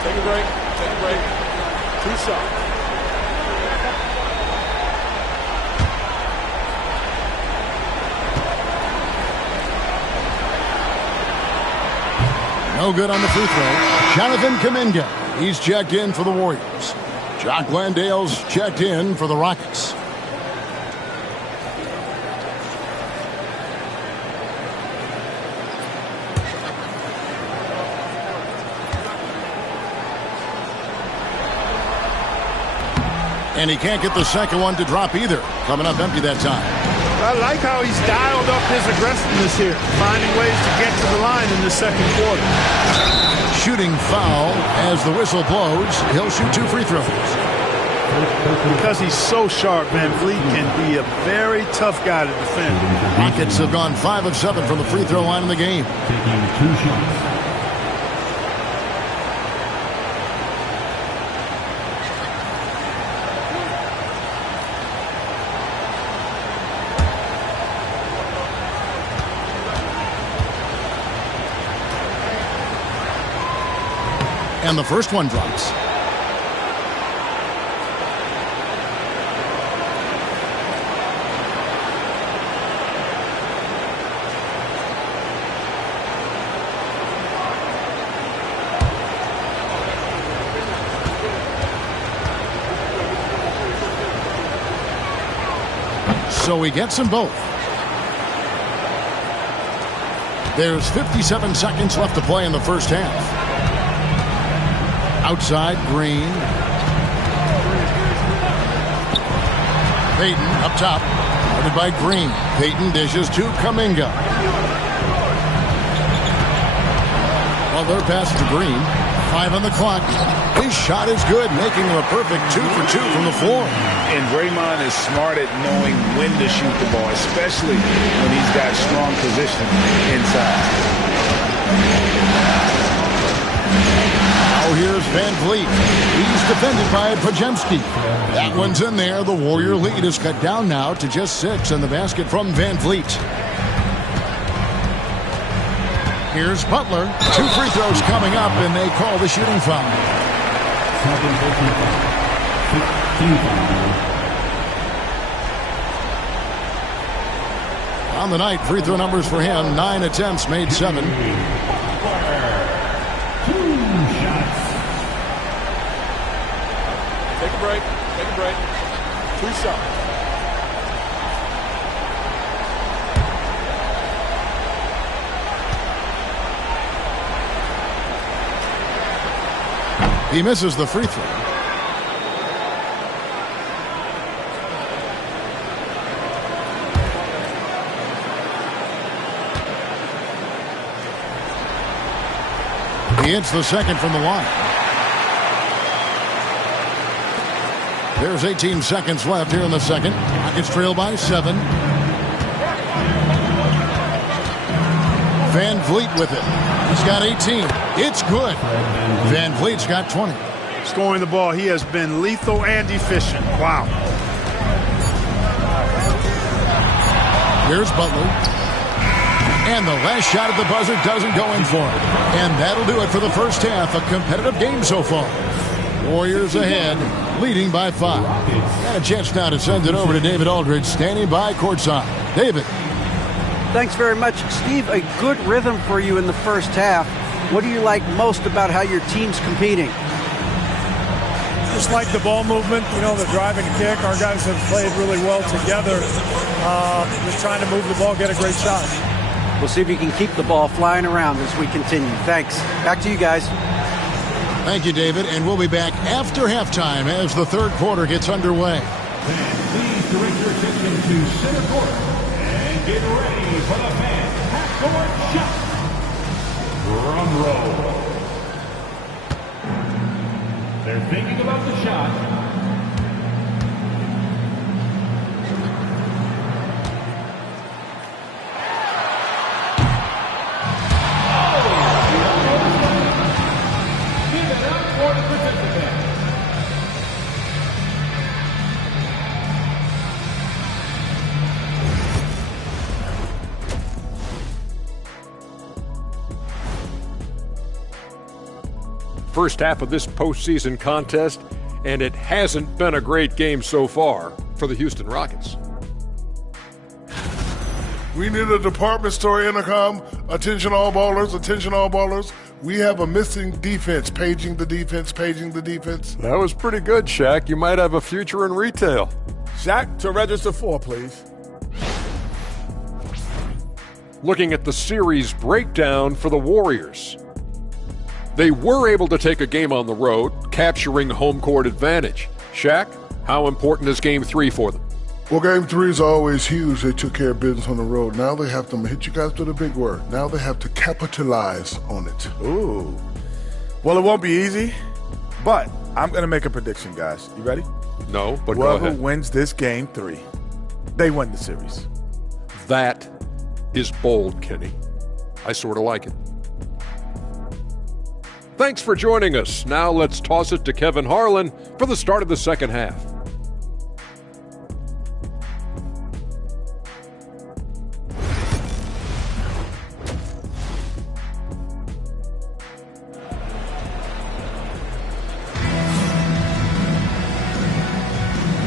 Take a break. Take a break. 2 shots. No good on the free throw. Jonathan Kuminga. He's checked in for the Warriors. Jock Landale's checked in for the Rockets. And he can't get the second one to drop either. Coming up empty that time. I like how he's dialed up his aggressiveness here, finding ways to get to the line in the second quarter. Shooting foul as the whistle blows. He'll shoot 2 free throws. Because he's so sharp, Van Vliet can be a very tough guy to defend. Rockets have gone 5 of 7 from the free throw line in the game. Taking 2 shots. And the first one drops. So he gets them both. There's 57 seconds left to play in the first half. Outside, Green. Payton up top. Guarded by Green. Payton dishes to Kuminga. Butler passes to Green. 5 on the clock. His shot is good, making him a perfect 2 for 2 from the floor. And Draymond is smart at knowing when to shoot the ball, especially when he's got strong position inside. Now here's Van Vliet. He's defended by Podziemski. That one's in there. The Warrior lead is cut down now to just 6, and the basket from Van Vliet. Here's Butler. 2 free throws coming up, and they call the shooting foul. On the night, free throw numbers for him, 9 attempts, made 7. 2 shots. Take a break. Take a break. 2 shots. He misses the free throw. He hits the second from the line. There's 18 seconds left here in the second. Rockets trail by 7. Van Vliet with it. He's got 18. It's good. Van Vliet's got 20. Scoring the ball, he has been lethal and efficient. Wow. Here's Butler. And the last shot at the buzzer doesn't go in for him. And that'll do it for the first half. A competitive game so far. Warriors ahead, leading by 5. And a chance now to send it over to David Aldridge, standing by courtside. David. Thanks very much. Steve, a good rhythm for you in the first half. What do you like most about how your team's competing? Just like the ball movement, you know, the drive and kick. Our guys have played really well together. Just trying to move the ball, get a great shot. We'll see if you can keep the ball flying around as we continue. Thanks. Back to you guys. Thank you, David. And we'll be back after halftime as the third quarter gets underway. Please direct your attention to center court and get ready for the fans half-court shot. Drum roll. They're thinking about the shot. First half of this postseason contest, and it hasn't been a great game so far for the Houston Rockets. We need a department store intercom. Attention all ballers, attention all ballers. We have a missing defense. Paging the defense, paging the defense. That was pretty good, Shaq. You might have a future in retail. Shaq, to register 4, please. Looking at the series breakdown for the Warriors. They were able to take a game on the road, capturing home court advantage. Shaq, how important is Game 3 for them? Well, Game 3 is always huge. They took care of business on the road. Now they have to hit you guys with a big word. Now they have to capitalize on it. Ooh. Well, it won't be easy, but I'm going to make a prediction, guys. You ready? No, but whoever go ahead. wins this Game 3, they win the series. That is bold, Kenny. I sort of like it. Thanks for joining us. Now let's toss it to Kevin Harlan for the start of the second half.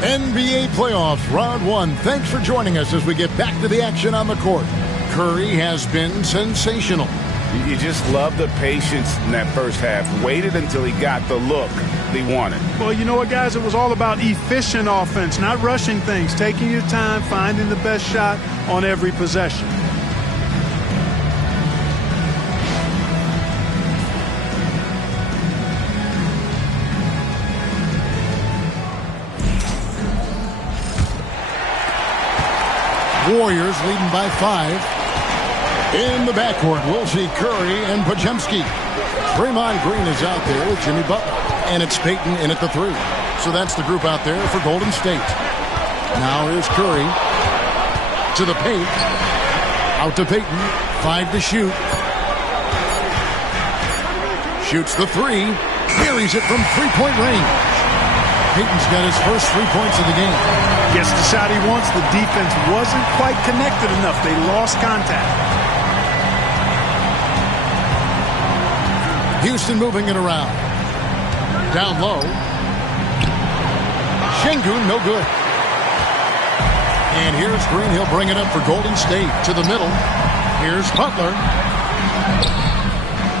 NBA playoffs, round one. Thanks for joining us as we get back to the action on the court. Curry has been sensational. You just love the patience in that first half. Waited until he got the look he wanted. Well, you know what, guys? It was all about efficient offense, not rushing things, taking your time, finding the best shot on every possession. Warriors leading by 5. In the backcourt, we'll see Curry and Podziemski. Draymond Green is out there with Jimmy Butler. And it's Payton in at the 3. So that's the group out there for Golden State. Now here's Curry to the paint. Out to Payton. 5 to shoot. Shoots the 3. Buries it from three-point range. Payton's got his first 3 points of the game. Gets the shot he wants. The defense wasn't quite connected enough. They lost contact. Houston moving it around. Down low. Şengün, no good. And here's Green. He'll bring it up for Golden State to the middle. Here's Butler.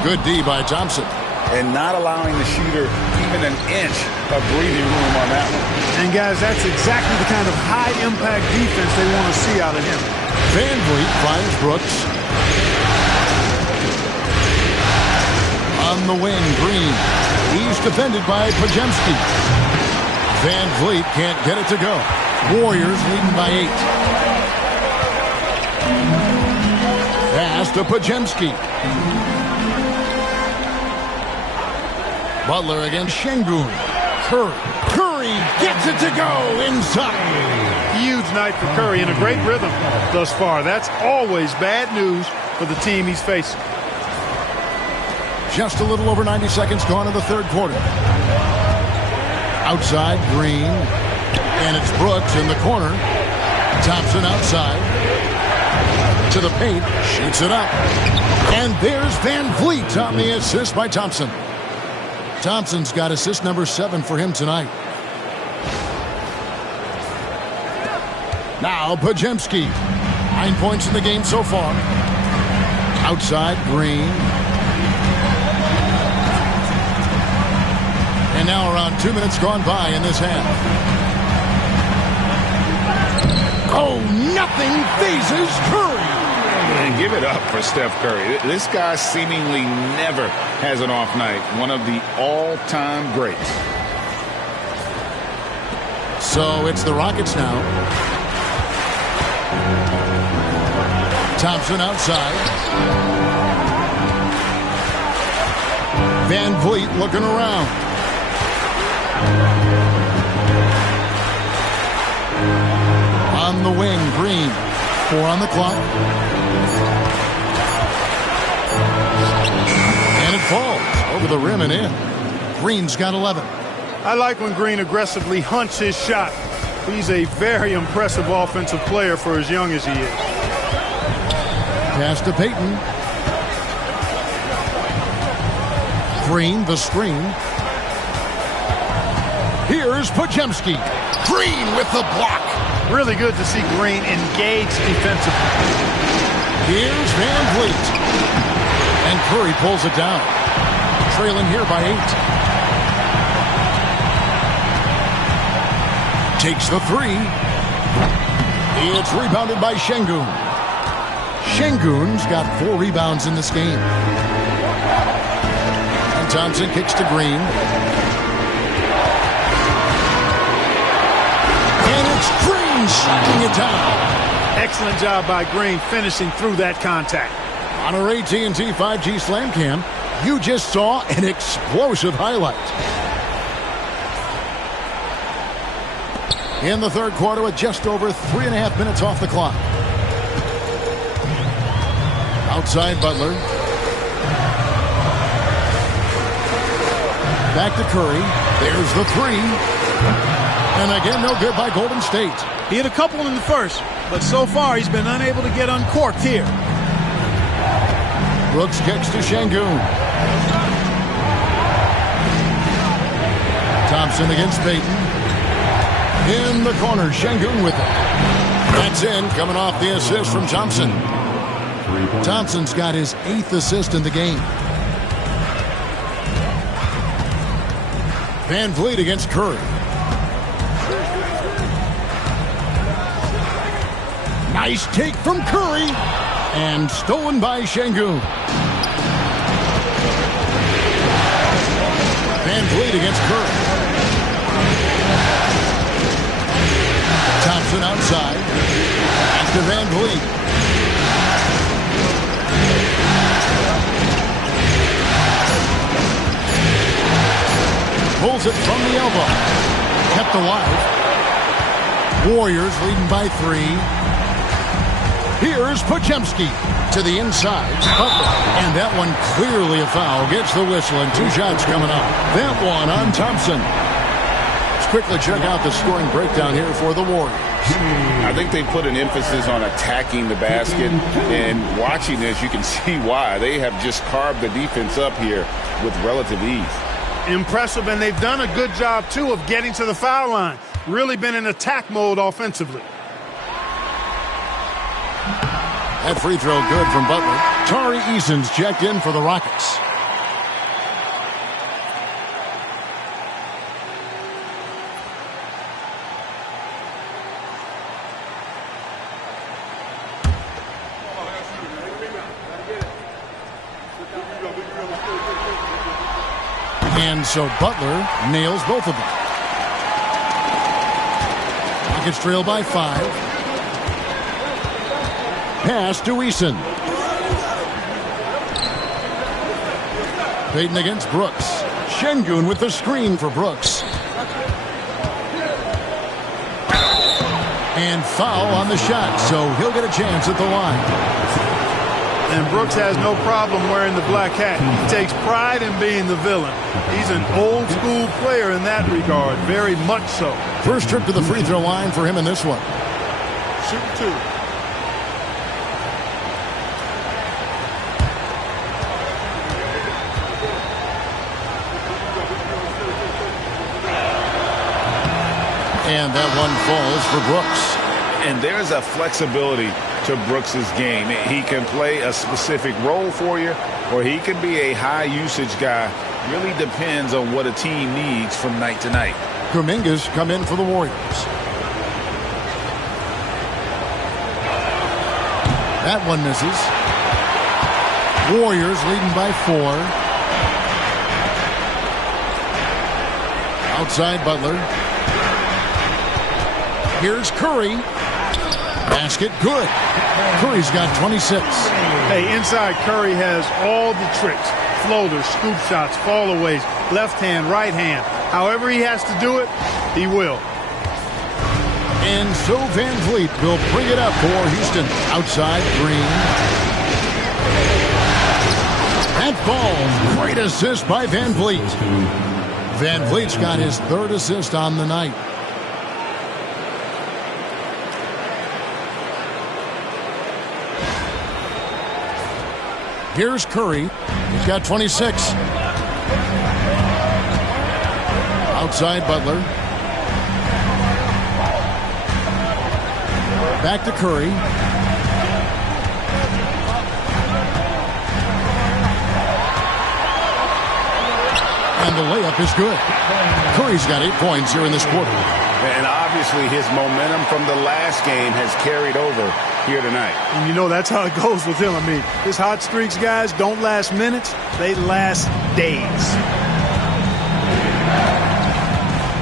Good D by Thompson. And not allowing the shooter even an inch of breathing room on that one. And, guys, that's exactly the kind of high-impact defense they want to see out of him. Van Vliet finds Brooks. On the wing, Green. He's defended by Podziemski. Van Vliet can't get it to go. Warriors leading by 8. Pass to Podziemski. Butler against Şengün. Curry gets it to go inside. Huge night for Curry and a great rhythm thus far. That's always bad news for the team he's facing. Just a little over 90 seconds gone in the third quarter. Outside, Green. And it's Brooks in the corner. Thompson outside. To the paint. Shoots it up. And there's Van Vliet on the assist by Thompson. Thompson's got assist number 7 for him tonight. Now Podziemski. 9 points in the game so far. Outside, Green. And now around 2 minutes gone by in this half. Oh, nothing phases Curry. And give it up for Steph Curry. This guy seemingly never has an off night. One of the all-time greats. So it's the Rockets now. Thompson outside. Van Vliet looking around. On the wing, Green. 4 on the clock. And it falls over the rim and in. Green's got 11. I like when Green aggressively hunts his shot. He's a very impressive offensive player for as young as he is. Pass to Payton. Green, the screen. Here's Podziemski. Green with the block. Really good to see Green engaged defensively. Here's Van Vliet. And Curry pulls it down. Trailing here by 8. Takes the 3. It's rebounded by Şengün. Şengün's got 4 rebounds in this game. And Thompson kicks to Green. And it's Green shutting it down. Excellent job by Green finishing through that contact. On our AT&T 5G Slam Cam, you just saw an explosive highlight. In the third quarter with just over 3.5 minutes off the clock. Outside Butler. Back to Curry. There's the 3. And again, no good by Golden State. He hit a couple in the first, but so far he's been unable to get uncorked here. Brooks kicks to Şengün. Thompson against Payton. In the corner, Şengün with it. That's in, coming off the assist from Thompson. Thompson's got his 8th assist in the game. Van Vliet against Curry. Nice take from Curry. And stolen by Şengün. Van Vliet against Curry. Thompson outside. Back to Van Vliet. Pulls it from the elbow. Kept alive. Warriors leading by 3. Here's Podziemski to the inside. And that one clearly a foul. Gets the whistle and 2 shots coming up. That one on Thompson. Let's quickly check out the scoring breakdown here for the Warriors. I think they put an emphasis on attacking the basket, and watching this, you can see why. They have just carved the defense up here with relative ease. Impressive, and they've done a good job, too, of getting to the foul line. Really been in attack mode offensively. That free throw good from Butler. Tari Eason's checked in for the Rockets. And so Butler nails both of them. Rockets trail by 5. Pass to Eason. Payton against Brooks. Şengün with the screen for Brooks. And foul on the shot, so he'll get a chance at the line. And Brooks has no problem wearing the black hat. He takes pride in being the villain. He's an old school player in that regard, very much so. First trip to the free throw line for him in this one. Shoot 2. And that one falls for Brooks. And there's a flexibility to Brooks's game. He can play a specific role for you, or he can be a high-usage guy. Really depends on what a team needs from night to night. Kuminga's come in for the Warriors. That one misses. Warriors leading by 4. Outside Butler. Here's Curry. Basket good. Curry's got 26. Hey, inside Curry has all the tricks. Floaters, scoop shots, fallaways, left hand, right hand. However he has to do it, he will. And so Van Vliet will bring it up for Houston. Outside Green. That ball. Great assist by Van Vliet. Van Vliet's got his 3rd assist on the night. Here's Curry. He's got 26. Outside Butler. Back to Curry. And the layup is good. Curry's got 8 points here in this quarter. And obviously his momentum from the last game has carried over here tonight. And you know that's how it goes with him. I mean, his hot streaks, guys, don't last minutes. They last days.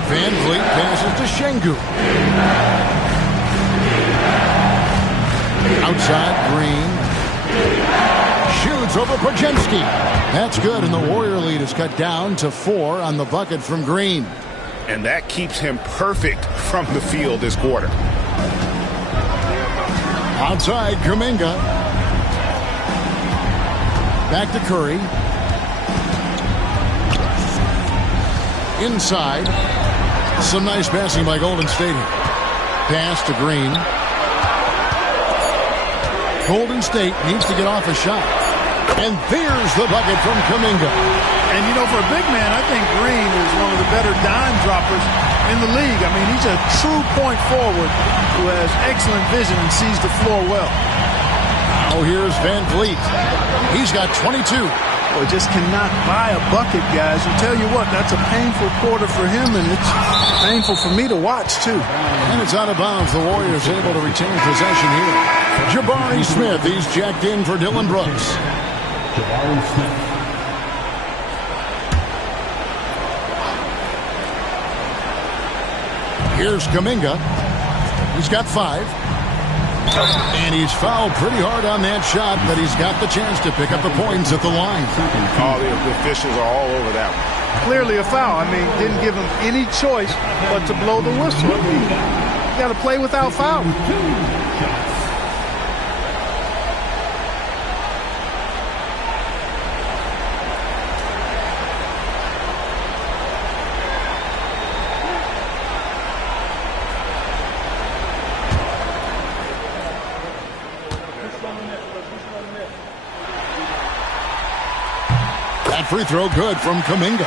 Van Vliet passes to Şengün. Outside Green. Shoots over Podziemski. That's good, and the Warrior lead is cut down to 4 on the bucket from Green. And that keeps him perfect from the field this quarter. Outside Kuminga. Back to Curry. Inside. Some nice passing by Golden State. Pass to Green. Golden State needs to get off a shot. And there's the bucket from Kuminga. And, you know, for a big man, I think Green is one of the better dime droppers in the league. I mean, he's a true point forward who has excellent vision and sees the floor well. Now here's Van Vliet. He's got 22. Well, just cannot buy a bucket, guys. I'll tell you what, that's a painful quarter for him, and it's painful for me to watch, too. And it's out of bounds. The Warriors able to retain possession here. Jabari Smith, he's jacked in for Dillon Brooks. Jabari Smith. Here's Kuminga. He's got 5. And he's fouled pretty hard on that shot, but he's got the chance to pick up the points at the line. All the officials are all over that one. Clearly a foul. I mean, didn't give him any choice but to blow the whistle. I mean, you got to play without fouling. That free throw good from Kuminga.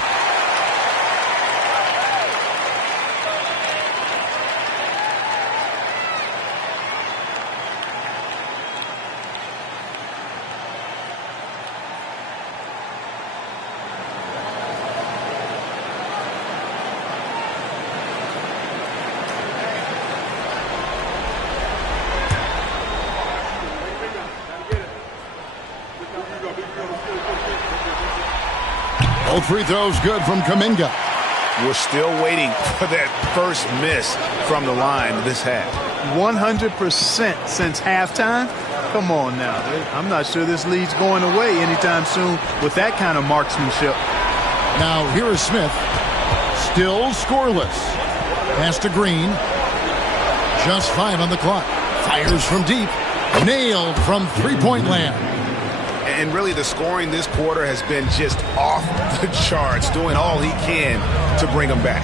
Both free throws good from Kuminga. We're still waiting for that first miss from the line this half. 100% since halftime? Come on now. I'm not sure this lead's going away anytime soon with that kind of marksmanship. Now here is Smith. Still scoreless. Pass to Green. Just 5 on the clock. Fires from deep. Nailed from three-point land. And really the scoring this quarter has been just off the charts, doing all he can to bring them back.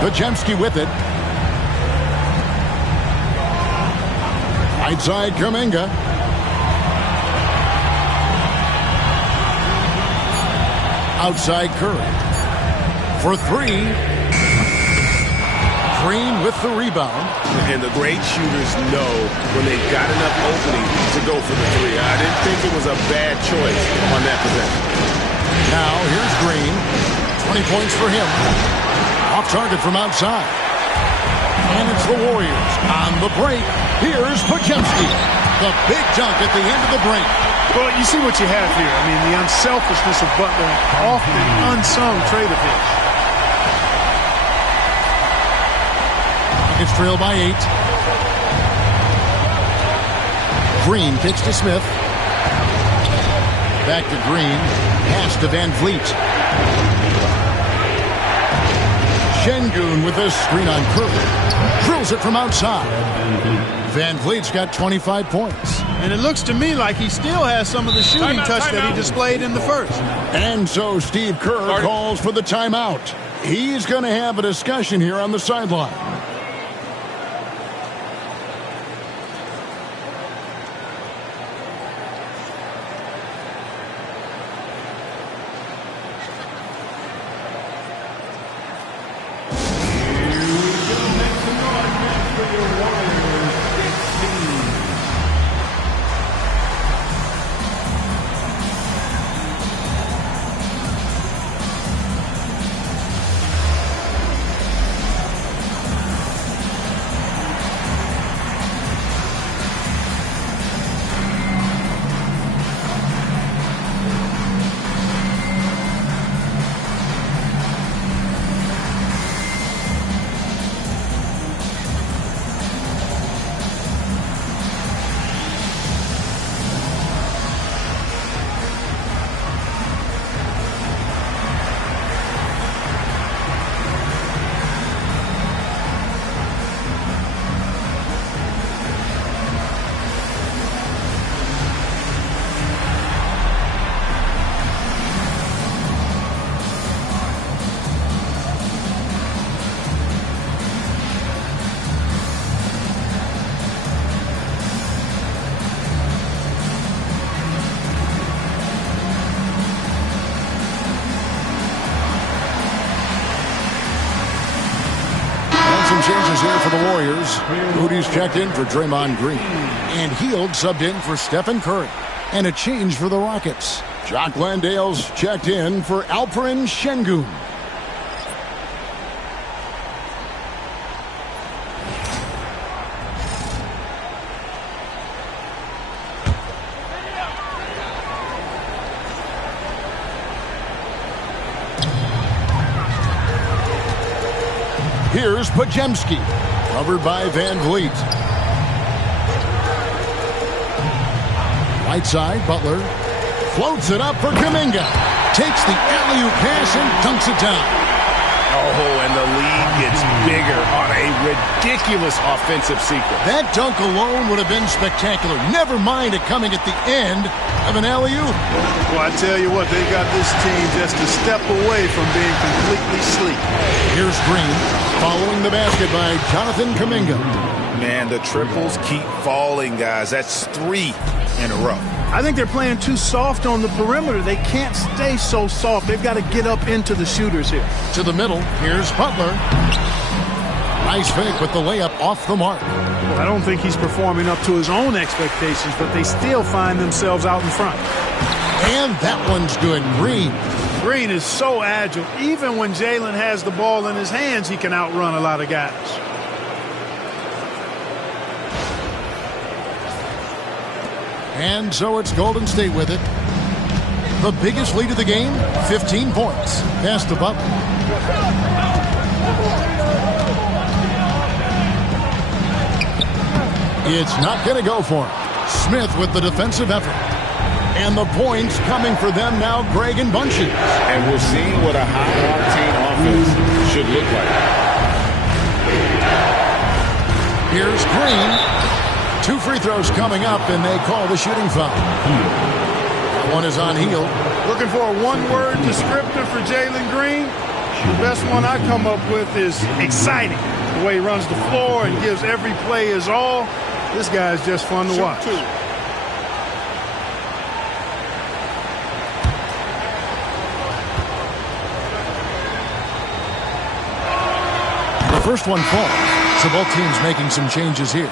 Podziemski with it. Right side Kuminga. Outside Curry. For 3. Green with the rebound. And the great shooters know when they've got enough opening to go for the 3. I didn't think it was a bad choice on that possession. Now here's Green. 20 points for him. Off target from outside. And it's the Warriors on the break. Here's Podziemski. The big dunk at the end of the break. Well, you see what you have here. I mean, the unselfishness of Butler, often unsung trait of his. It's trailed by 8. Green kicks to Smith. Back to Green. Pass to Van Vliet. Şengün with a screen on Curry. Drills it from outside. Van Vliet's got 25 points. And it looks to me like he still has some of the shooting touch that he displayed in the first. And so Steve Kerr calls for the timeout. He's going to have a discussion here on the sideline. here for the Warriors. Moody's checked in for Draymond Green. And Hield subbed in for Stephen Curry. And a change for the Rockets. Jock Landale's checked in for Alperen Şengün. Here's Podziemski, covered by Van Vliet. Right side, Butler floats it up for Kuminga. Takes the alley-oop pass and dunks it down. Oh, and the lead gets bigger on a ridiculous offensive sequence. That dunk alone would have been spectacular. Never mind it coming at the end of an alley-oop. Well, I tell you what, they got this team just a step away from being completely sleep. Here's Green, following the basket by Jonathan Kuminga. Man, the triples keep falling, guys. That's 3 in a row. I think they're playing too soft on the perimeter. They can't stay so soft. They've got to get up into the shooters here. To the middle, here's Butler. Nice fake with the layup off the mark. Well, I don't think he's performing up to his own expectations, but they still find themselves out in front. And that one's good. Green is so agile. Even when Jalen has the ball in his hands, he can outrun a lot of guys. And so it's Golden State with it. The biggest lead of the game, 15 points. Pass to Butler. It's not going to go for him. Smith with the defensive effort. And the points coming for them now, Greg and Bunches. And we're seeing what a high-octane offense should look like. Here's Green. 2 free throws coming up, and they call the shooting foul. One is on Hield. Looking for a one-word descriptor for Jalen Green. The best one I come up with is exciting. The way he runs the floor and gives every play his all. This guy is just fun to watch. The first one falls, so both teams making some changes here.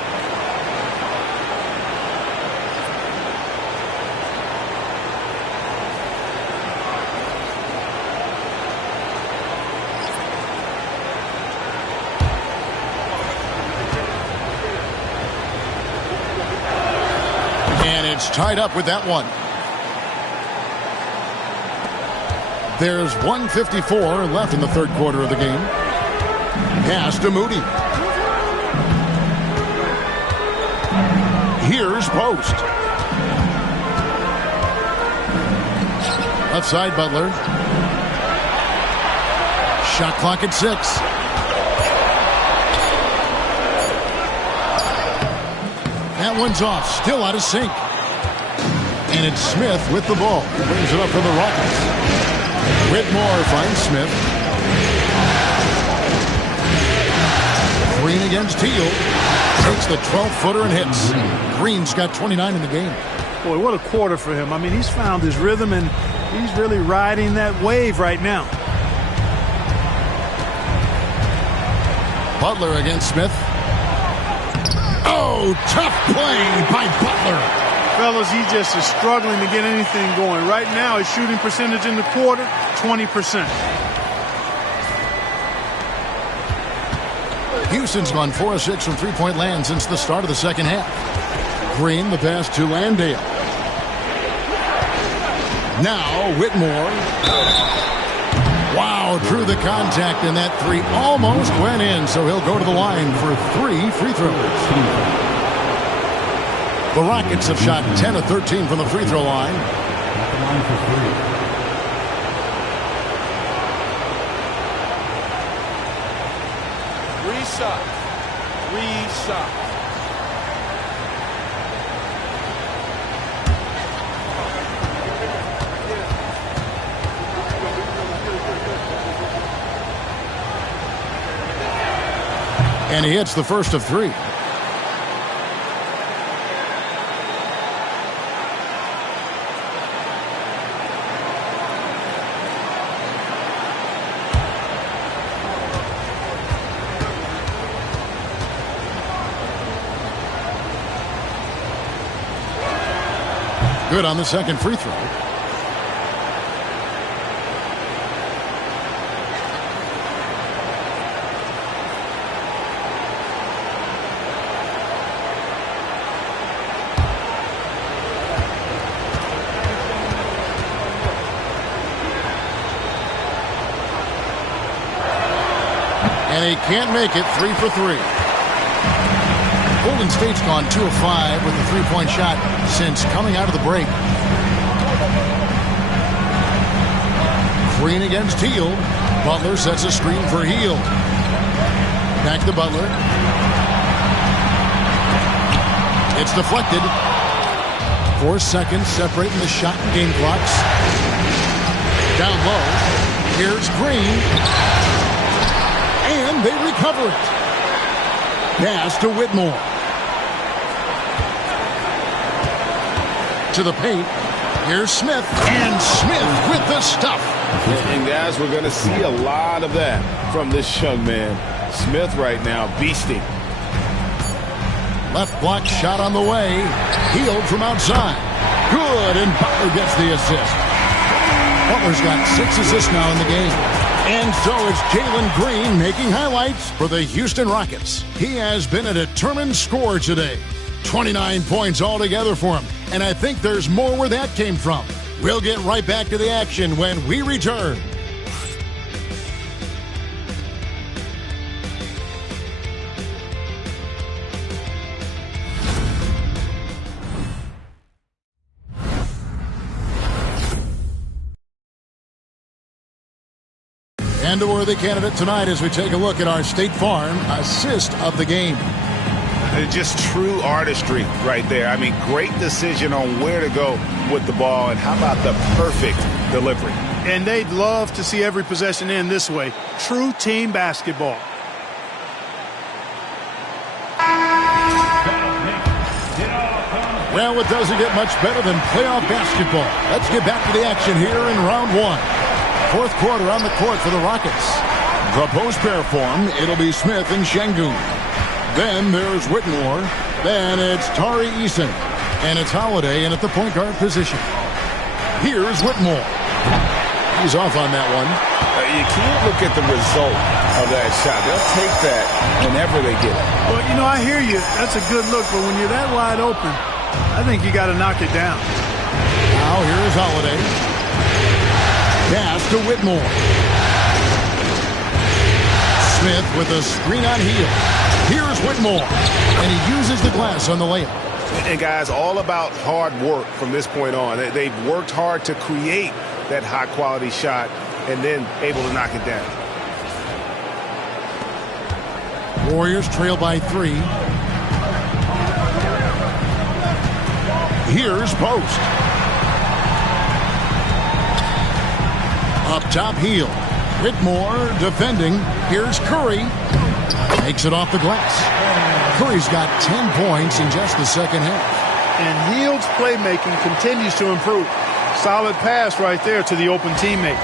Tied up with that one. There's 1:54 left in the third quarter of the game. Pass to Moody. Here's Post. Left side, Butler. Shot clock at 6. That one's off. Still out of sync. And it's Smith with the ball. Brings it up for the Rockets. Whitmore finds Smith. Green against Hield. Takes the 12-footer and hits. Green's got 29 in the game. Boy, what a quarter for him. I mean, he's found his rhythm, and he's really riding that wave right now. Butler against Smith. Oh, tough play by Butler. Fellas, he just is struggling to get anything going. Right now, his shooting percentage in the quarter, 20%. Houston's gone 4 of 6 from three-point land since the start of the second half. Green, the pass to Landale. Now, Whitmore. Wow, drew the contact, and that 3 almost went in, so he'll go to the line for 3 free throws. The Rockets have shot 10 of 13 from the free throw line. Reset. And he hits the first of 3. Good on the second free throw. And he can't make it. 3 for 3. Golden State's gone 2 of 5 with a three-point shot since coming out of the break. Green against Hield. Butler sets a screen for Hield. Back to Butler. It's deflected. 4 seconds separating the shot and game clocks. Down low. Here's Green. And they recover it. Pass to Whitmore. To the paint. Here's Smith. And Smith with the stuff. And guys, we're going to see a lot of that from this young man. Smith right now beasting. Left block shot on the way. Hield from outside. Good, and Butler gets the assist. Butler's got 6 assists now in the game. And so it's Jalen Green making highlights for the Houston Rockets. He has been a determined scorer today. 29 points altogether for him. And I think there's more where that came from. We'll get right back to the action when we return. And a worthy candidate tonight as we take a look at our State Farm assist of the game. Just true artistry right there. I mean, great decision on where to go with the ball, and how about the perfect delivery. And they'd love to see every possession end this way. True team basketball. Well, it doesn't get much better than playoff basketball. Let's get back to the action here in round 1. Fourth quarter on the court for the Rockets. The post pair form, it'll be Smith and Şengün. Then there's Whitmore. Then it's Tari Eason. And it's Holiday in at the point guard position. Here's Whitmore. He's off on that one. You can't look at the result of that shot. They'll take that whenever they get it. Well, you know, I hear you. That's a good look. But when you're that wide open, I think you got to knock it down. Now here's Holiday. Pass to Whitmore. Smith with a screen on Hield. Here's Whitmore. And he uses the glass on the layup. And guys, all about hard work from this point on. They've worked hard to create that high-quality shot and then able to knock it down. Warriors trail by 3. Here's Post. Up top, Hield. Whitmore defending. Here's Curry. Makes it off the glass. Curry's got 10 points in just the second half. And Hield's playmaking continues to improve. Solid pass right there to the open teammate.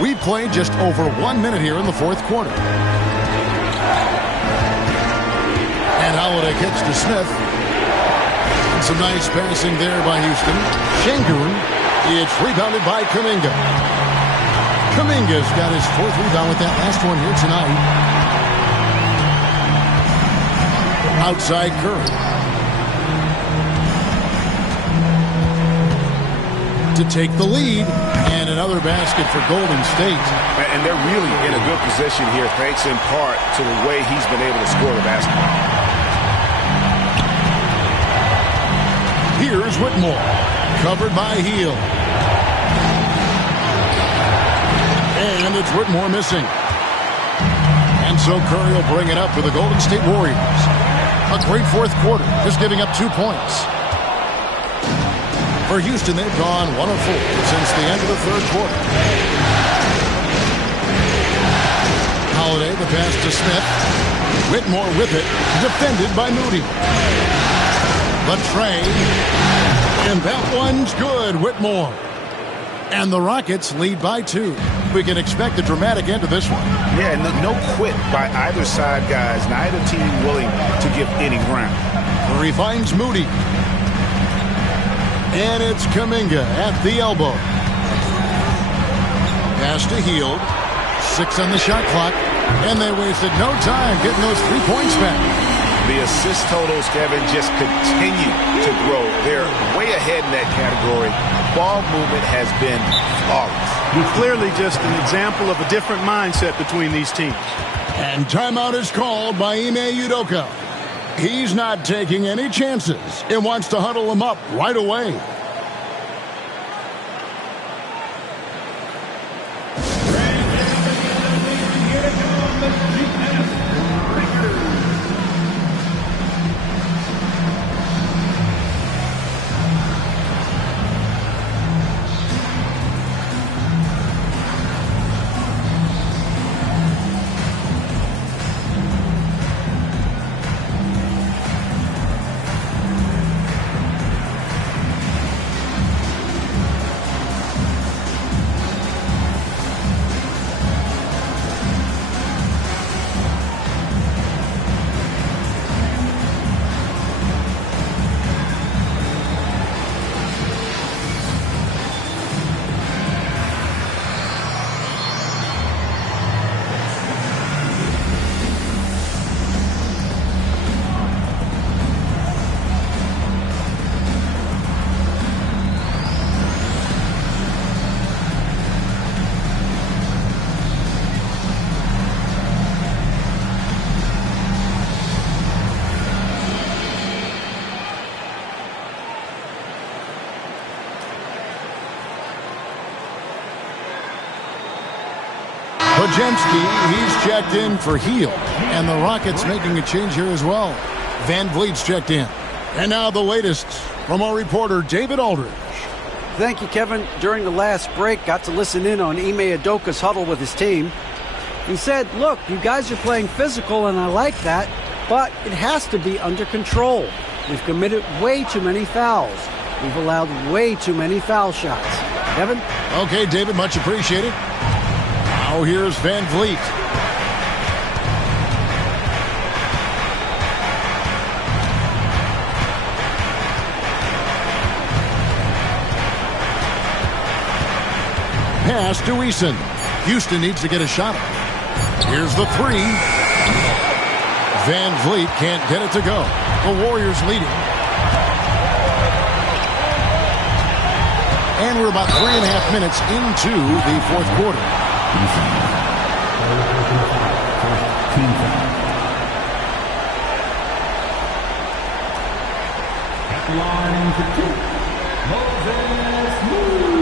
We played just over 1 minute here in the fourth quarter. And Holiday kicks to Smith. And some nice passing there by Houston. Şengün. It's rebounded by Kuminga. Kuminga's got his 4th rebound with that last one here tonight. Outside Curry. To take the lead. And another basket for Golden State. And they're really in a good position here, thanks in part to the way he's been able to score the basketball. Here's Whitmore. Covered by Hield. And it's Whitmore missing. And so Curry will bring it up for the Golden State Warriors. A great fourth quarter, just giving up 2 points. For Houston, they've gone 1 of 4 since the end of the third quarter. Holiday, the pass to Smith. Whitmore with it, defended by Moody. The trade. And that one's good, Whitmore. And the Rockets lead by 2. We can expect a dramatic end to this one. Yeah, no quit by either side, guys. Neither team willing to give any ground. Curry finds Moody. And it's Kuminga at the elbow. Pass to Hield. 6 on the shot clock. And they wasted no time getting those 3 points back. The assist totals, Kevin, just continue to grow. They're way ahead in that category. Ball movement has been flawless. Clearly just an example of a different mindset between these teams. And timeout is called by Ime Udoka. He's not taking any chances and wants to huddle them up right away. Podziemski, he's checked in for Hield. And the Rockets making a change here as well. Van Vliet's checked in. And now the latest from our reporter, David Aldridge. Thank you, Kevin. During the last break, got to listen in on Ime Udoka's huddle with his team. He said, look, you guys are playing physical, and I like that, but it has to be under control. We've committed way too many fouls. We've allowed way too many foul shots. Kevin? Okay, David, much appreciated. Now here's Van Vliet. Pass to Eason. Houston needs to get a shot up. Here's the three. Van Vliet can't get it to go. The Warriors leading. And we're about 3.5 minutes into the fourth quarter. At the line for two, Moses Moody.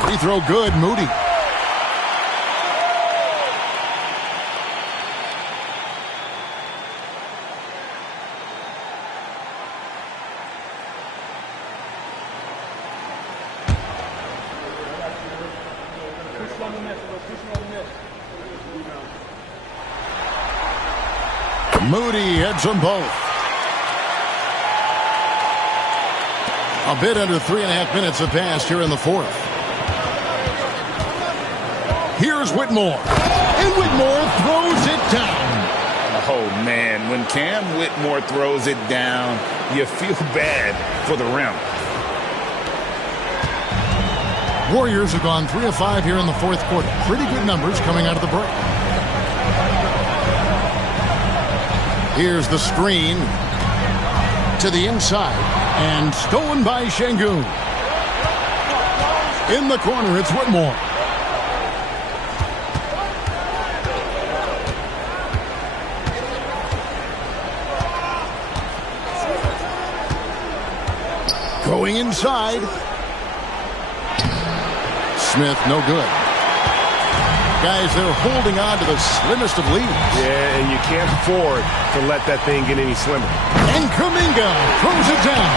Free throw good, Moody. Moody hits them both. A bit under 3.5 minutes have passed here in the fourth. Here's Whitmore. And Whitmore throws it down. Oh, man. When Cam Whitmore throws it down, you feel bad for the rim. Warriors have gone 3 of 5 here in the fourth quarter. Pretty good numbers coming out of the break. Here's the screen to the inside. And stolen by Şengün. In the corner, it's Whitmore. Going inside. Smith, no good. Guys, they're holding on to the slimmest of leads. Yeah, and you can't afford to let that thing get any slimmer. And Kuminga throws it down.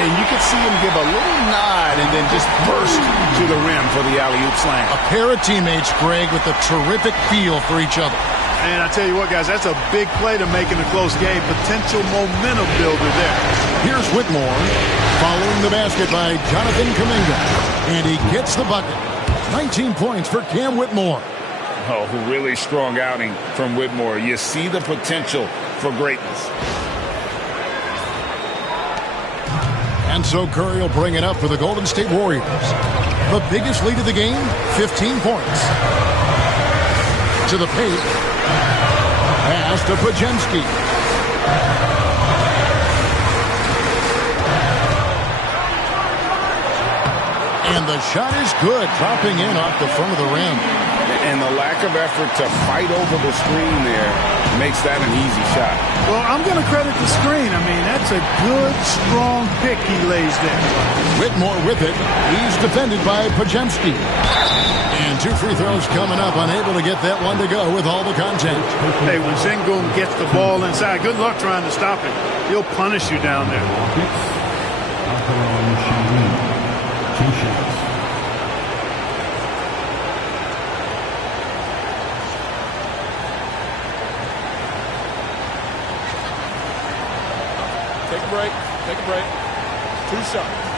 and you can see him give a little nod and then just burst to the rim for the alley-oop slam. A pair of teammates, Greg, with a terrific feel for each other. And I tell you what, guys, that's a big play to make in a close game. Potential momentum builder there. Here's Whitmore, following the basket by Jonathan Kuminga. And he gets the bucket. 19 points for Cam Whitmore. Oh, really strong outing from Whitmore. You see the potential for greatness. And so Curry will bring it up for the Golden State Warriors. The biggest lead of the game, 15 points. To the paint. Pass to Podziemski. And the shot is good, dropping in off the front of the rim. And the lack of effort to fight over the screen there makes that an easy shot. Well, I'm going to credit the screen. I mean, that's a good, strong pick he lays there. Whitmore with it. He's defended by Podziemski. And 2 free throws coming up, unable to get that one to go with all the contact. Hey, when Sengun gets the ball inside, good luck trying to stop it. He'll punish you down there. Take a break. Take a break. 2 shots.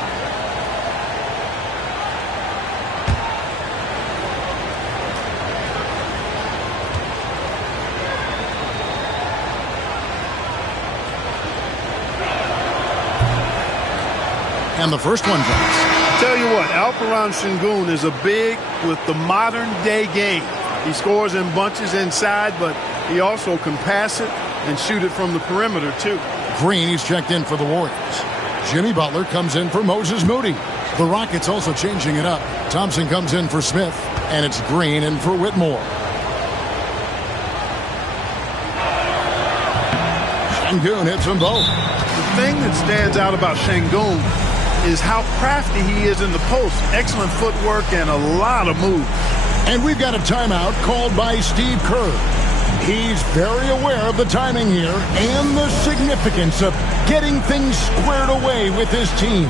And the first one drops. Tell you what, Alperen Sengun is a big with the modern day game. He scores in bunches inside, but he also can pass it and shoot it from the perimeter too. Green, he's checked in for the Warriors. Jimmy Butler comes in for Moses Moody. The Rockets also changing it up. Thompson comes in for Smith, and it's Green in for Whitmore. Sengun hits them both. The thing that stands out about Sengun is how crafty he is in the post. Excellent footwork and a lot of moves. And we've got a timeout called by Steve Kerr. He's very aware of the timing here and the significance of getting things squared away with his team.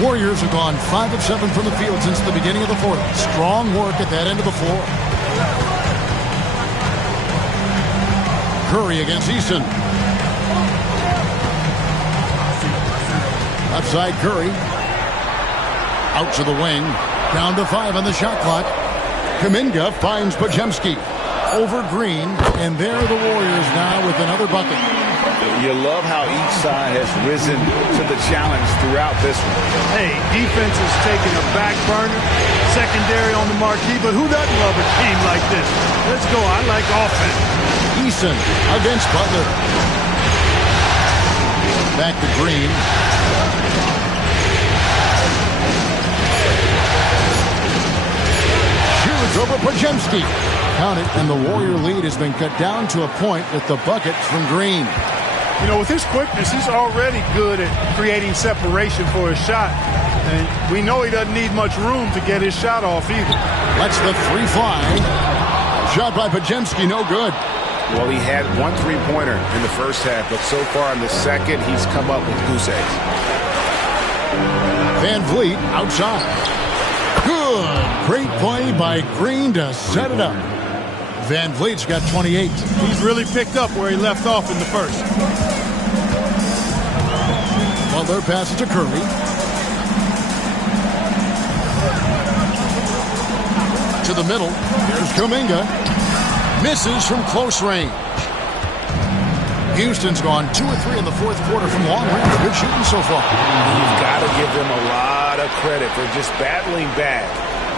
Warriors have gone 5 of 7 from the field since the beginning of the fourth. Strong work at that end of the floor. Curry against Eason. Left side Curry. Out to the wing. Down to 5 on the shot clock. Kuminga finds Podziemski. Over Green. And there are the Warriors now with another bucket. You love how each side has risen to the challenge throughout this one. Hey, defense is taking a back burner, secondary on the marquee, but who doesn't love a game like this? Let's go. I like offense. Eason against Butler. Back to Green. Shoots over Podziemski. count it, and the Warrior lead has been cut down to a point with the bucket from Green. You know, with his quickness, he's already good at creating separation for his shot. And we know he doesn't need much room to get his shot off either. Lets the three fly. Shot by Podziemski, no good. Well, he had one three-pointer in the first half, but so far in the second, he's come up with goose eggs. Van Vliet outside. Good. Great play by Green to set it up. Van Vliet's got 28. He's really picked up where he left off in the first. Butler passes to Curry. To the middle. Here's Kuminga. Misses from close range. Houston's gone 2 of 3 in the fourth quarter from long range. Good shooting so far. You've got to give them a lot of credit for just battling back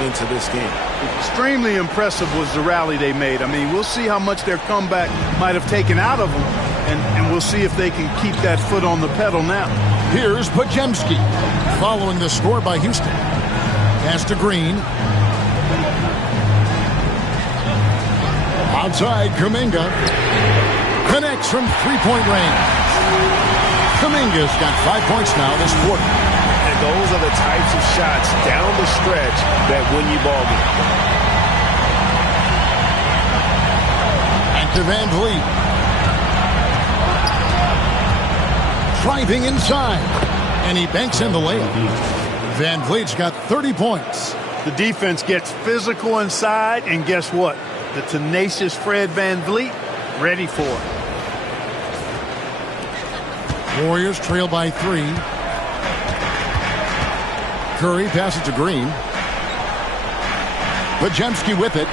into this game. Extremely impressive was the rally they made. I mean, we'll see how much their comeback might have taken out of them, and we'll see if they can keep that foot on the pedal now. Here's Podziemski following the score by Houston. Pass to Green. Outside, Kuminga connects from three-point range. Kuminga's got 5 points now this quarter. And those are the types of shots down the stretch that win you ball games. And to Van Vliet. Driving inside. And he banks in the layup. Van Vliet's got 30 points. The defense gets physical inside, and guess what? The tenacious Fred Van Vliet ready for it. Warriors trail by 3. Curry passes to Green. Podziemski with it.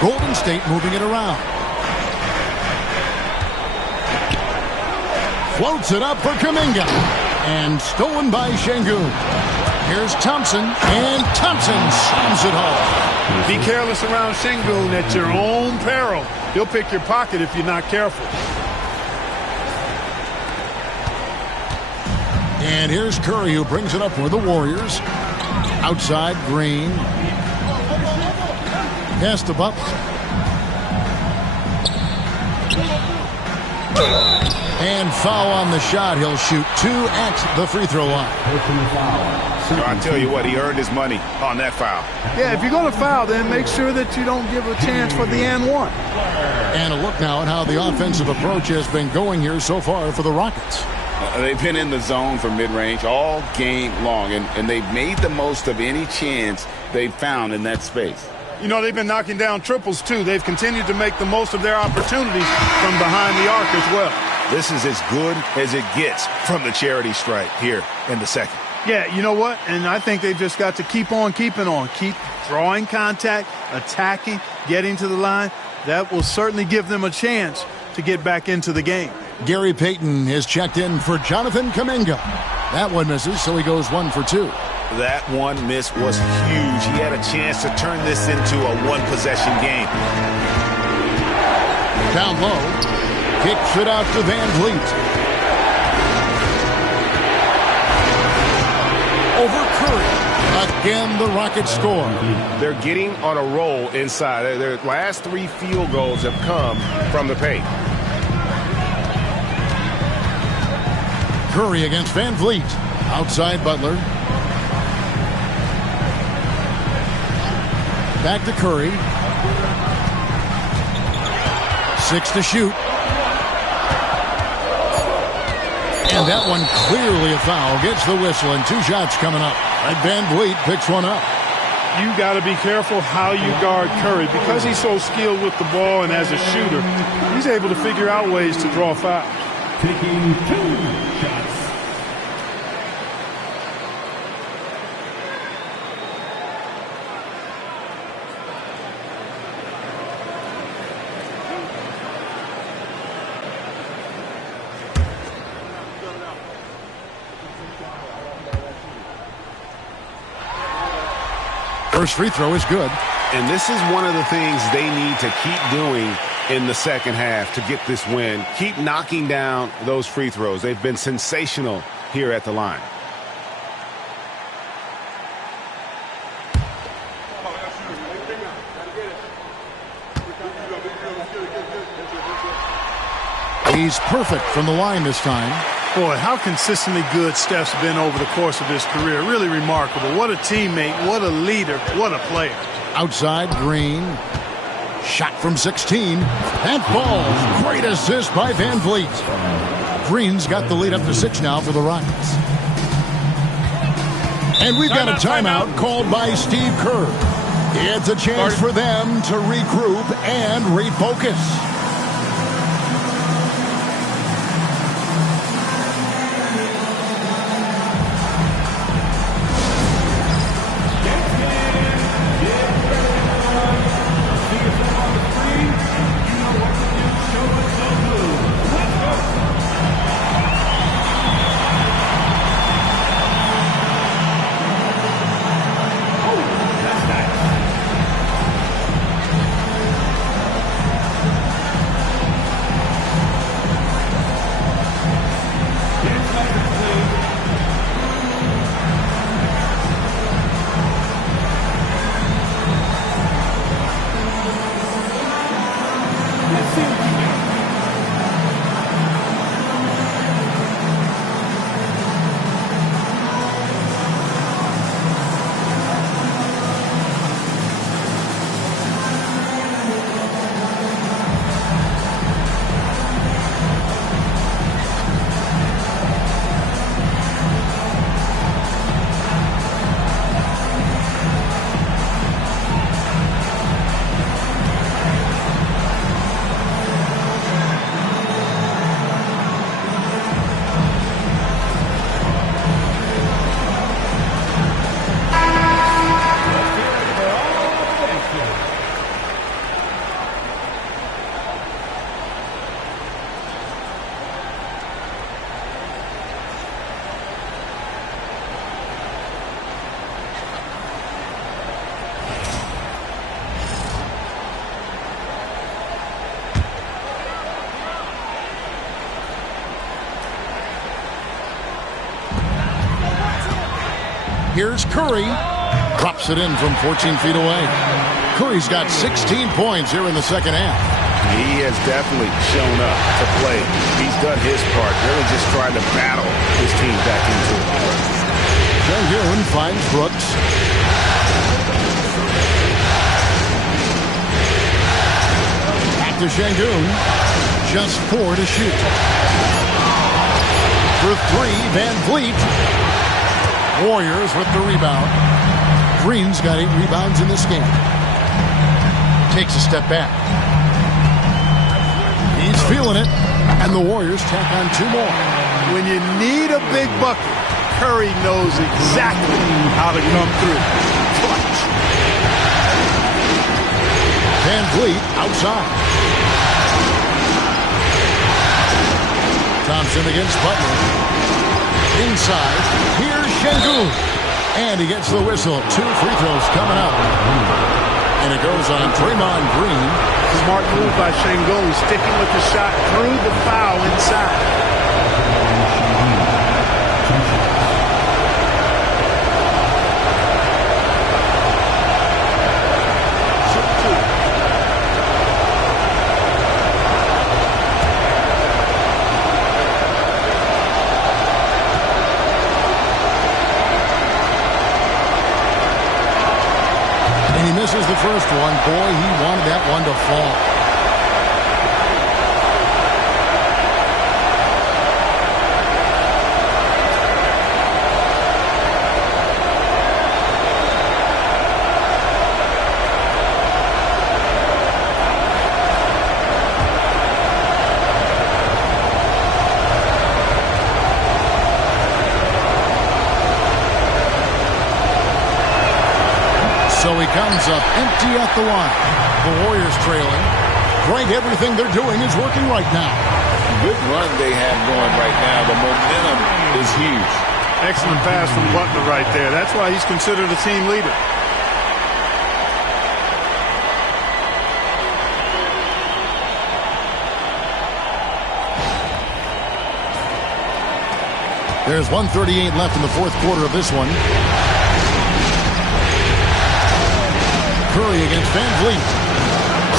Golden State moving it around. Floats it up for Kuminga. And stolen by Şengün. Here's Thompson. And Thompson slams it home. Be careless around Şengün at your own peril. He'll pick your pocket if you're not careful. And here's Curry, who brings it up for the Warriors. Outside, Green. Pass to Butler. And foul on the shot. He'll shoot 2 at the free throw line. I tell you what, he earned his money on that foul. Yeah, if you're going to foul, then make sure that you don't give a chance for the and one. And a look now at how the offensive approach has been going here so far for the Rockets. They've been in the zone for mid-range all game long, and they've made the most of any chance they've found in that space. You know, they've been knocking down triples, too. They've continued to make the most of their opportunities from behind the arc as well. This is as good as it gets from the charity stripe here in the second. Yeah, you know what? And I think they've just got to keep on keeping on. Keep drawing contact, attacking, getting to the line. That will certainly give them a chance to get back into the game. Gary Payton is checked in for Jonathan Kuminga. That one misses, so he goes 1 for 2. That one miss was huge. He had a chance to turn this into a one-possession game. Down low. Kicks it out to Van Vliet. Over Curry. Again, the Rockets score. They're getting on a roll inside. Their last 3 field goals have come from the paint. Curry against Van Vliet. Outside Butler. Back to Curry. 6 to shoot. And that one clearly a foul. Gets the whistle, and 2 shots coming up. And Van Vliet picks one up. You got to be careful how you guard Curry. Because he's so skilled with the ball and as a shooter, he's able to figure out ways to draw fouls. Taking 2 shots. First free throw is good. And this is one of the things they need to keep doing in the second half to get this win. Keep knocking down those free throws. They've been sensational here at the line. He's perfect from the line this time. Boy, how consistently good Steph's been over the course of his career. Really remarkable. What a teammate, what a leader, what a player. Outside, Green. Shot from 16. And falls. Great assist by Van Vliet. Green's got the lead up to 6 now for the Rockets. And we've got a timeout called by Steve Kerr. It's a chance for them to regroup and refocus. Here's Curry. Drops it in from 14 feet away. Curry's got 16 points here in the second half. He has definitely shown up to play. He's done his part, really just trying to battle his team back into it. Sengun finds Brooks. Back to Sengun. Just 4 to shoot. For 3, Van Vliet. Warriors with the rebound. Green's got 8 rebounds in this game. Takes a step back. He's feeling it. And the Warriors tack on 2 more. When you need a big bucket, Curry knows exactly how to come through. Clutch. Van Vliet outside. Thompson against Butler. Inside, here's Sengun. And he gets the whistle. 2 free throws coming up. And it goes on Draymond Green. Smart move by Sengun, sticking with the shot through the foul inside. Misses the first one. Boy, he wanted that one to fall. So he comes up empty at the line. The Warriors trailing. Greg, everything they're doing is working right now. Good run they have going right now. The momentum is huge. Excellent pass from Butler right there. That's why he's considered a team leader. There's 1:38 left in the fourth quarter of this one. Curry against Van Vliet.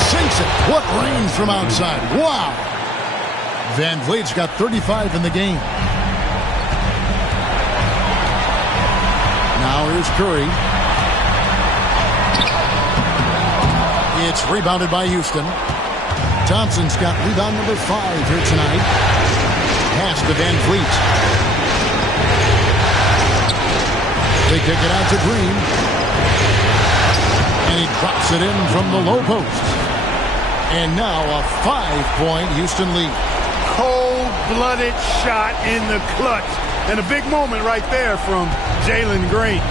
Sinks it. What range from outside. Wow. Van Vliet's got 35 in the game. Now here's Curry. It's rebounded by Houston. Thompson's got rebound number 5 here tonight. Pass to Van Vliet. They kick it out to Green. And he drops it in from the low post. And now a 5-point Houston lead. Cold-blooded shot in the clutch. And a big moment right there from Jalen Green.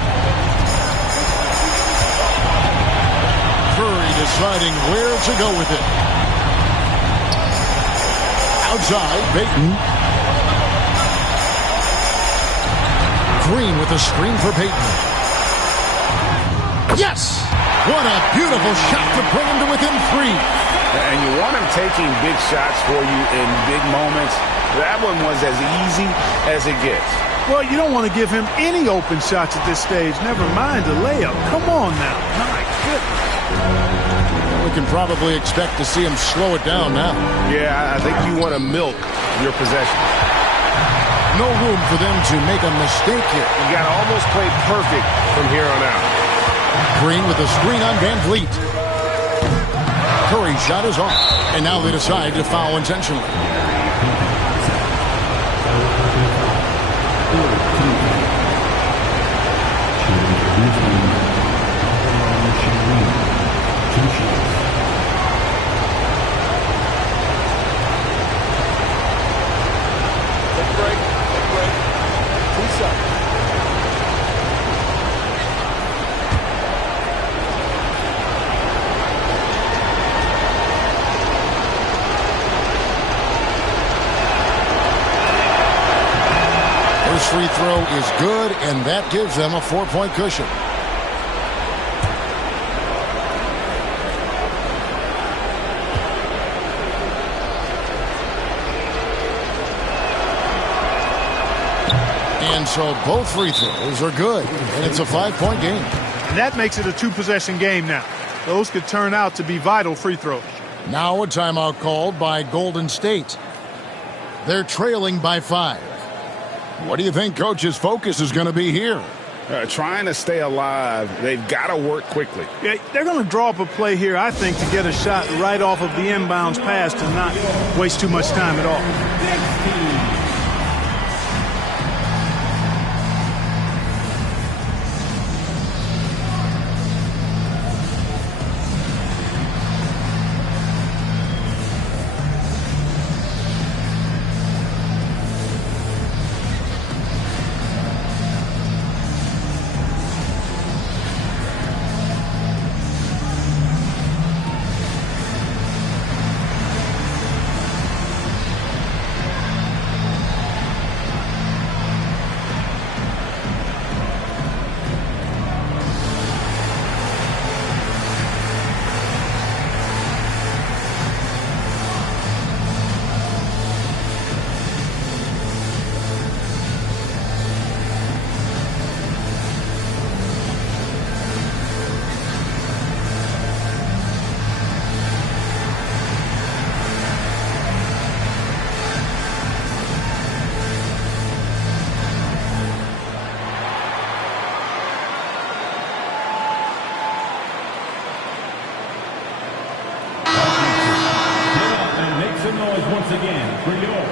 Curry deciding where to go with it. Outside, Payton. Green with a screen for Payton. Yes! What a beautiful shot to bring him to within 3. And you want him taking big shots for you in big moments. That one was as easy as it gets. Well, you don't want to give him any open shots at this stage. Never mind a layup. Come on now. My goodness. We can probably expect to see him slow it down now. Yeah, I think you want to milk your possession. No room for them to make a mistake here. You got to almost play perfect from here on out. Green with a screen on Van Vliet. Curry's shot is off. And now they decide to foul intentionally. Free throw is good, and that gives them a 4-point cushion. And so both free throws are good, and it's a 5-point game. And that makes it a 2-possession game now. Those could turn out to be vital free throws. Now a timeout called by Golden State. They're trailing by 5. What do you think Coach's focus is going to be here? Trying to stay alive. They've got to work quickly. Yeah, they're going to draw up a play here, I think, to get a shot right off of the inbounds pass to not waste too much time at all. Once again for your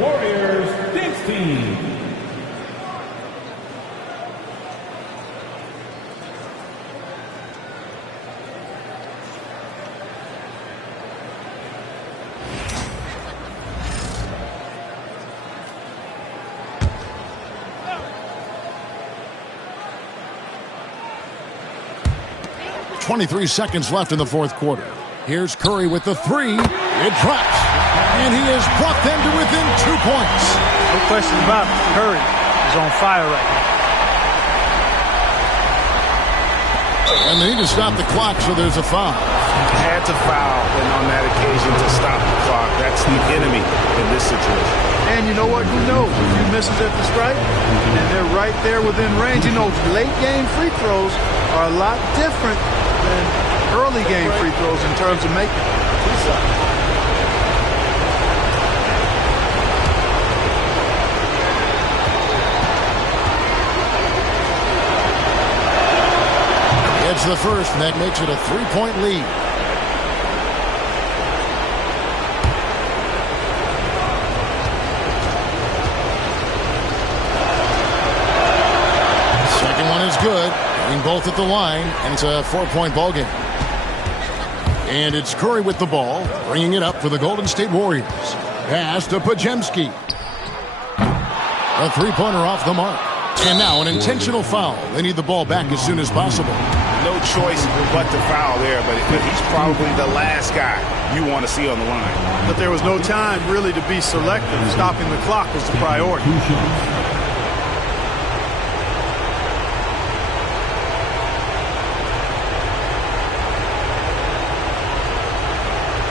Warriors Dance Team. .23 seconds left in the fourth quarter. Here's Curry with the 3. It drops. And he has brought them to within 2 points. No question about it. Curry is on fire right now. And they need to stop the clock, so there's a foul. Had to foul, and on that occasion to stop the clock. That's the enemy in this situation. And you know what? Who knows? A few misses at the stripe, and they're right there within range. You know, late game free throws are a lot different than early game free throws in terms of making. There's the first, and that makes it a 3-point lead. Second one is good. Hitting both at the line, and it's a 4-point ball game. And it's Curry with the ball, bringing it up for the Golden State Warriors. Pass to Podziemski. A three-pointer off the mark. And now an intentional foul. They need the ball back as soon as possible. No choice but to foul there, but he's probably the last guy you want to see on the line. But there was no time really to be selective. Stopping the clock was the priority.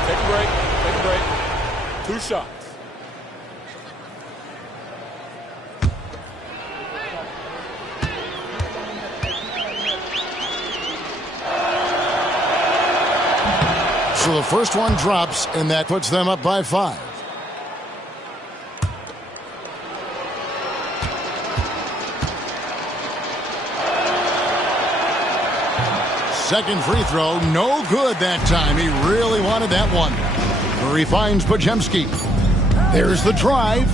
Take a break. Take a break. 2 shots. So the first one drops, and that puts them up by 5. Second free throw, no good that time. He really wanted that one. Curry finds Podziemski. There's the drive.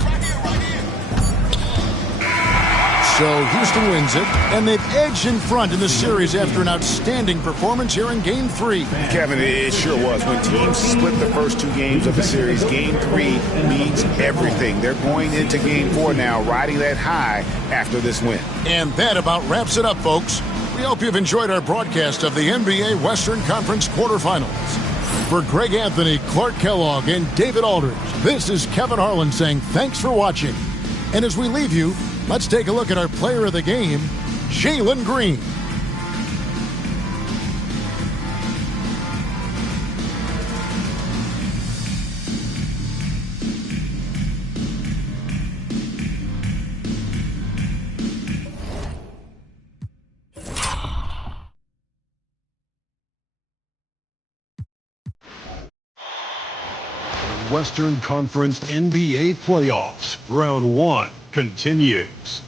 So Houston wins it, and they've edged in front in the series after an outstanding performance here in Game 3. Kevin, it sure was. When teams split the first 2 games of the series, Game 3 means everything. They're going into Game 4 now, riding that high after this win. And that about wraps it up, folks. We hope you've enjoyed our broadcast of the NBA Western Conference quarterfinals. For Greg Anthony, Clark Kellogg, and David Aldridge, this is Kevin Harlan saying thanks for watching. And as we leave you, let's take a look at our player of the game, Jalen Green. Western Conference NBA playoffs. Round 1 continues.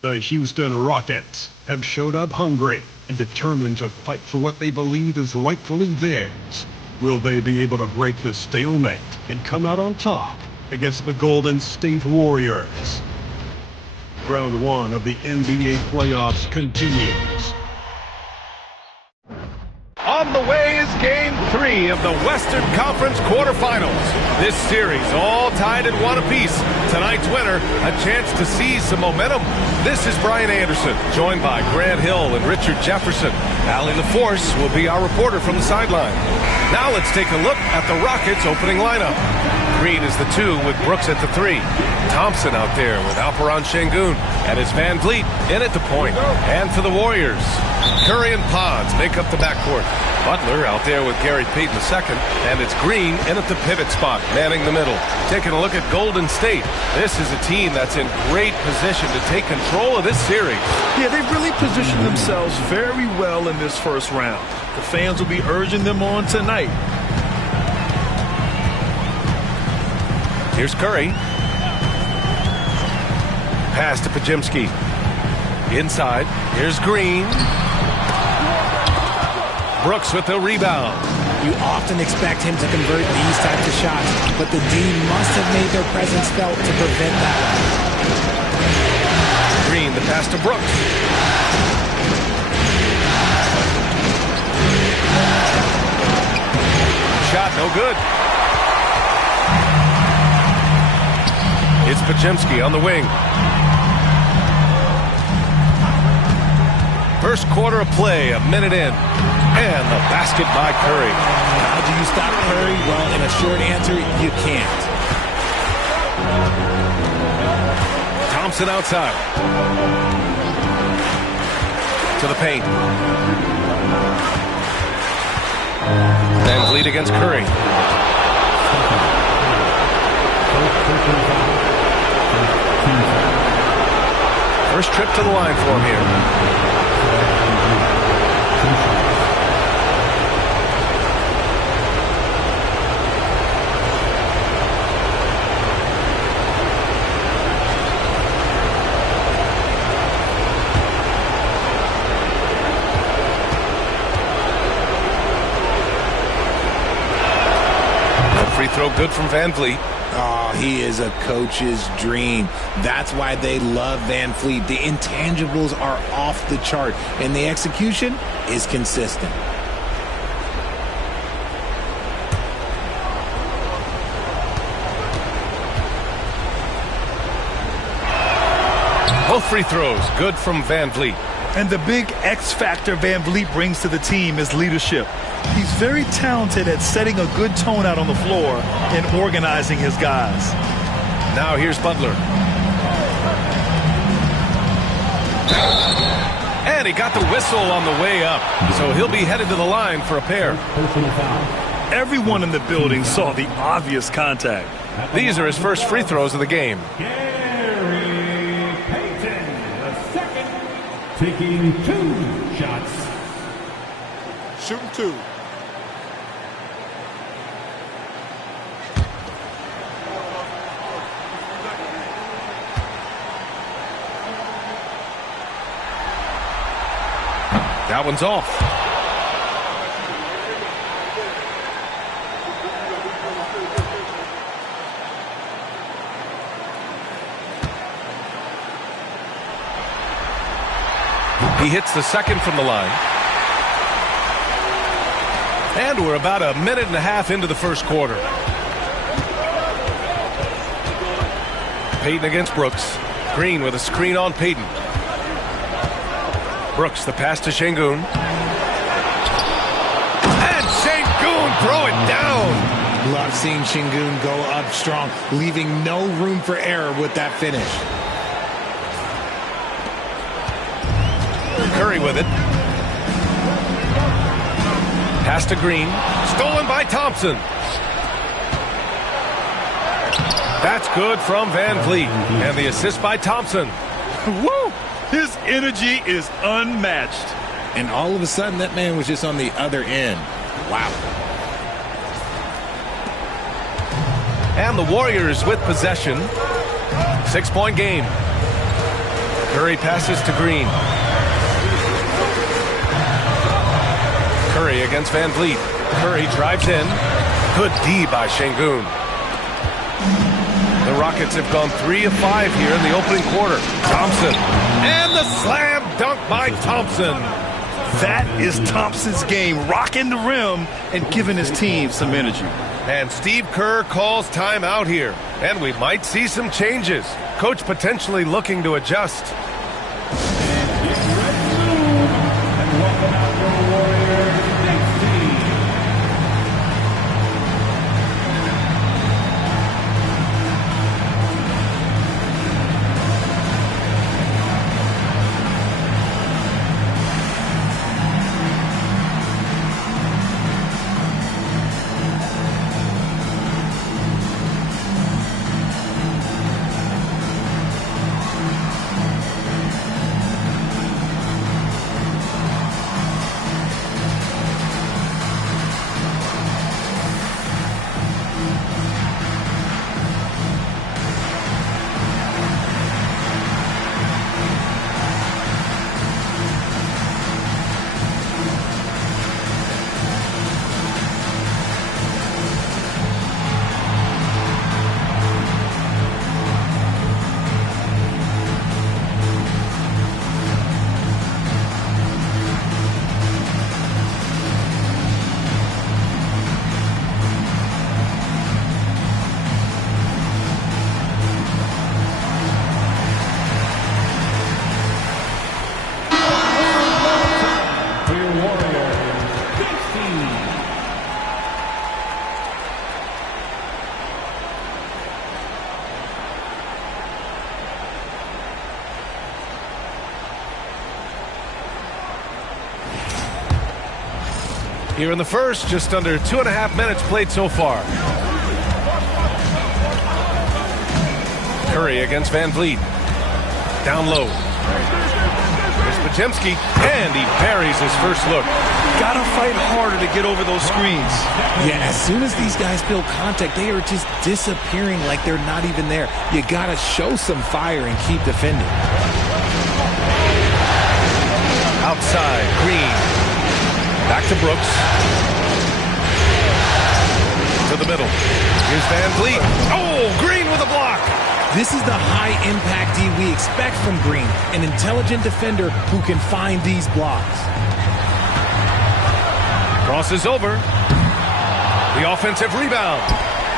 The Houston Rockets have showed up hungry and determined to fight for what they believe is rightfully theirs. Will they be able to break the stalemate and come out on top against the Golden State Warriors? Round 1 of the NBA playoffs continues. On the way is Game 3 of the Western Conference quarterfinals. This series all tied at 1 apiece. Tonight's winner, a chance to seize some momentum. This is Brian Anderson, joined by Grant Hill and Richard Jefferson. Allie LaForce will be our reporter from the sideline. Now let's take a look at the Rockets' opening lineup. Green is the 2 with Brooks at the 3. Thompson out there with Alperen Şengün, and it's Van Vliet in at the point. And for the Warriors, Curry and Pons make up the backcourt. Butler out there with Gary Payton II, and it's Green in at the pivot spot, manning the middle. Taking a look at Golden State, this is a team that's in great position to take control of this series. Yeah, they've really positioned themselves very well in this first round. The fans will be urging them on tonight. Here's Curry. Pass to Podziemski. Inside, here's Green. Brooks with the rebound. You often expect him to convert these types of shots, but the D must have made their presence felt to prevent that. Green, the pass to Brooks. Shot no good. It's Podziemski on the wing. First quarter of play, a minute in. And the basket by Curry. How do you stop Curry? Well, in a short answer, you can't. Thompson outside. To the paint. Van Vliet against Curry. First trip to the line for him here. Good from Van Vliet. Oh, he is a coach's dream. That's why they love Van Vliet. The intangibles are off the chart, and the execution is consistent. Both free throws, good from Van Vliet. And the big X factor Van Vliet brings to the team is leadership. He's very talented at setting a good tone out on the floor and organizing his guys. Now here's Butler. And he got the whistle on the way up, so he'll be headed to the line for a pair. Everyone in the building saw the obvious contact. These are his first free throws of the game. Taking 2 shots. Shooting 2. That one's off. He hits the second from the line. And we're about a minute and a half into the first quarter. Payton against Brooks. Green with a screen on Payton. Brooks, the pass to Şengün. And Şengün throw it down. Love seeing Şengün go up strong, leaving no room for error with that finish. Curry with it. Pass to Green. Stolen by Thompson. That's good from Van Vliet. And the assist by Thompson. Woo! His energy is unmatched. And all of a sudden, that man was just on the other end. Wow. And the Warriors with possession. 6-point game. Curry passes to Green. Curry against Van Vliet. Curry drives in. Good D by Şengün. The Rockets have gone 3 of 5 here in the opening quarter. Thompson. And the slam dunk by Thompson. That is Thompson's game, rocking the rim and giving his team some energy. And Steve Kerr calls timeout here. And we might see some changes. Coach potentially looking to adjust. Here in the first, just under 2.5 minutes played so far. Curry against Van Vliet. Down low. Here's Podziemski, and he buries his first look. Gotta fight harder to get over those screens. Yeah, as soon as these guys feel contact, they are just disappearing like they're not even there. You gotta show some fire and keep defending. Outside, Green. Back to Brooks. To to the middle. Here's Van Vliet. Oh, Green with a block. This is the high-impact D we expect from Green, an intelligent defender who can find these blocks. Crosses over. The offensive rebound.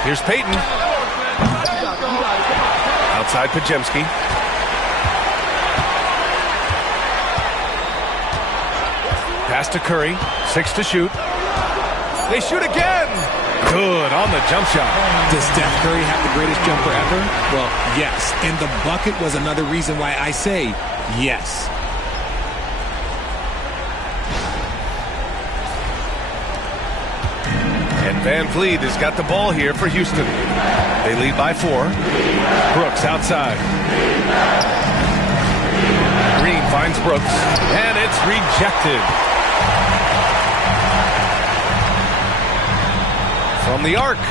Here's Payton. Outside Podziemski. Pass to Curry. 6 to shoot. They shoot again. Good on the jump shot. Does Steph Curry have the greatest jumper ever? Well, yes. And the bucket was another reason why I say yes. And Van Vliet has got the ball here for Houston. They lead by 4. Brooks outside. Green finds Brooks, and it's rejected. From the arc.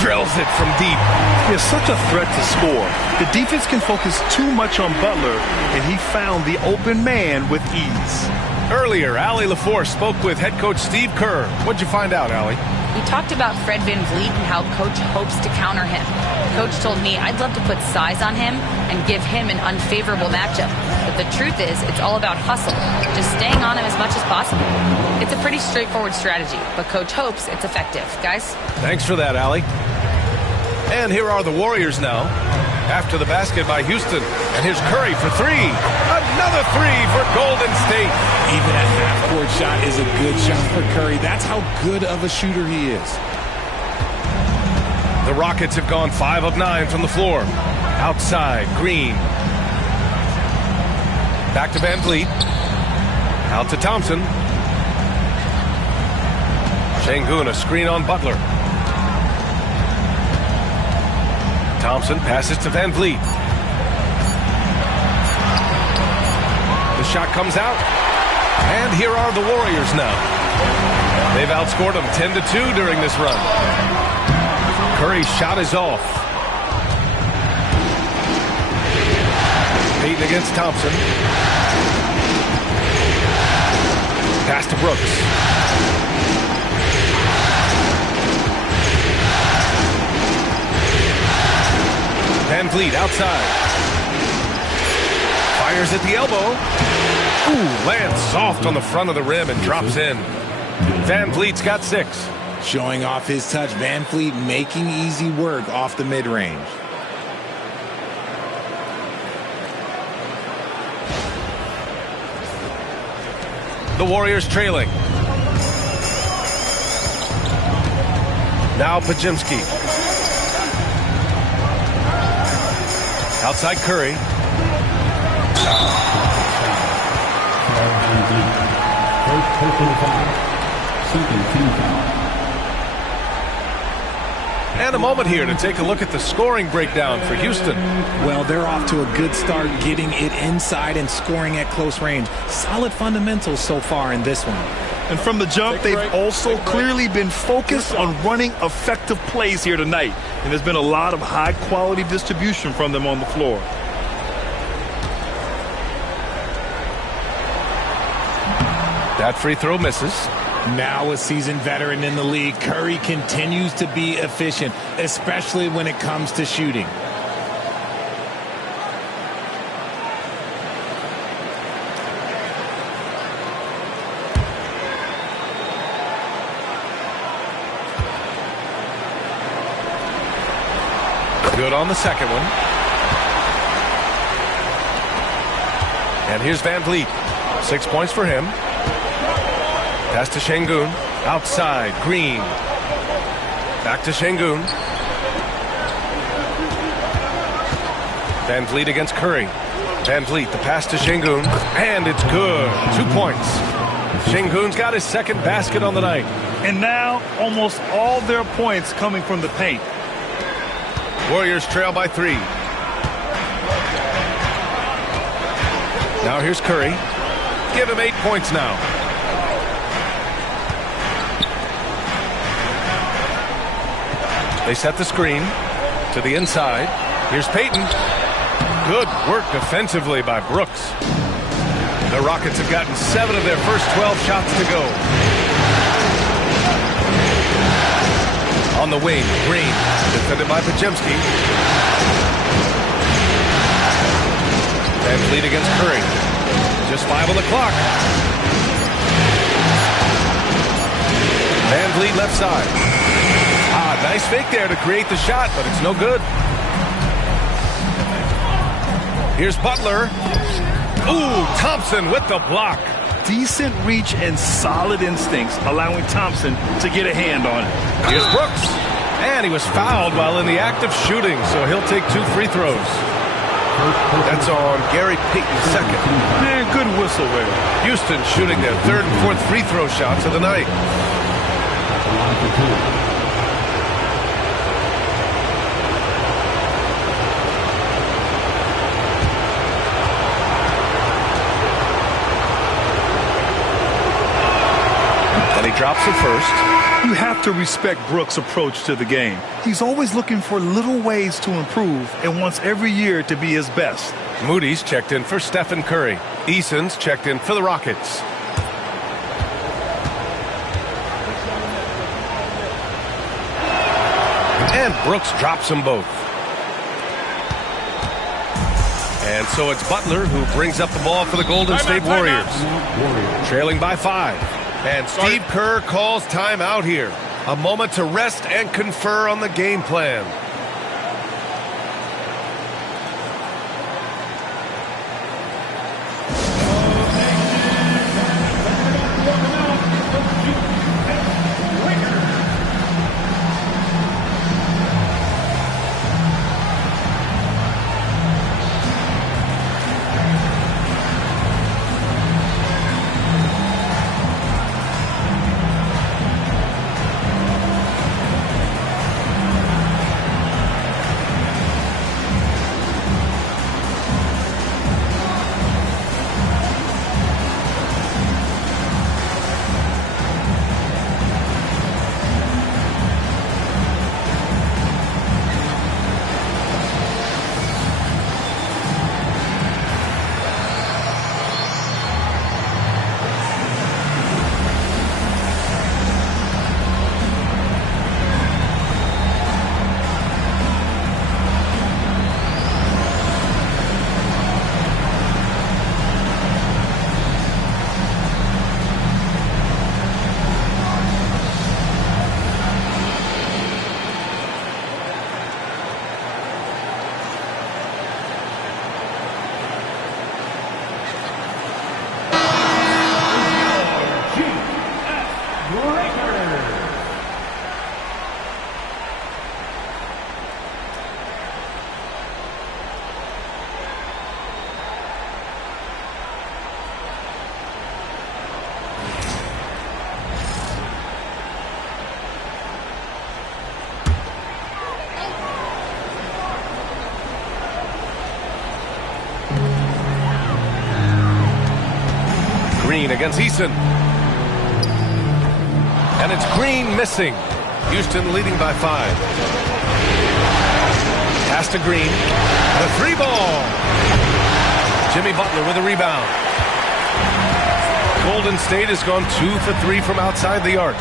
Drills it from deep. He is such a threat to score. The defense can focus too much on Butler, and he found the open man with ease. Earlier, Allie LaForce spoke with head coach Steve Kerr. What'd you find out, Allie? We talked about Fred VanVleet and how Coach hopes to counter him. Coach told me I'd love to put size on him and give him an unfavorable matchup. But the truth is, it's all about hustle, just staying on him as much as possible. It's a pretty straightforward strategy, but Coach hopes it's effective. Guys? Thanks for that, Allie. And here are the Warriors now. After the basket by Houston. And here's Curry for 3. Another 3 for Golden State. Even a half-court shot is a good shot for Curry. That's how good of a shooter he is. The Rockets have gone 5 of 9 from the floor. Outside, Green. Back to Van Vliet. Out to Thompson. Şengün, a screen on Butler. Thompson passes to Van Vliet. The shot comes out. And here are the Warriors now. They've outscored them 10-2 during this run. Curry's shot is off. Payton against Thompson. Pass to Brooks. Van Vliet outside. Fires at the elbow. Ooh, lands soft on the front of the rim and drops in. Van Vliet's got 6. Showing off his touch. Van Vliet making easy work off the mid-range. The Warriors trailing. Now Podziemski. Outside Curry. And a moment here to take a look at the scoring breakdown for Houston. Well, they're off to a good start getting it inside and scoring at close range. Solid fundamentals so far in this one. And from the jump, they've also clearly been focused on running effective plays here tonight. And there's been a lot of high-quality distribution from them on the floor. That free throw misses. Now a seasoned veteran in the league, Curry continues to be efficient, especially when it comes to shooting. Good on the second one. And here's Van Vliet. 6 points for him. Pass to Şengün. Outside, Green. Back to Şengün. Van Vliet against Curry. Van Vliet, the pass to Şengün. And it's good. 2 points. Şengün's got his second basket on the night. And now, almost all their points coming from the paint. Warriors trail by 3. Now here's Curry. Give him 8 points now. They set the screen to the inside. Here's Payton. Good work defensively by Brooks. The Rockets have gotten 7 of their first 12 shots to go. On the wing, Green, defended by Podziemski. Van Vliet against Curry. Just 5 on the clock. Van Vliet left side. Nice fake there to create the shot, but it's no good. Here's Butler. Ooh, Thompson with the block. Decent reach and solid instincts, allowing Thompson to get a hand on it. Here's Brooks. And he was fouled while in the act of shooting, so he'll take 2 free throws. That's on Gary Payton's second. Man, good whistle there. Houston shooting their 3rd and 4th free throw shots of the night. And he drops it first. You have to respect Brooks' approach to the game. He's always looking for little ways to improve and wants every year to be his best. Moody's checked in for Stephen Curry. Eason's checked in for the Rockets. And Brooks drops them both. And so it's Butler who brings up the ball for the Golden State Warriors. Trailing by 5. And Steve Kerr calls timeout here. A moment to rest and confer on the game plan. Against Eason. And it's Green missing. Houston leading by 5. Pass to Green. The 3 ball. Jimmy Butler with a rebound. Golden State has gone 2 for 3 from outside the arc.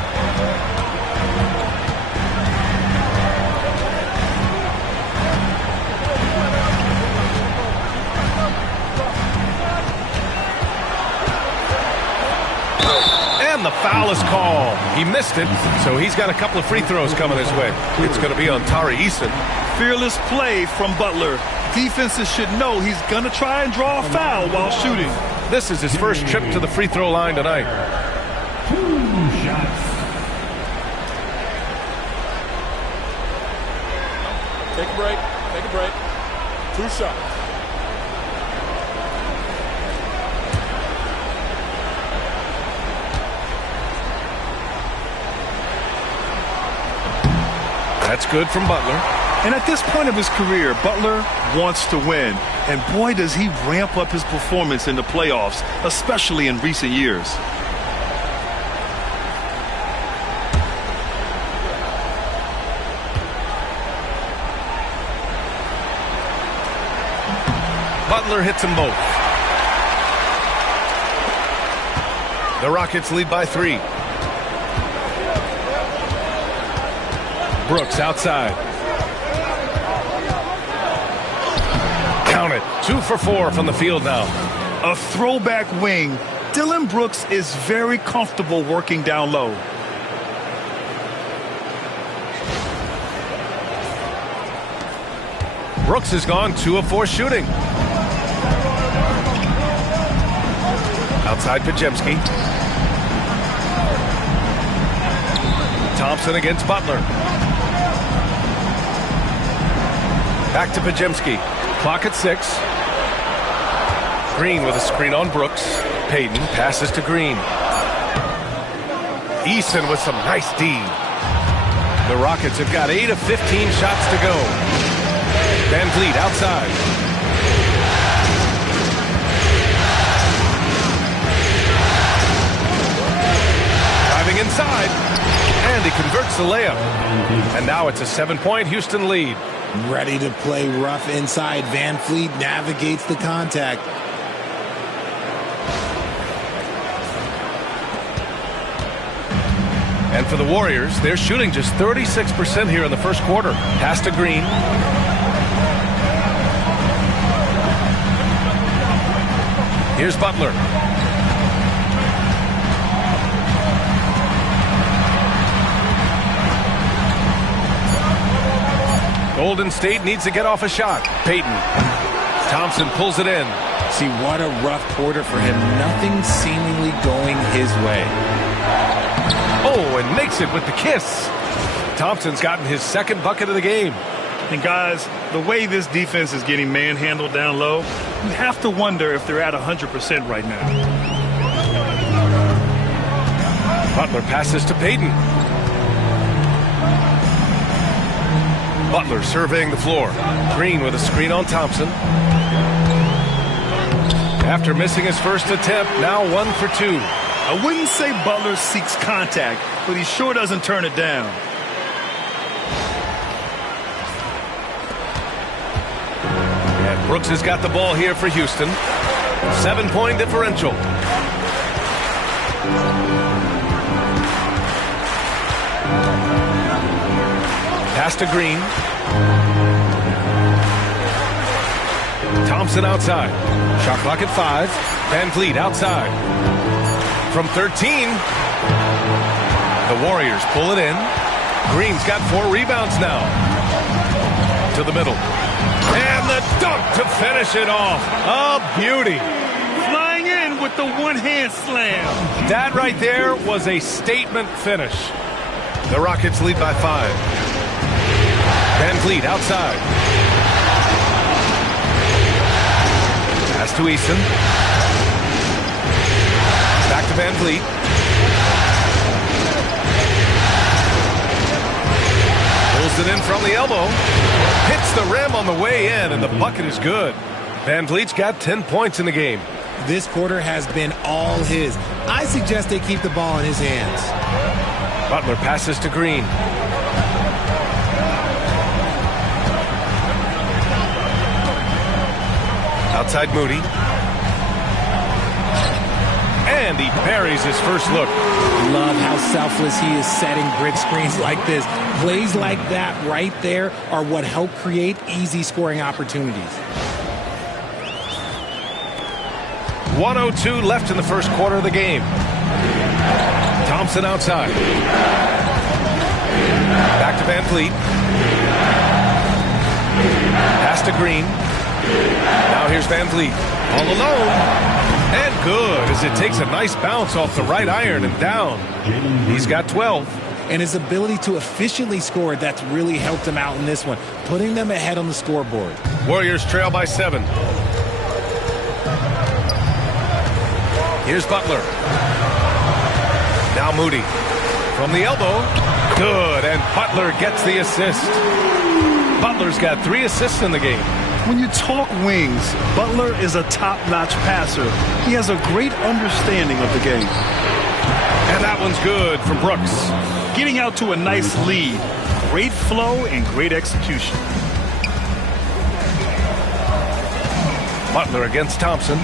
And the foul is called. He missed it, so he's got a couple of free throws coming his way. It's going to be on Tari Eason. Fearless play from Butler. Defenses should know he's going to try and draw a foul while shooting. This is his first trip to the free throw line tonight. 2 shots. Take a break. Take a break. 2 shots. That's good from Butler. And at this point of his career, Butler wants to win. And boy, does he ramp up his performance in the playoffs, especially in recent years. Butler hits them both. The Rockets lead by 3. Brooks outside. Count it. 2 for 4 from the field now. A throwback wing. Dylan Brooks is very comfortable working down low. Brooks has gone 2 of 4 shooting. Outside Podziemski. Thompson against Butler. Back to Podziemski. Clock at 6. Green with a screen on Brooks. Payton passes to Green. Eason with some nice D. The Rockets have got 8 of 15 shots to go. Van Vliet outside. Driving inside. And he converts the layup. And now it's a 7-point Houston lead. Ready to play rough inside. Van Vliet navigates the contact. And for the Warriors, they're shooting just 36% here in the first quarter. Pass to Green. Here's Butler. Golden State needs to get off a shot. Payton. Thompson pulls it in. See, what a rough quarter for him. Nothing seemingly going his way. Oh, and makes it with the kiss. Thompson's gotten his second bucket of the game. And guys, the way this defense is getting manhandled down low, you have to wonder if they're at 100% right now. Butler passes to Payton. Butler surveying the floor. Green with a screen on Thompson. After missing his first attempt, now 1 for 2. I wouldn't say Butler seeks contact, but he sure doesn't turn it down. And Brooks has got the ball here for Houston. 7-point differential. Pass to Green. Thompson outside. Shot clock at 5. Van Vliet outside. From 13. The Warriors pull it in. Green's got 4 rebounds now. To the middle. And the dunk to finish it off. A beauty. Flying in with the one-hand slam. That right there was a statement finish. The Rockets lead by 5. Van Vliet outside. Pass to Eason. Back to Van Vliet. Pulls it in from the elbow. Hits the rim on the way in, and the bucket is good. Van Vliet's got 10 points in the game. This quarter has been all his. I suggest they keep the ball in his hands. Butler passes to Green. Outside Moody. And he buries his first look. Love how selfless he is setting brick screens like this. Plays like that right there are what help create easy scoring opportunities. 1:02 left in the first quarter of the game. Thompson outside. Back to Van Vliet. Pass to Green. Now here's Van Vliet. All alone. And good, as it takes a nice bounce off the right iron and down. He's got 12. And his ability to efficiently score, that's really helped him out in this one, putting them ahead on the scoreboard. Warriors trail by 7. Here's Butler. Now Moody. From the elbow. Good, and Butler gets the assist. Butler's got 3 assists in the game. When you talk wings, Butler is a top-notch passer. He has a great understanding of the game. And that one's good for Brooks. Getting out to a nice lead. Great flow and great execution. Butler against Thompson.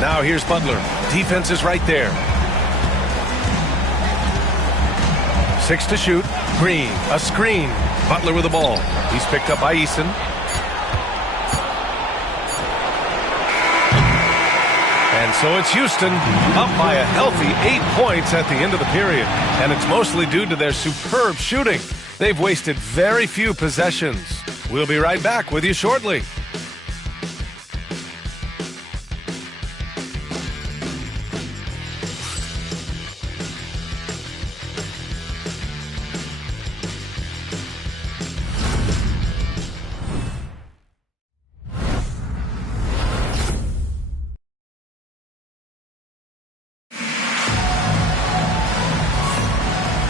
Now here's Butler. Defense is right there. 6 to shoot. Green, a screen. Butler with the ball. He's picked up by Eason. And so it's Houston up by a healthy 8 points at the end of the period. And it's mostly due to their superb shooting. They've wasted very few possessions. We'll be right back with you shortly.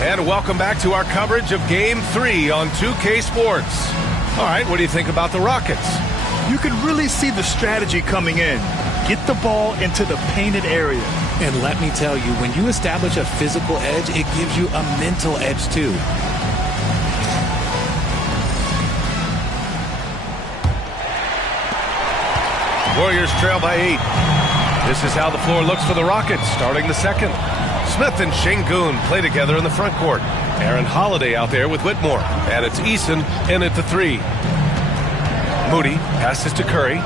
And welcome back to our coverage of Game 3 on 2K Sports. All right, what do you think about the Rockets? You can really see the strategy coming in. Get the ball into the painted area. And let me tell you, when you establish a physical edge, it gives you a mental edge too. Warriors trail by 8. This is how the floor looks for the Rockets starting the second. Smith and Şengün play together in the front court. Aaron Holiday out there with Whitmore. And it's Eason in at the 3. Moody passes to Curry.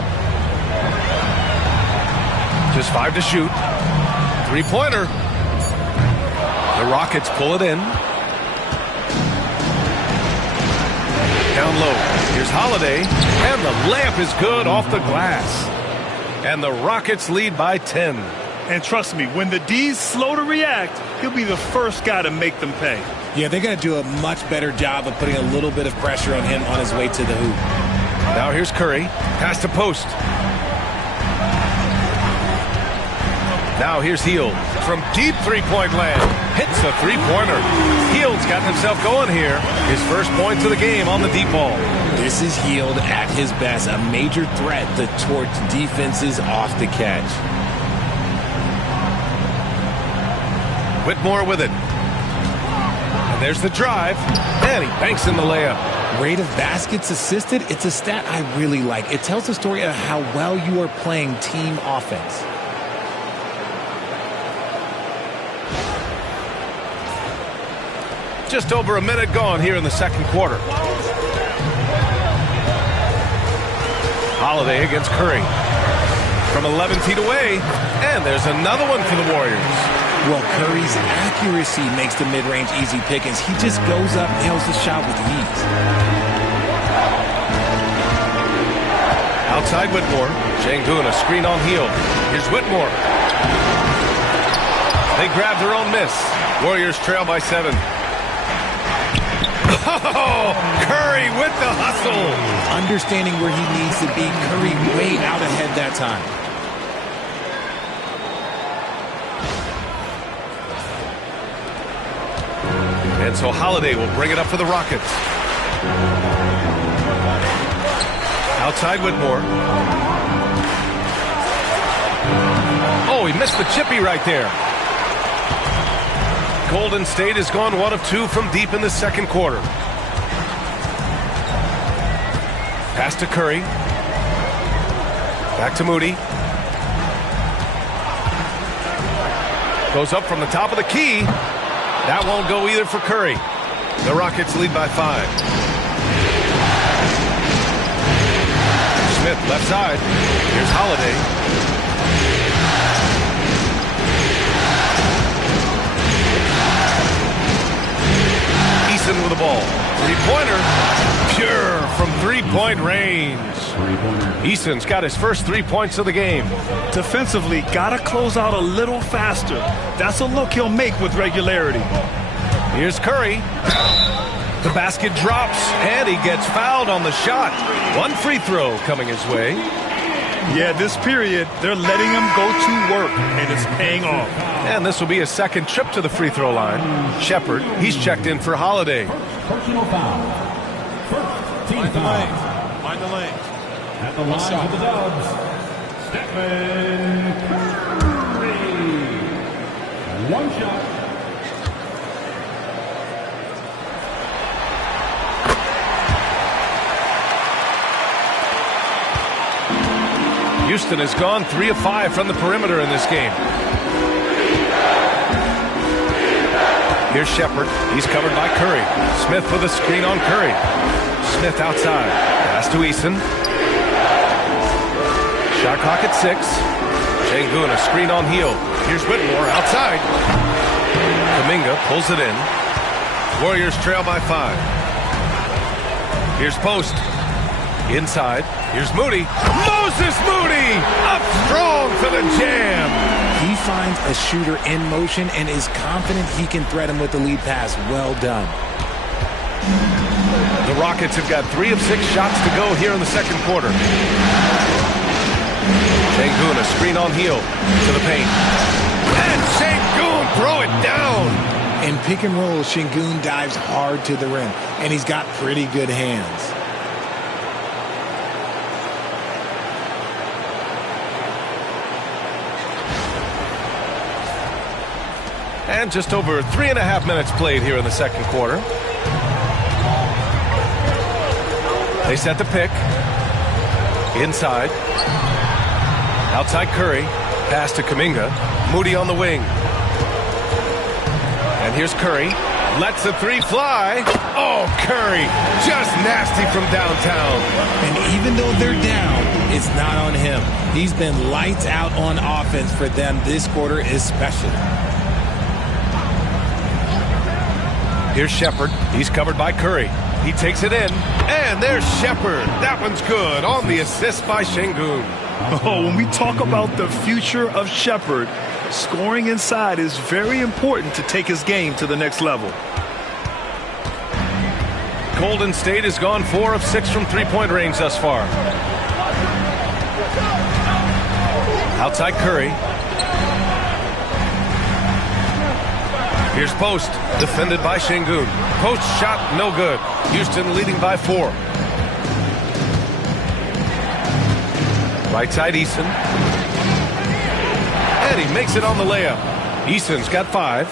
Just 5 to shoot. 3-pointer. The Rockets pull it in. Down low. Here's Holiday. And the layup is good off the glass. And the Rockets lead by 10. And trust me, when the D's slow to react, he'll be the first guy to make them pay. Yeah, they're going to do a much better job of putting a little bit of pressure on him on his way to the hoop. Now here's Curry. Pass to post. Now here's Hield from deep three-point land. Hits a three-pointer. Hield's got himself going here. His first points of the game on the deep ball. This is Hield at his best, a major threat to torch defenses off the catch. Whitmore with it. And there's the drive. And he banks in the layup. Rate of baskets assisted, it's a stat I really like. It tells the story of how well you are playing team offense. Just over a minute gone here in the second quarter. Holiday against Curry. From 11 feet away. And there's another one for the Warriors. Well, Curry's accuracy makes the mid-range easy pickings. He just goes up, nails the shot with ease. Outside Whitmore. Şengün, a screen on Hield. Here's Whitmore. They grab their own miss. Warriors trail by 7. Oh, Curry with the hustle. Understanding where he needs to be. Curry way out ahead that time. And so Holiday will bring it up for the Rockets. Outside Whitmore. Oh, he missed the chippy right there. Golden State has gone 1 of 2 from deep in the second quarter. Pass to Curry. Back to Moody. Goes up from the top of the key. That won't go either for Curry. The Rockets lead by 5. Smith left side. Here's Holiday. Eason with the ball. Three-pointer. Pure from three-point range. Eason's got his first 3 points of the game. Defensively, gotta close out a little faster. That's a look he'll make with regularity. Here's Curry. The basket drops, and he gets fouled on the shot. 1 free throw coming his way. Yeah, this period, they're letting him go to work, and it's paying off. And this will be a second trip to the free throw line. Shepherd, he's checked in for Holiday. Personal foul. Team foul. Mind the lane. At the line for the Dubs, Stephen Curry. 1 shot. Houston has gone 3 of 5 from the perimeter in this game. Here's Shepard. He's covered by Curry. Smith with a screen on Curry. Smith outside. Pass to Eason. Shot clock at 6. Sengun, a screen on Hield. Here's Whitmore outside. Kuminga pulls it in. Warriors trail by 5. Here's Post. Inside. Here's Moody. Moses Moody! Up strong for the jam! He finds a shooter in motion and is confident he can thread him with the lead pass. Well done. The Rockets have got 3 of 6 shots to go here in the second quarter. Sengun, a screen on Hield to the paint. And Sengun, throw it down! In pick and roll, Sengun dives hard to the rim, and he's got pretty good hands. And just over 3.5 minutes played here in the second quarter. They set the pick. Inside. Outside Curry. Pass to Kuminga. Moody on the wing. And here's Curry. Lets the 3 fly. Oh, Curry. Just nasty from downtown. And even though they're down, it's not on him. He's been lights out on offense for them this quarter especially. Here's Shepard. He's covered by Curry. He takes it in. And there's Shepard. That one's good on the assist by Sengun. Oh, when we talk about the future of Shepard, scoring inside is very important to take his game to the next level. Golden State has gone 4 of 6 from three-point range thus far. Outside Curry. Here's Post, defended by Sengun. Post shot, no good. Houston leading by 4. Right side, Eason. And he makes it on the layup. Eason's got 5.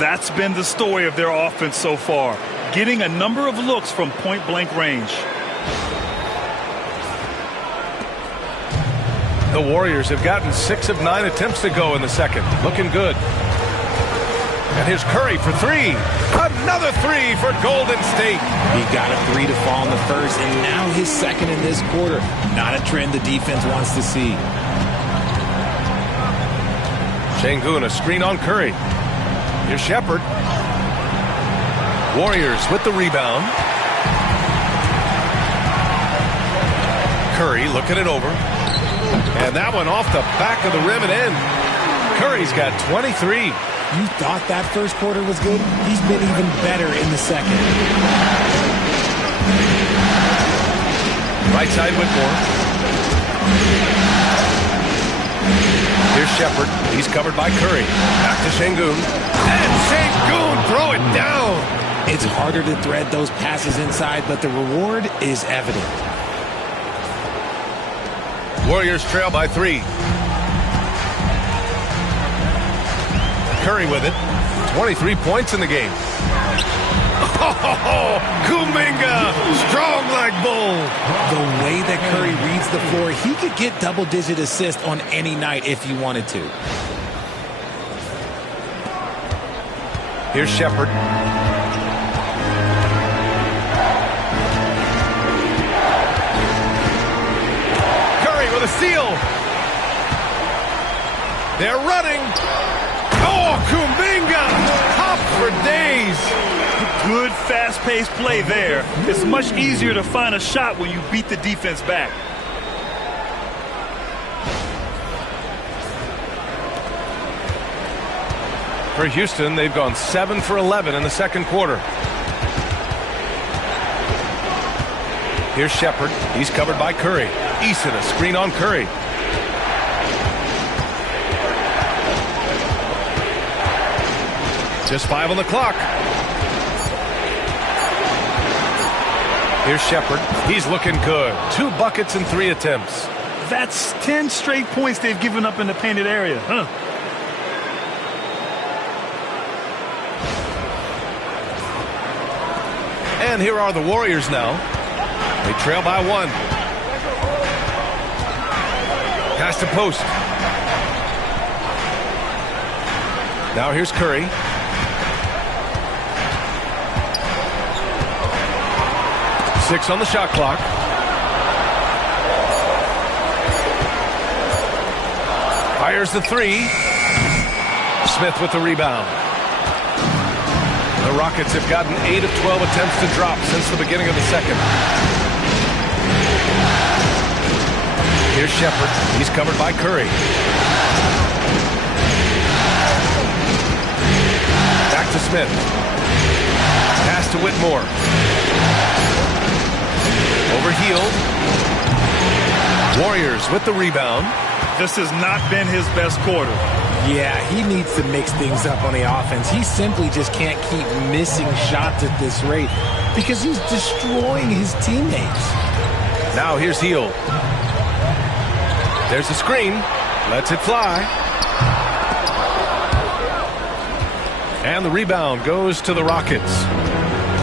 That's been the story of their offense so far, getting a number of looks from point-blank range. The Warriors have gotten 6 of 9 attempts to go in the second. Looking good. And here's Curry for 3. Another 3 for Golden State. He got a 3 to fall in the first, and now his second in this quarter. Not a trend the defense wants to see. Sengun, a screen on Curry. Here's Shepard. Warriors with the rebound. Curry looking it over. And that one off the back of the rim and in. Curry's got 23. You thought that first quarter was good? He's been even better in the second. Right side Whitmore. Here's Shepard. He's covered by Curry. Back to Sengun. And Sengun, throw it down. It's harder to thread those passes inside, but the reward is evident. Warriors trail by 3. Curry with it. 23 points in the game. Oh, Kuminga, strong like bull. The way that Curry reads the floor, he could get double-digit assists on any night if he wanted to. Here's Shepard. Curry with a steal. They're running. Oh, Kuminga! Top for days! Good, fast-paced play there. It's much easier to find a shot when you beat the defense back. For Houston, they've gone 7 for 11 in the second quarter. Here's Shepard. He's covered by Curry. Eason, a screen on Curry. Just 5 on the clock. Here's Shepard. He's looking good. 2 buckets and 3 attempts. That's 10 straight points they've given up in the painted area, huh? And here are the Warriors now. They trail by 1. Pass to Post. Now here's Curry. 6 on the shot clock. Fires the 3. Smith with the rebound. The Rockets have gotten 8 of 12 attempts to drop since the beginning of the second. Here's Shepherd. He's covered by Curry. Back to Smith. Pass to Whitmore. Overhealed. Warriors with the rebound. This has not been his best quarter. Yeah, he needs to mix things up on the offense. He simply just can't keep missing shots at this rate because he's destroying his teammates. Now here's Hield. There's a screen. Lets it fly. And the rebound goes to the Rockets.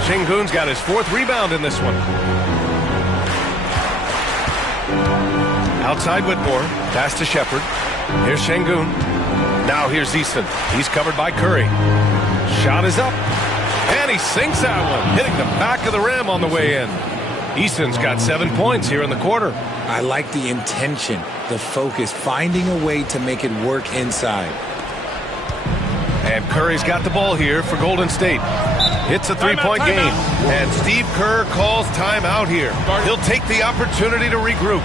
Sengun's got his 4th rebound in this one. Outside Whitmore. Pass to Shepherd. Here's Sengun. Now here's Easton. He's covered by Curry. Shot is up. And he sinks that one, hitting the back of the rim on the way in. Easton's got 7 points here in the quarter. I like the intention, the focus, finding a way to make it work inside. And Curry's got the ball here for Golden State. It's a 3-point game. And Steve Kerr calls timeout here. He'll take the opportunity to regroup.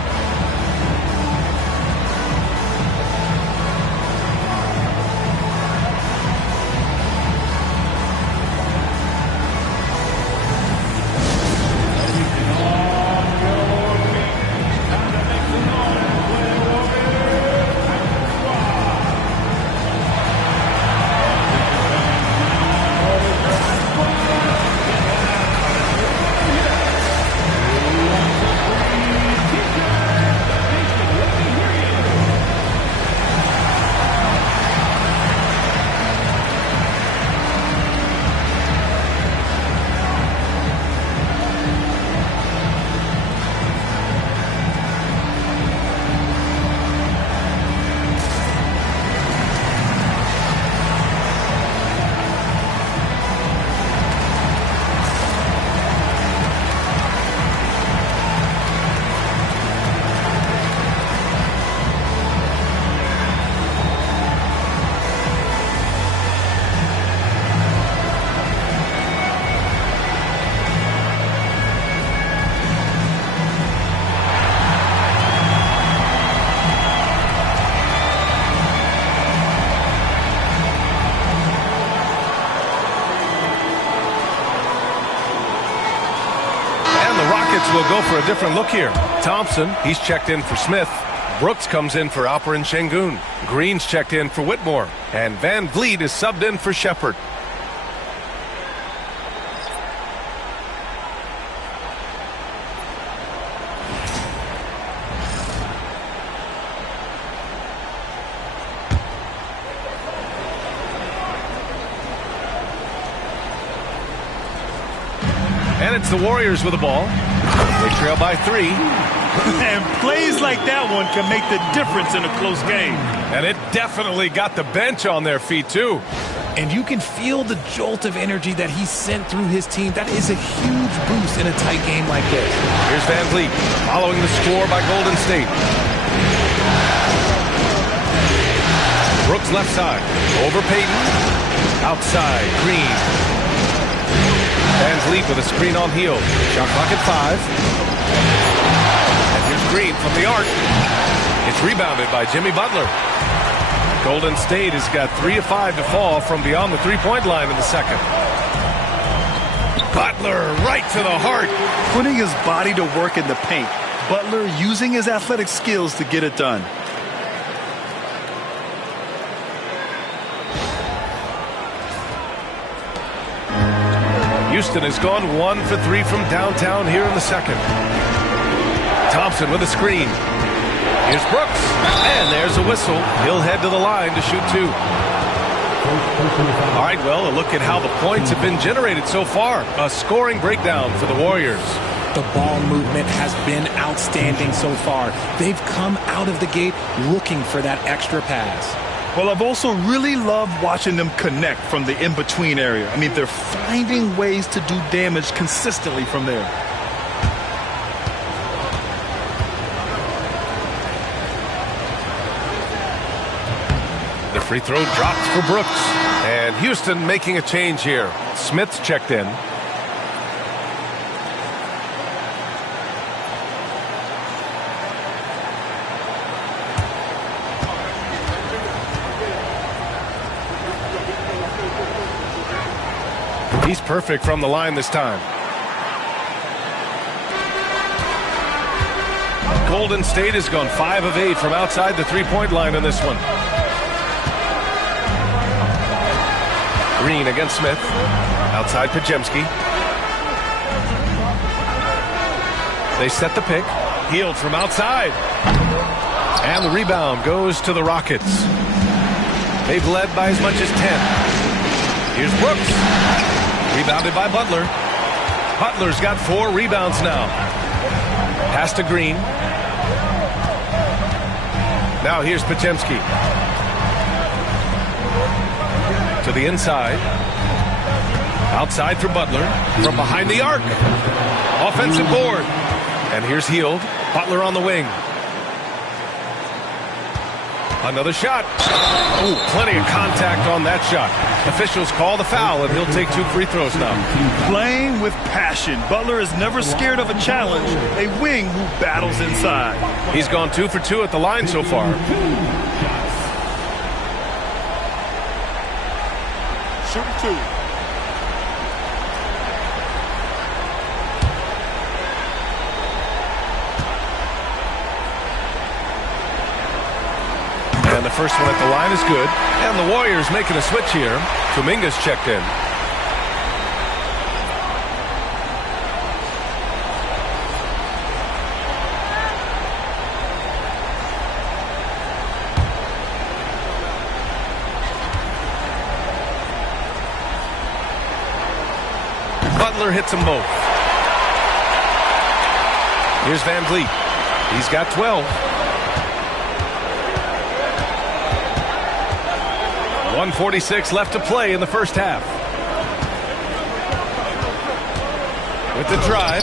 Will go for a different look here. Thompson, he's checked in for Smith. Brooks comes in for Alperen Sengun. Green's checked in for Whitmore. And Van Vliet is subbed in for Shepherd. And it's the Warriors with the ball. They trail by 3. And plays like that one can make the difference in a close game. And it definitely got the bench on their feet, too. And you can feel the jolt of energy that he sent through his team. That is a huge boost in a tight game like this. Here's Van Vliet following the score by Golden State. Brooks left side. Over Payton. Outside, Green. Van Vliet with a screen on Hield. Shot clock at 5. And here's Green from the arc. It's rebounded by Jimmy Butler. Golden State has got 3 of 5 to fall from beyond the three-point line in the second. Butler right to the heart. Putting his body to work in the paint. Butler using his athletic skills to get it done. Houston has gone 1 for 3 from downtown here in the second. Thompson with a screen. Here's Brooks. And there's a whistle. He'll head to the line to shoot 2. All right, well, a look at how the points have been generated so far. A scoring breakdown for the Warriors. The ball movement has been outstanding so far. They've come out of the gate looking for that extra pass. Well, I've also really loved watching them connect from the in-between area. I mean, they're finding ways to do damage consistently from there. Free throw dropped for Brooks. And Houston making a change here. Smith's checked in. He's perfect from the line this time. Golden State has gone 5 of 8 from outside the three-point line in this one. Green against Smith. Outside Podziemski. They set the pick. Hield from outside. And the rebound goes to the Rockets. They've led by as much as 10. Here's Brooks. Rebounded by Butler. Butler's got 4 rebounds now. Pass to Green. Now here's Podziemski. To the inside. Outside for Butler. From behind the arc. Offensive board. And here's Hield. Butler on the wing. Another shot. Oh, plenty of contact on that shot. Officials call the foul, and he'll take 2 free throws now. Playing with passion. Butler is never scared of a challenge. A wing who battles inside. He's gone 2 for 2 at the line so far. Shooting 2. And the first one at the line is good. And the Warriors making a switch here. Kuminga's checked in. Butler hits them both. Here's Van Vliet. He's got 12. 1:46 left to play in the first half. With the drive,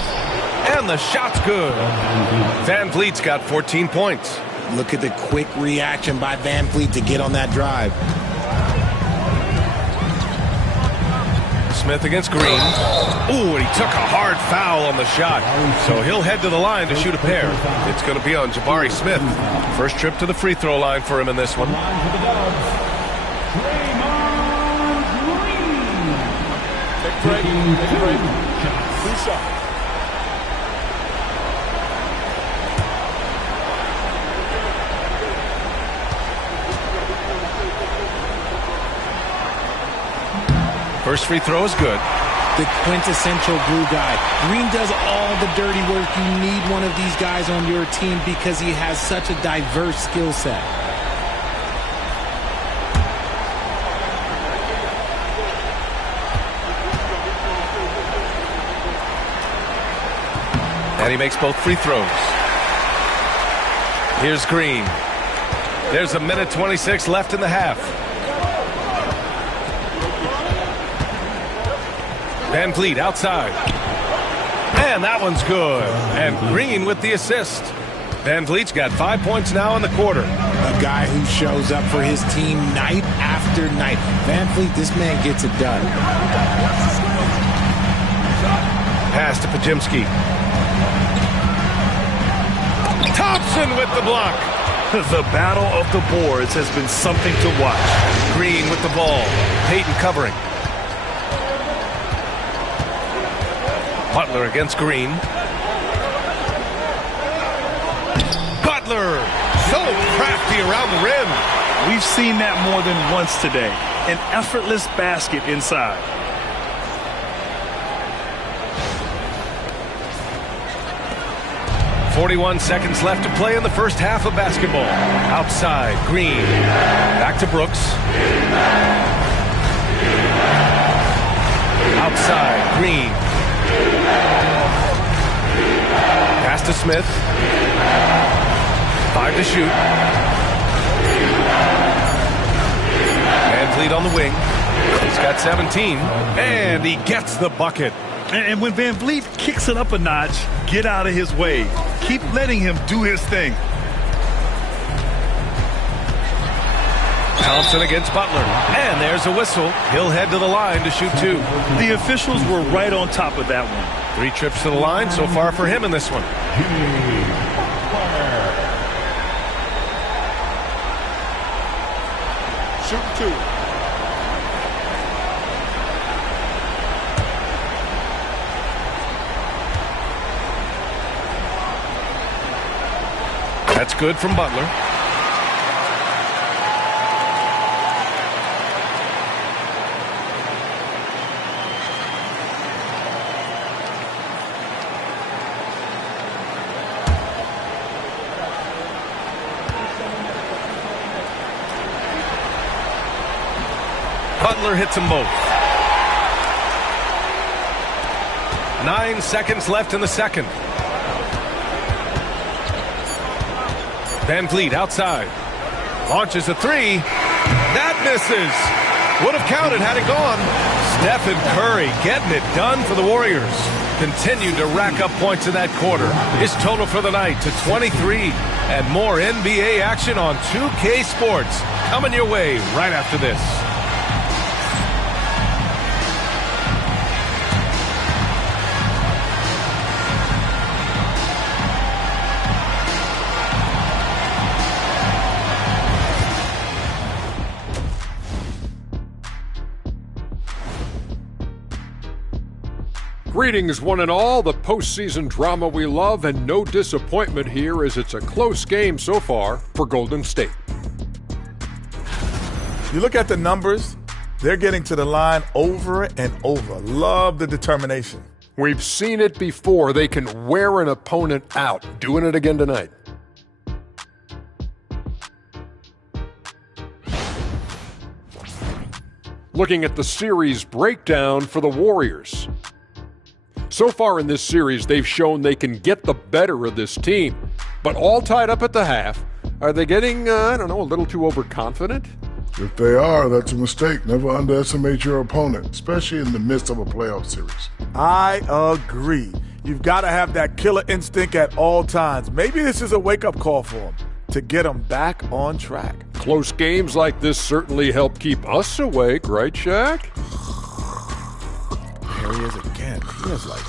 and the shot's good. Van Vliet's got 14 points. Look at the quick reaction by Van Vliet to get on that drive. Smith against Green. Ooh, and he took a hard foul on the shot. So he'll head to the line to shoot a pair. It's going to be on Jabari Smith. First trip to the free throw line for him in this one. Break. 2 shots. First free throw is good. The quintessential glue guy. Green does all the dirty work. You need one of these guys on your team because he has such a diverse skill set. And he makes both free throws. Here's Green. There's 1:26 left in the half. Van Vliet outside. And that one's good. And Green with the assist. Van Vliet's got 5 points now in the quarter. A guy who shows up for his team night after night. Van Vliet, this man gets it done. Pass to Podziemski. Thompson with the block. The battle of the boards has been something to watch. Green with the ball. Payton covering. Butler against Green. Butler, so crafty around the rim. We've seen that more than once today. An effortless basket inside. .41 seconds left to play in the first half of basketball. Outside, Green. Back to Brooks. Outside, Green. Pass to Smith. 5 to shoot. Van Vliet on the wing. He's got 17. And he gets the bucket. And when Van Vliet kicks it up a notch, get out of his way. Keep letting him do his thing. Thompson against Butler. And there's a whistle. He'll head to the line to shoot 2. The officials were right on top of that one. 3 trips to the line so far for him in this one. Shoot 2. That's good from Butler. Butler hits them both. 9 seconds left in the second. Van Vliet outside. Launches a 3. That misses. Would have counted had it gone. Stephen Curry getting it done for the Warriors. Continued to rack up points in that quarter. His total for the night to 23. And more NBA action on 2K Sports. Coming your way right after this. Greetings, one and all. The postseason drama we love, and no disappointment here as it's a close game so far for Golden State. You look at the numbers, they're getting to the line over and over. Love the determination. We've seen it before. They can wear an opponent out. Doing it again tonight. Looking at the series breakdown for the Warriors. So far in this series, they've shown they can get the better of this team, but all tied up at the half. Are they getting, a little too overconfident? If they are, that's a mistake. Never underestimate your opponent, especially in the midst of a playoff series. I agree. You've got to have that killer instinct at all times. Maybe this is a wake-up call for them to get them back on track. Close games like this certainly help keep us awake, right, Shaq? There he is again. He is like,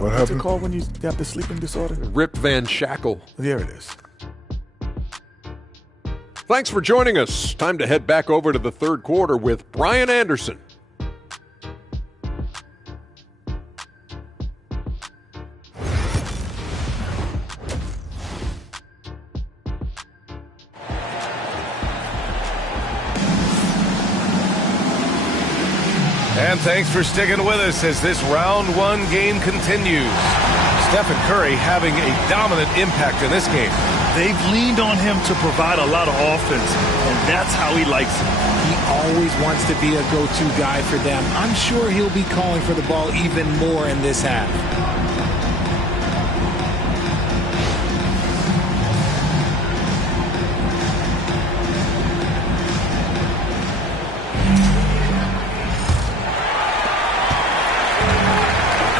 what's it called when you have the sleeping disorder? Rip Van Shackle. There it is. Thanks for joining us. Time to head back over to the third quarter with Brian Anderson. And thanks for sticking with us as this round 1 game continues. Stephen Curry having a dominant impact in this game. They've leaned on him to provide a lot of offense, and that's how he likes it. He always wants to be a go-to guy for them. I'm sure he'll be calling for the ball even more in this half.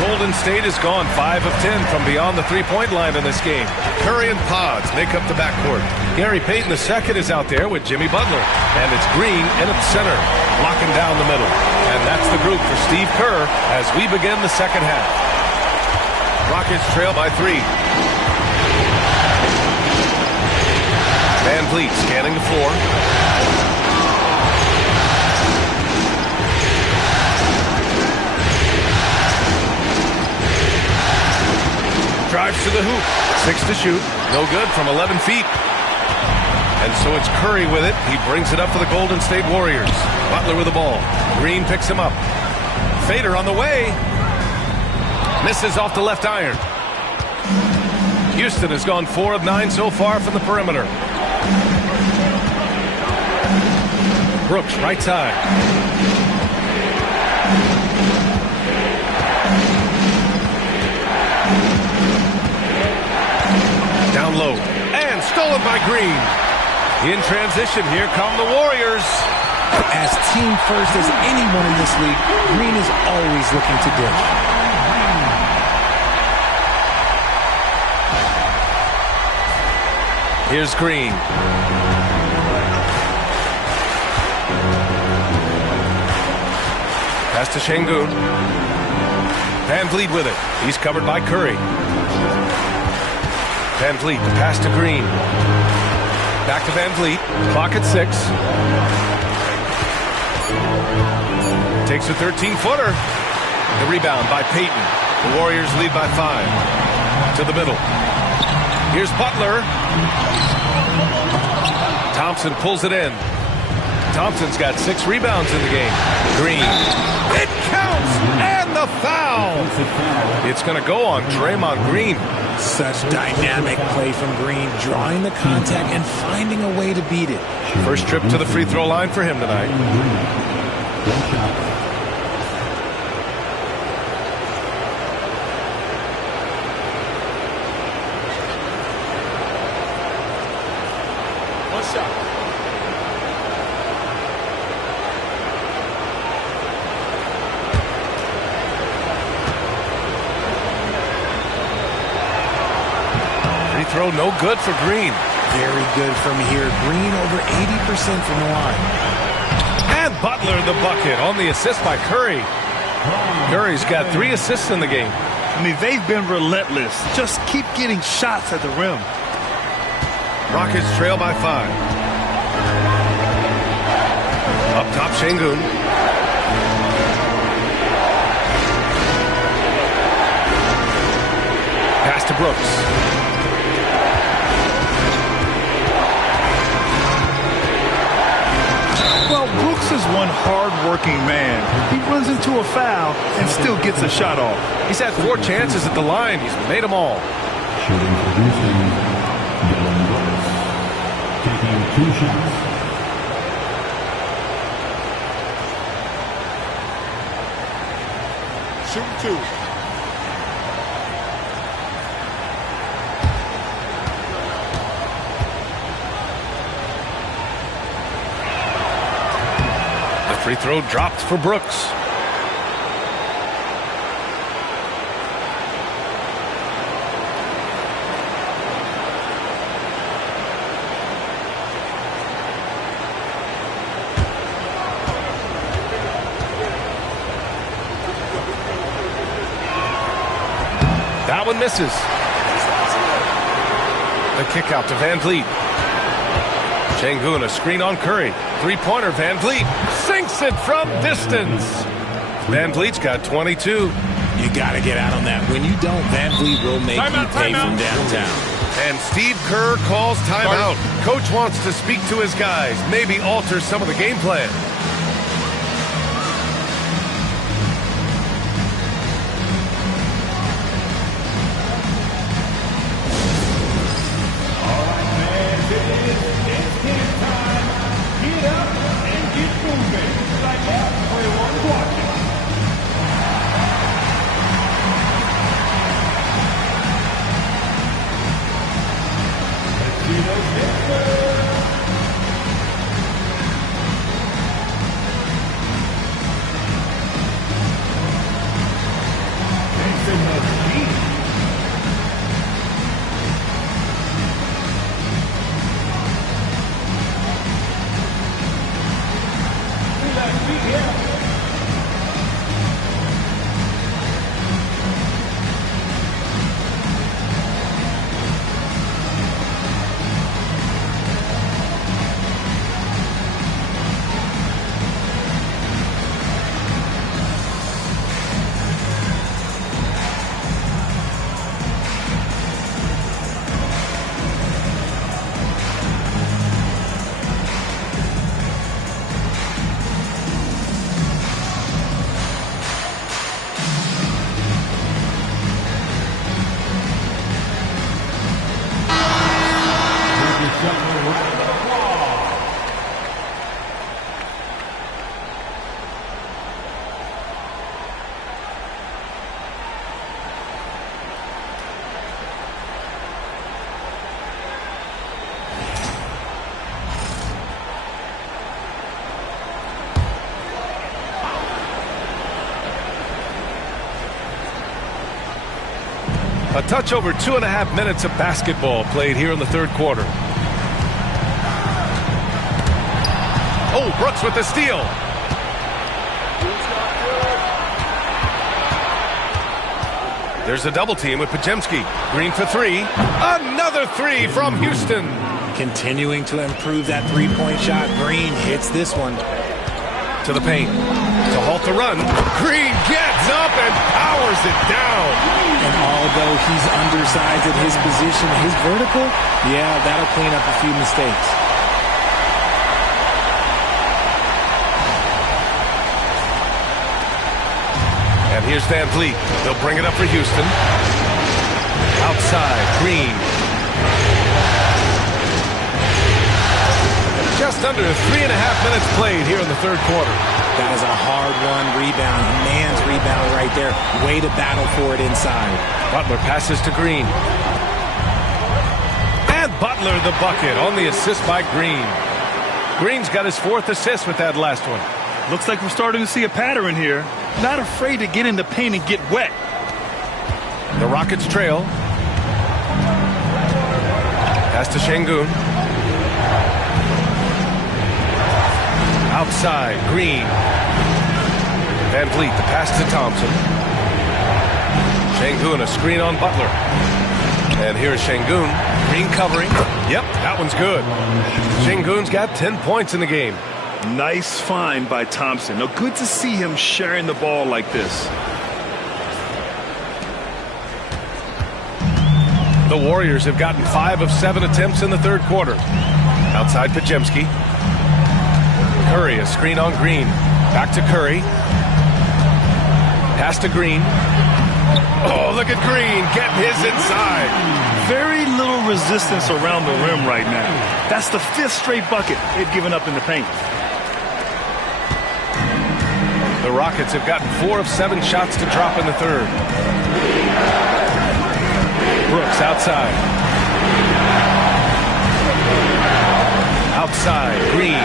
Golden State has gone 5 of 10 from beyond the three-point line in this game. Curry and Pods make up the backcourt. Gary Payton II is out there with Jimmy Butler. And it's Green in at the center, locking down the middle. And that's the group for Steve Kerr as we begin the second half. Rockets trail by 3. Van Vliet scanning the floor. Drives to the hoop. 6 to shoot. No good from 11 feet. And so it's Curry with it. He brings it up for the Golden State Warriors. Butler with the ball. Green picks him up. Fader on the way. Misses off the left iron. Houston has gone 4 of 9 so far from the perimeter. Brooks, right side. Down low. And stolen by Green. In transition, here come the Warriors. As team first as anyone in this league, Green is always looking to ditch. Here's Green. Pass to Şengün. Van Vliet with it. He's covered by Curry. Van Vliet, the pass to Green. Back to Van Vliet. Clock at 6. Takes a 13-footer. The rebound by Payton. The Warriors lead by 5. To the middle. Here's Butler. Thompson pulls it in. Thompson's got 6 rebounds in the game. Green. It counts! And the foul! It's going to go on Draymond Green. Such dynamic play from Green, drawing the contact and finding a way to beat it. First trip to the free throw line for him tonight. One shot. Free throw no good for Green. Very good from here. Green over 80% from the line. And Butler the bucket on the assist by Curry. Curry's got 3 assists in the game. I mean, they've been relentless. Just keep getting shots at the rim. Rockets trail by 5. Up top, Şengün. Pass to Brooks. Well, Brooks is one hard-working man. He runs into a foul and still gets a shot off. He's had 4 chances at the line. He's made them all. Shooting producing Dillon Brooks. Taking 2 shots. Shoot 2. The free throw dropped for Brooks. That one misses. The kick out to Van Vliet. Şengün, a screen on Curry. 3-pointer, Van Vliet sinks it from distance. Van Vliet's got 22. You got to get out on that. When you don't, Van Vliet will make you pay from downtown. And Steve Kerr calls timeout. Coach wants to speak to his guys, maybe alter some of the game plan. A touch over 2.5 minutes of basketball played here in the third quarter. Oh, Brooks with the steal. There's a double team with Podziemski. Green for three. Another three from Houston. Continuing to improve that three-point shot. Green hits this one. To the paint. To halt the run. Green gets up and powers it down. And although he's undersized at his position, his vertical, yeah, that'll clean up a few mistakes. And here's Van Vliet. They'll bring it up for Houston. Outside, Green. Just under 3.5 minutes played here in the third quarter. That is a hard-won rebound, a man's rebound right there. Way to battle for it inside. Butler passes to Green. And Butler the bucket on the assist by Green. Green's got his 4th assist with that last one. Looks like we're starting to see a pattern here. Not afraid to get in the paint and get wet. The Rockets trail. Pass to Şengün. Outside, Green. Van Vliet, the pass to Thompson. Şengün, a screen on Butler. And here's Şengün. Green covering. Yep, that one's good. Şengün's got 10 points in the game. Nice find by Thompson. Now, good to see him sharing the ball like this. The Warriors have gotten 5 of 7 attempts in the third quarter. Outside Podziemski. Curry, a screen on Green. Back to Curry. Pass to Green. Oh, look at Green getting his inside. Very little resistance around the rim right now. That's the 5th straight bucket they've given up in the paint. The Rockets have gotten 4 of 7 shots to drop in the third. Brooks outside. Outside, Green.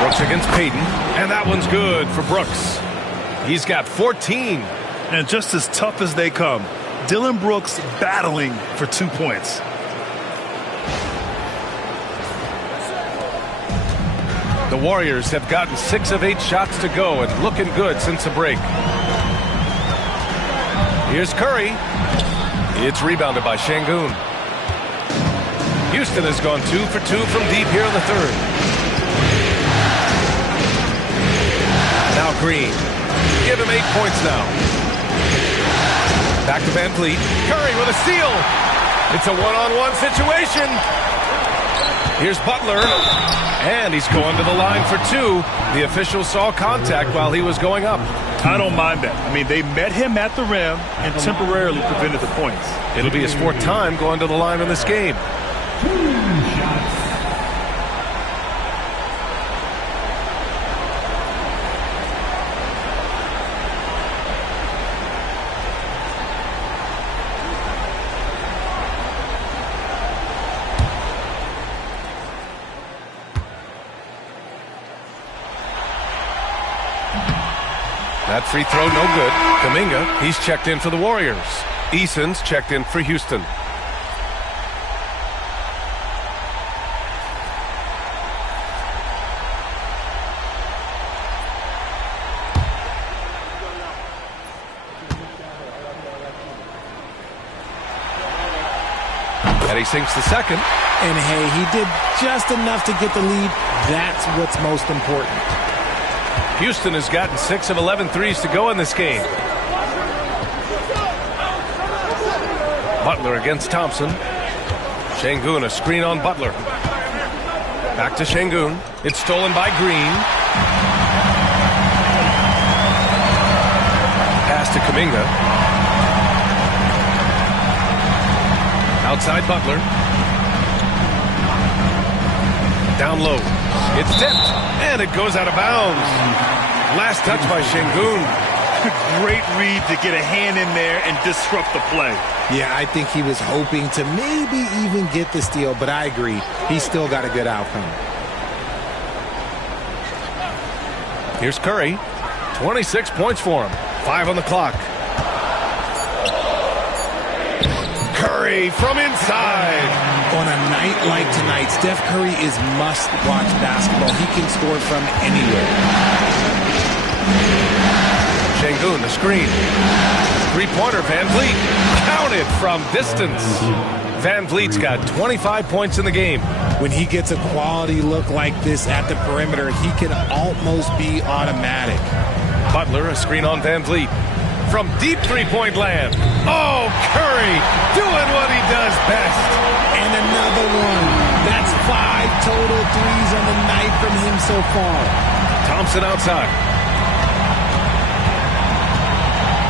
Brooks against Payton, and that one's good for Brooks. He's got 14. And just as tough as they come, Dillon Brooks battling for 2 points. The Warriors have gotten 6 of 8 shots to go and looking good since the break. Here's Curry. It's rebounded by Şengün. Houston has gone 2 for 2 from deep here in the third. Now Green. Give him 8 points now. Back to Van Vliet. Curry with a steal. It's a one-on-one situation. Here's Butler. And he's going to the line for 2. The official saw contact while he was going up. I don't mind that. I mean, they met him at the rim and temporarily prevented the points. It'll be his 4th time going to the line in this game. That free throw, no good. Kuminga, he's checked in for the Warriors. Eason's checked in for Houston. And he sinks the second. And hey, he did just enough to get the lead. That's what's most important. Houston has gotten 6 of 11 threes to go in this game. Butler against Thompson. Şengün, a screen on Butler. Back to Şengün. It's stolen by Green. Pass to Kuminga. Outside Butler. Down low. It's tipped, and it goes out of bounds. Last touch by Şengün. Great read to get a hand in there and disrupt the play. Yeah, I think he was hoping to maybe even get the steal, but I agree. He's still got a good outcome. Here's Curry. 26 points for him. 5 on the clock. Curry from inside. On a night like tonight, Steph Curry is must-watch basketball. He can score from anywhere. Şengün, the screen. Three-pointer, Van Vliet. Counted from distance. Van Vliet's got 25 points in the game. When he gets a quality look like this at the perimeter, he can almost be automatic. Butler, a screen on Van Vliet. From deep three-point land. Oh, Curry doing what he does best. And another one. That's 5 total threes on the night from him so far. Thompson outside.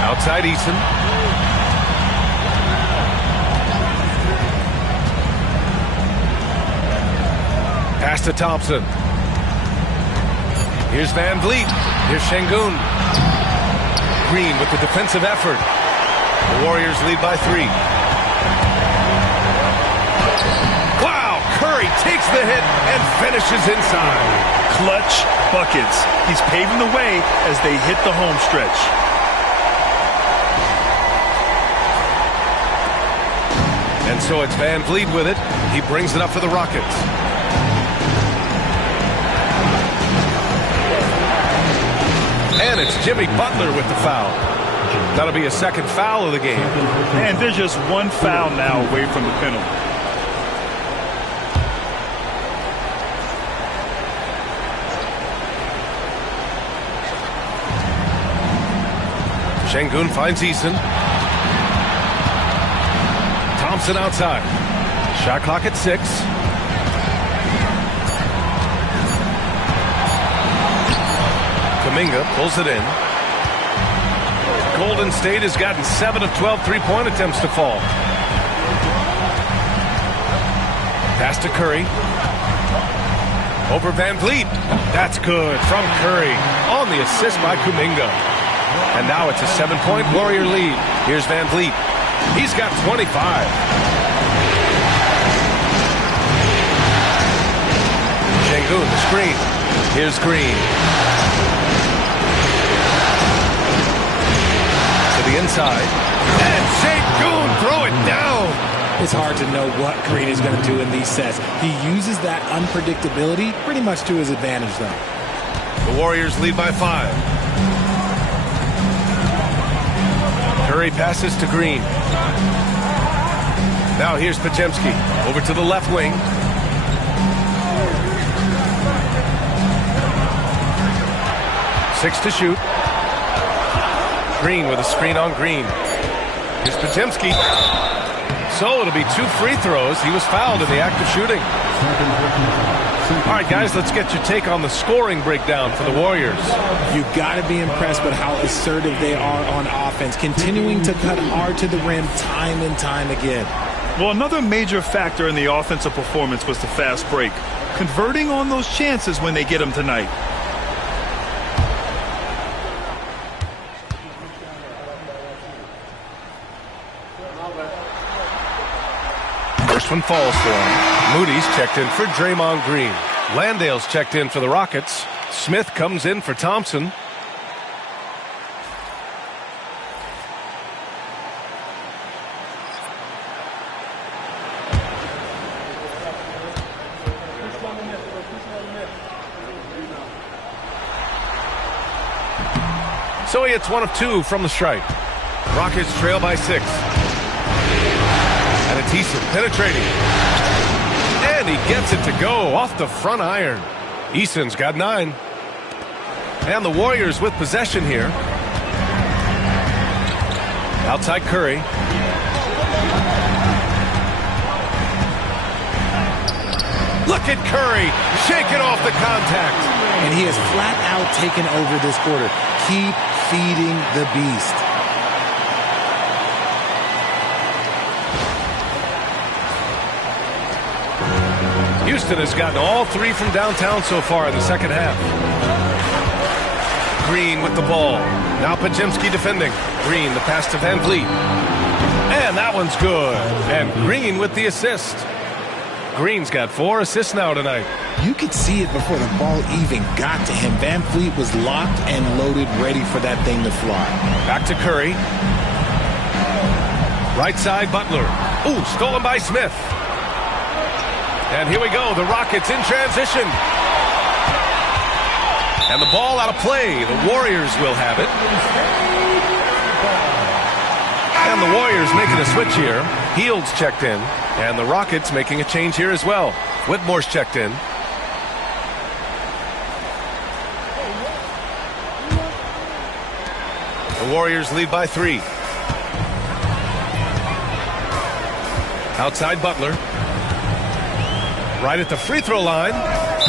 Outside Eason. Pass to Thompson. Here's Van Vliet. Here's Şengün. Green with the defensive effort. The Warriors lead by 3. Wow! Curry takes the hit and finishes inside. Clutch buckets. He's paving the way as they hit the home stretch. And so it's Van Vliet with it. He brings it up for the Rockets. And it's Jimmy Butler with the foul. That'll be a second foul of the game. And they're just one foul now away from the penalty. Şengün finds Eason. Thompson outside. Shot clock at 6. Kuminga pulls it in. Golden State has gotten 7 of 12 three-point attempts to fall. Pass to Curry. Over Van Vliet. That's good from Curry on the assist by Kuminga. And now it's a 7-point Warrior lead. Here's Van Vliet. He's got 25. Şengün, the screen. Here's Green. To the inside. And Şengün throw it down. It's hard to know what Green is going to do in these sets. He uses that unpredictability pretty much to his advantage, though. The Warriors lead by 5. Curry passes to Green. Now here's Podziemski. Over to the left wing. Six to shoot. Green with a screen on Green. Here's Podziemski. So it'll be 2 free throws. He was fouled in the act of shooting. All right, guys, let's get your take on the scoring breakdown for the Warriors. You've got to be impressed with how assertive they are on offense, continuing to cut hard to the rim time and time again. Well, another major factor in the offensive performance was the fast break, converting on those chances when they get them tonight. First one falls for him. Moody's checked in for Draymond Green. Landale's checked in for the Rockets. Smith comes in for Thompson. So he hits 1 of 2 from the stripe. Rockets trail by 6. And it's Eason penetrating. And he gets it to go off the front iron. Eason's got 9. And the Warriors with possession here. Outside Curry. Look at Curry shaking off the contact. And he has flat out taken over this quarter. Keep feeding the beast. Houston has gotten all 3 from downtown so far in the second half. Green with the ball. Now Podziemski defending. Green, the pass to Van Vliet. And that one's good. And Green with the assist. Green's got 4 assists now tonight. You could see it before the ball even got to him. Van Vliet was locked and loaded, ready for that thing to fly. Back to Curry. Right side, Butler. Ooh, stolen by Smith. And here we go, the Rockets in transition. And the ball out of play. The Warriors will have it. And the Warriors making a switch here. Hield's checked in. And the Rockets making a change here as well. Whitmore's checked in. The Warriors lead by 3. Outside Butler. Right at the free throw line.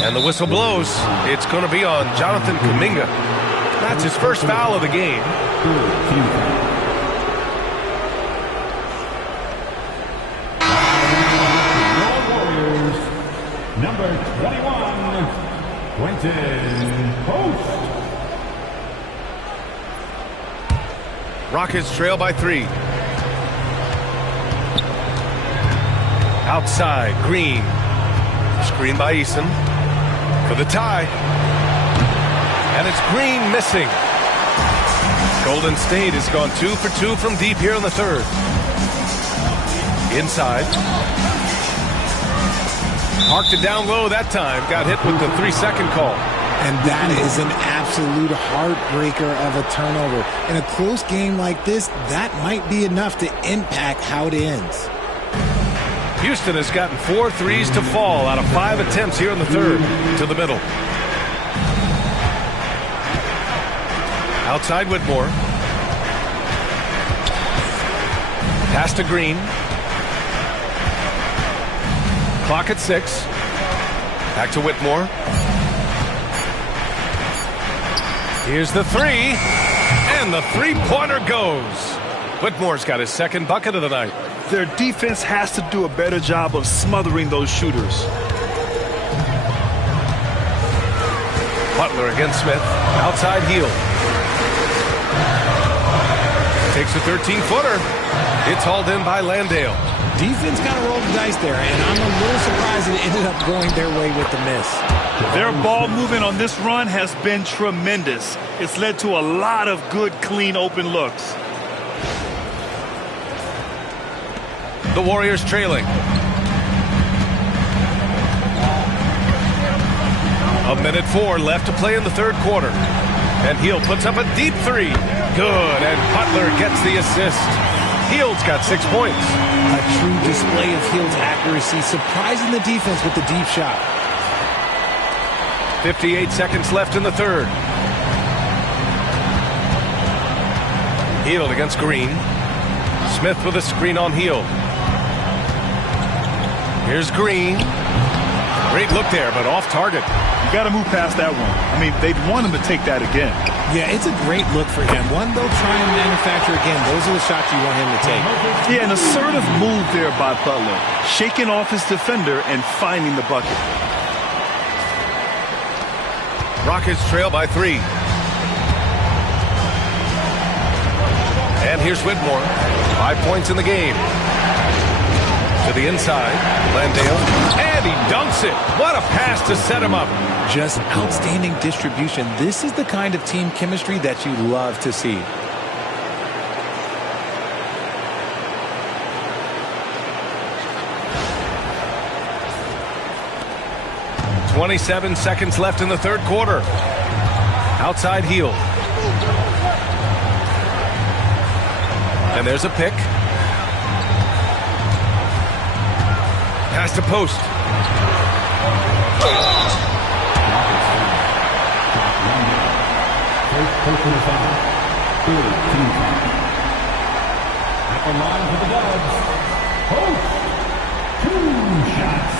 And the whistle blows. It's going to be on Jonathan Kuminga. That's his first foul of the game. Warriors, number 21, Quentin Post. Rockets trail by 3. Outside, Green. Screen by Eason for the tie. And it's Green missing. Golden State has gone 2 for 2 from deep here in the third. Inside. Parked it down low that time. Got hit with the 3-second call. And that is an absolute heartbreaker of a turnover. In a close game like this, that might be enough to impact how it ends. Houston has gotten 4 threes to fall out of 5 attempts here in the third. To the middle. Outside Whitmore. Pass to Green. Clock at 6. Back to Whitmore. Here's the 3. And the three-pointer goes. Whitmore's got his second bucket of the night. Their defense has to do a better job of smothering those shooters. Butler against Smith. Outside Hield. Takes a 13-footer. It's hauled in by Landale. Defense kind of rolled the dice there, and I'm a little surprised it ended up going their way with the miss. Their ball movement on this run has been tremendous. It's led to a lot of good, clean, open looks. The Warriors trailing. A minute 4 left to play in the third quarter. And Hield puts up a deep 3. Good, and Butler gets the assist. Hield's got 6 points. A true display of Hield's accuracy, surprising the defense with the deep shot. 58 seconds left in the third. Hield against Green. Smith with a screen on Hield. Here's Green. Great look there, but off target. You got to move past that one. I mean, they'd want him to take that again. Yeah, it's a great look for him. One they'll try and manufacture again. Those are the shots you want him to take. Yeah, an assertive move there by Butler. Shaking off his defender and finding the bucket. Rockets trail by 3. And here's Whitmore. 5 points in the game. To the inside, Landale, and he dunks it. What a pass to set him up. Just outstanding distribution. This is the kind of team chemistry that you love to see. .27 seconds left in the third quarter. Outside Hield. And there's a pick. Pass to Post. At the line for the Dubs, Post, 2 shots.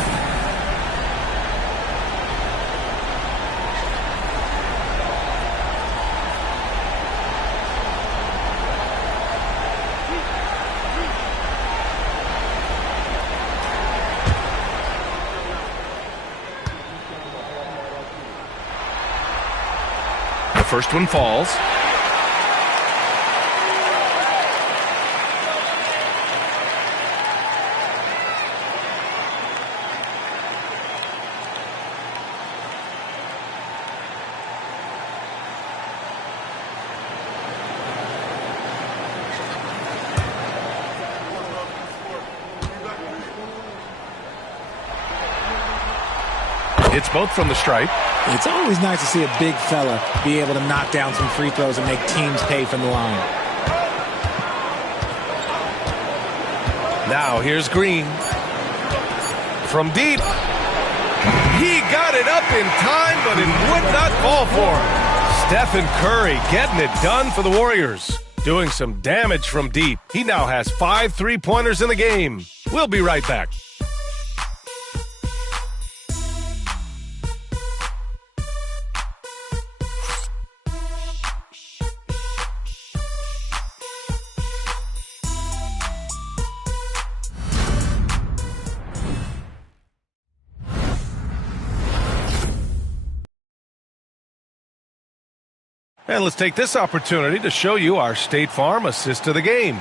First one falls. It's both from the stripe. It's always nice to see a big fella be able to knock down some free throws and make teams pay from the line. Now here's Green. From deep. He got it up in time, but it would not fall for him. Stephen Curry getting it done for the Warriors. Doing some damage from deep. He now has 5 3-pointers in the game. We'll be right back. And let's take this opportunity to show you our State Farm assist to the game.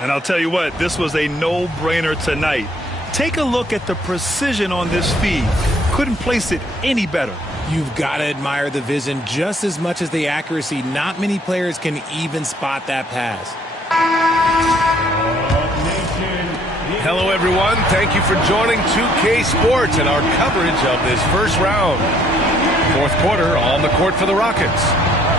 And I'll tell you what, this was a no-brainer tonight. Take a look at the precision on this feed. Couldn't place it any better. You've got to admire the vision just as much as the accuracy. Not many players can even spot that pass. Hello, everyone. Thank you for joining 2K Sports and our coverage of this first round. Fourth quarter on the court for the Rockets.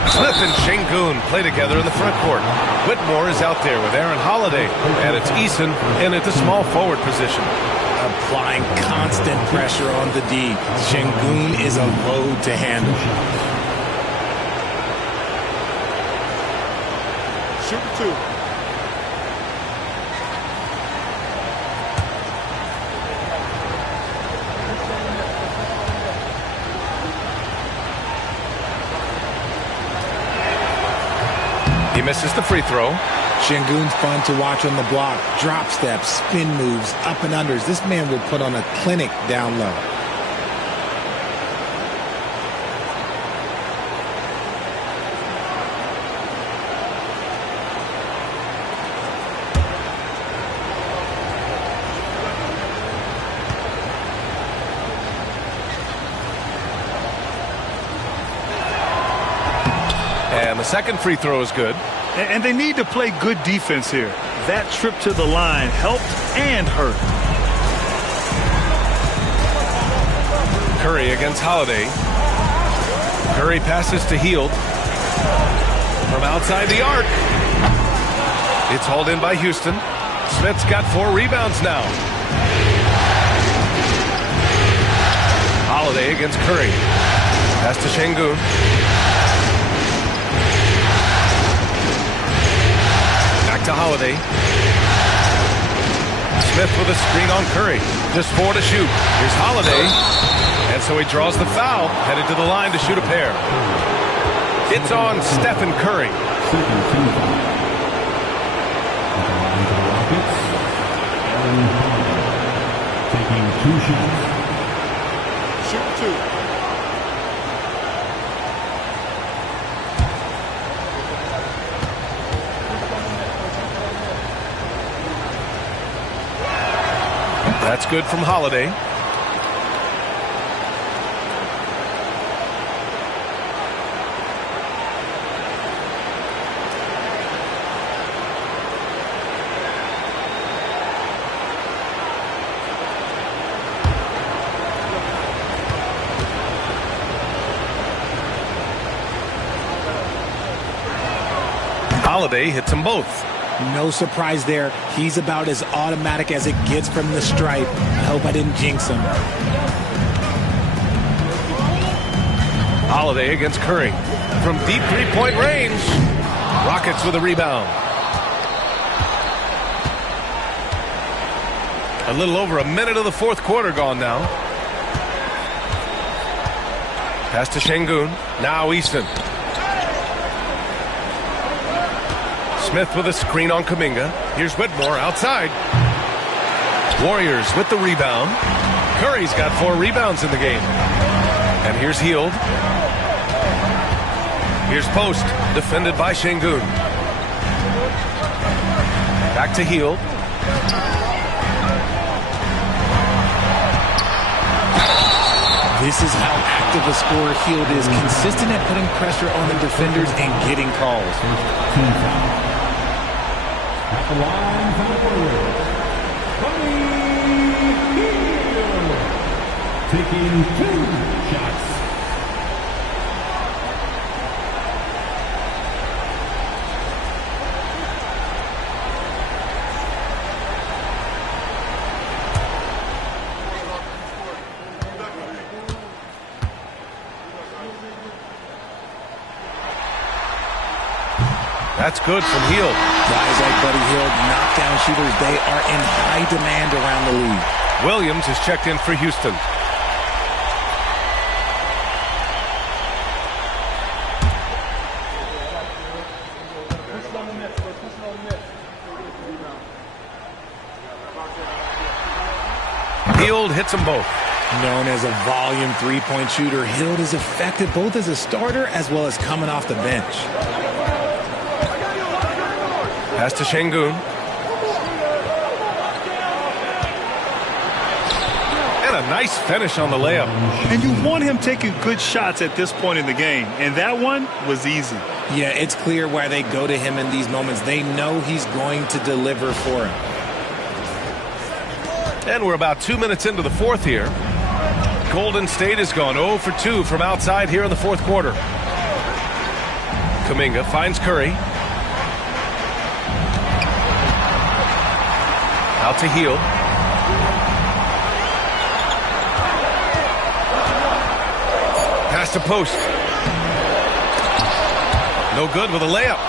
Smith and Şengün play together in the front court. Whitmore is out there with Aaron Holiday, and it's Eason in at the small forward position. Applying constant pressure on the D. Şengün is a load to handle. Shoot 2. He misses the free throw. Şengün's fun to watch on the block. Drop steps, spin moves, up and unders. This man will put on a clinic down low. And the second free throw is good. And they need to play good defense here. That trip to the line helped and hurt. Curry against Holiday. Curry passes to Hield. From outside the arc. It's hauled in by Houston. Smith's got 4 rebounds now. Holiday against Curry. Pass to Şengün. To Holiday. Smith with a screen on Curry. Just 4 to shoot. Here's Holiday. And so he draws the foul. Headed to the line to shoot a pair. It's on Stephen Curry. Taking 2 shots. Shoot 2. That's good from Holiday. Holiday hits them both. No surprise there. He's about as automatic as it gets from the stripe. I hope I didn't jinx him. Holiday against Curry. From deep 3-point range. Rockets with a rebound. A little over a minute of the fourth quarter gone now. Pass to Şengün. Now Easton. Smith with a screen on Kuminga. Here's Whitmore outside. Warriors with the rebound. Curry's got 4 rebounds in the game. And here's Hield. Here's Post, defended by Şengün. Back to Hield. This is how active a scorer Hield is. Consistent at putting pressure on the defenders and getting calls. At the line for the Warriors, Buddy Hield, taking 2 shots. That's good from Hield. Guys like Buddy Hield, knockdown shooters, they are in high demand around the league. Williams is checked in for Houston. Hield hits them both. Known as a volume three-point shooter, Hield is effective both as a starter as well as coming off the bench. Pass to Şengün. And a nice finish on the layup. And you want him taking good shots at this point in the game, and that one was easy. Yeah, it's clear why they go to him in these moments. They know he's going to deliver for him. And we're about 2 minutes into the fourth here. Golden State has gone 0 for 2 from outside here in the fourth quarter. Kuminga finds Curry. Out to Hield. Pass to post. No good with a layup.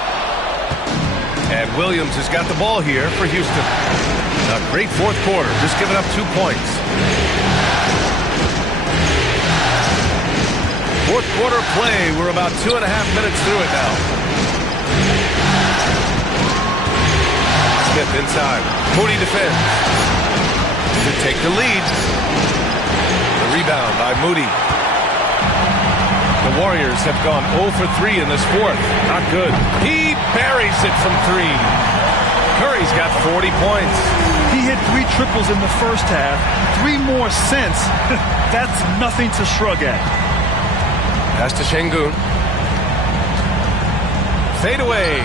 And Williams has got the ball here for Houston. A great fourth quarter, just giving up 2 points. Fourth quarter play, we're about 2.5 minutes through it now. Smith inside. Moody defends. To take the lead. The rebound by Moody. The Warriors have gone 0 for 3 in this fourth. Not good. He buries it from 3. Curry's got 40 points. He hit 3 triples in the first half, 3 more since. That's nothing to shrug at. Pass to Şengün. Fade away.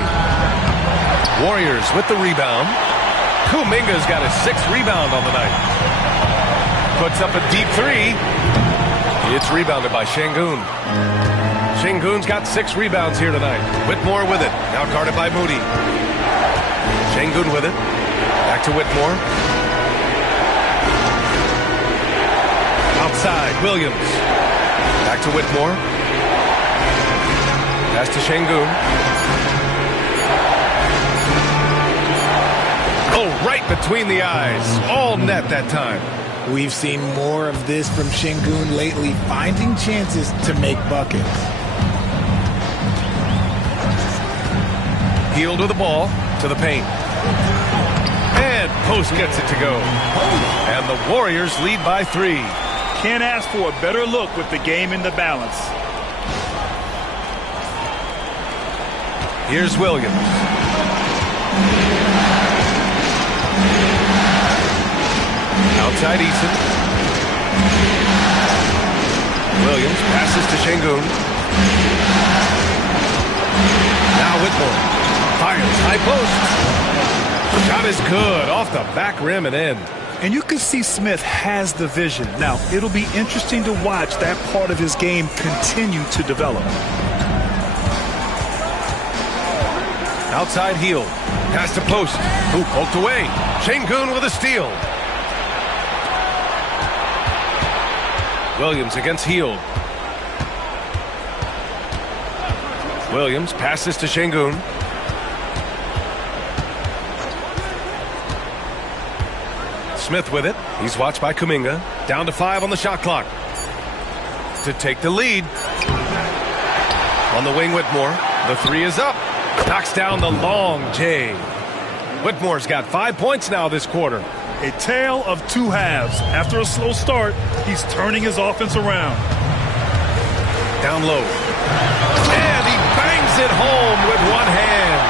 Warriors with the rebound. Kuminga's got his 6th rebound on the night. Puts up a deep 3. It's rebounded by Şengün. Şengün's got 6 rebounds here tonight. Whitmore with it. Now guarded by Moody. Şengün with it. Back to Whitmore. Outside, Williams. Back to Whitmore. Pass to Şengün. Oh, right between the eyes. All net that time. We've seen more of this from Şengün lately, finding chances to make buckets. Hield with the ball to the paint. And Post gets it to go. And the Warriors lead by 3. Can't ask for a better look with the game in the balance. Here's Williams. Outside Eason. Williams passes to Şengün. Now Whitmore. Fires high post. Shot is good. Off the back rim and in. And you can see Smith has the vision. Now, it'll be interesting to watch that part of his game continue to develop. Outside Hield. Pass to post. Who poked away. Şengün with a steal. Williams against Hield. Williams passes to Şengün. Smith with it. He's watched by Kuminga. Down to 5 on the shot clock. To take the lead. On the wing, Whitmore. The 3 is up. Knocks down the long J. Whitmore's got 5 points now this quarter. A tale of 2 halves. After a slow start, he's turning his offense around. Down low. And he bangs it home with one hand.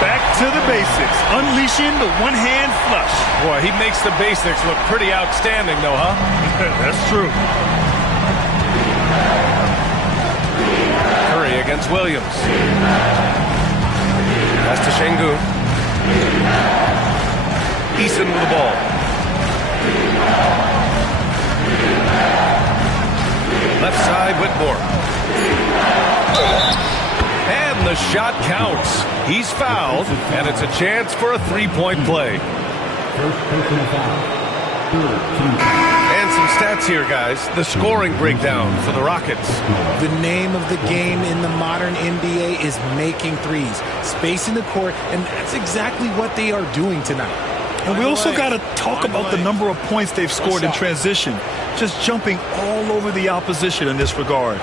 Back to the basics. Unleashing the one-hand flush. Boy, he makes the basics look pretty outstanding, though, huh? That's true. Curry against Williams. Pass to Şengün. Eason with the ball. Left side, Whitmore. And the shot counts. He's fouled, and it's a chance for a 3-point play. And some stats here, guys. The scoring breakdown for the Rockets. The name of the game in the modern NBA is making threes, spacing the court, and that's exactly what they are doing tonight. And we also got to talk about the number of points they've scored in transition, just jumping all over the opposition in this regard.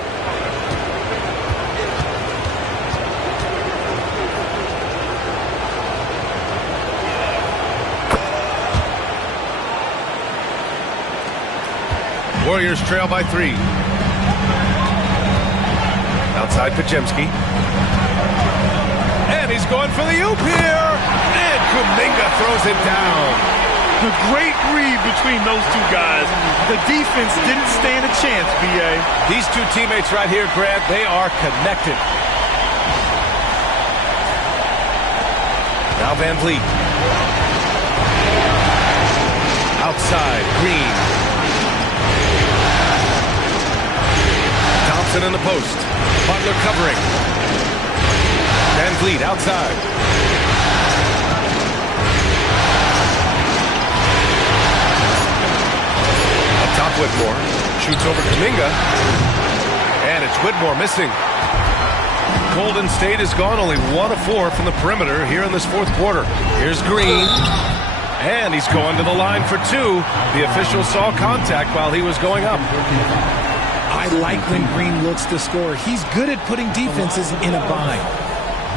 Warriors trail by 3. Outside Podziemski. And he's going for the oop here. And Kuminga throws it down. A great read between those two guys. The defense didn't stand a chance, B.A. These two teammates right here, Grant, they are connected. Now Van Vliet. Outside, Green. Thompson in the post. Butler covering. Van Vliet outside. Up top Whitmore. Shoots over Kuminga. And it's Whitmore missing. Golden State has gone only 1 of 4 from the perimeter here in this fourth quarter. Here's Green. And he's going to the line for 2. The official saw contact while he was going up. I like when Green looks to score. He's good at putting defenses in a bind.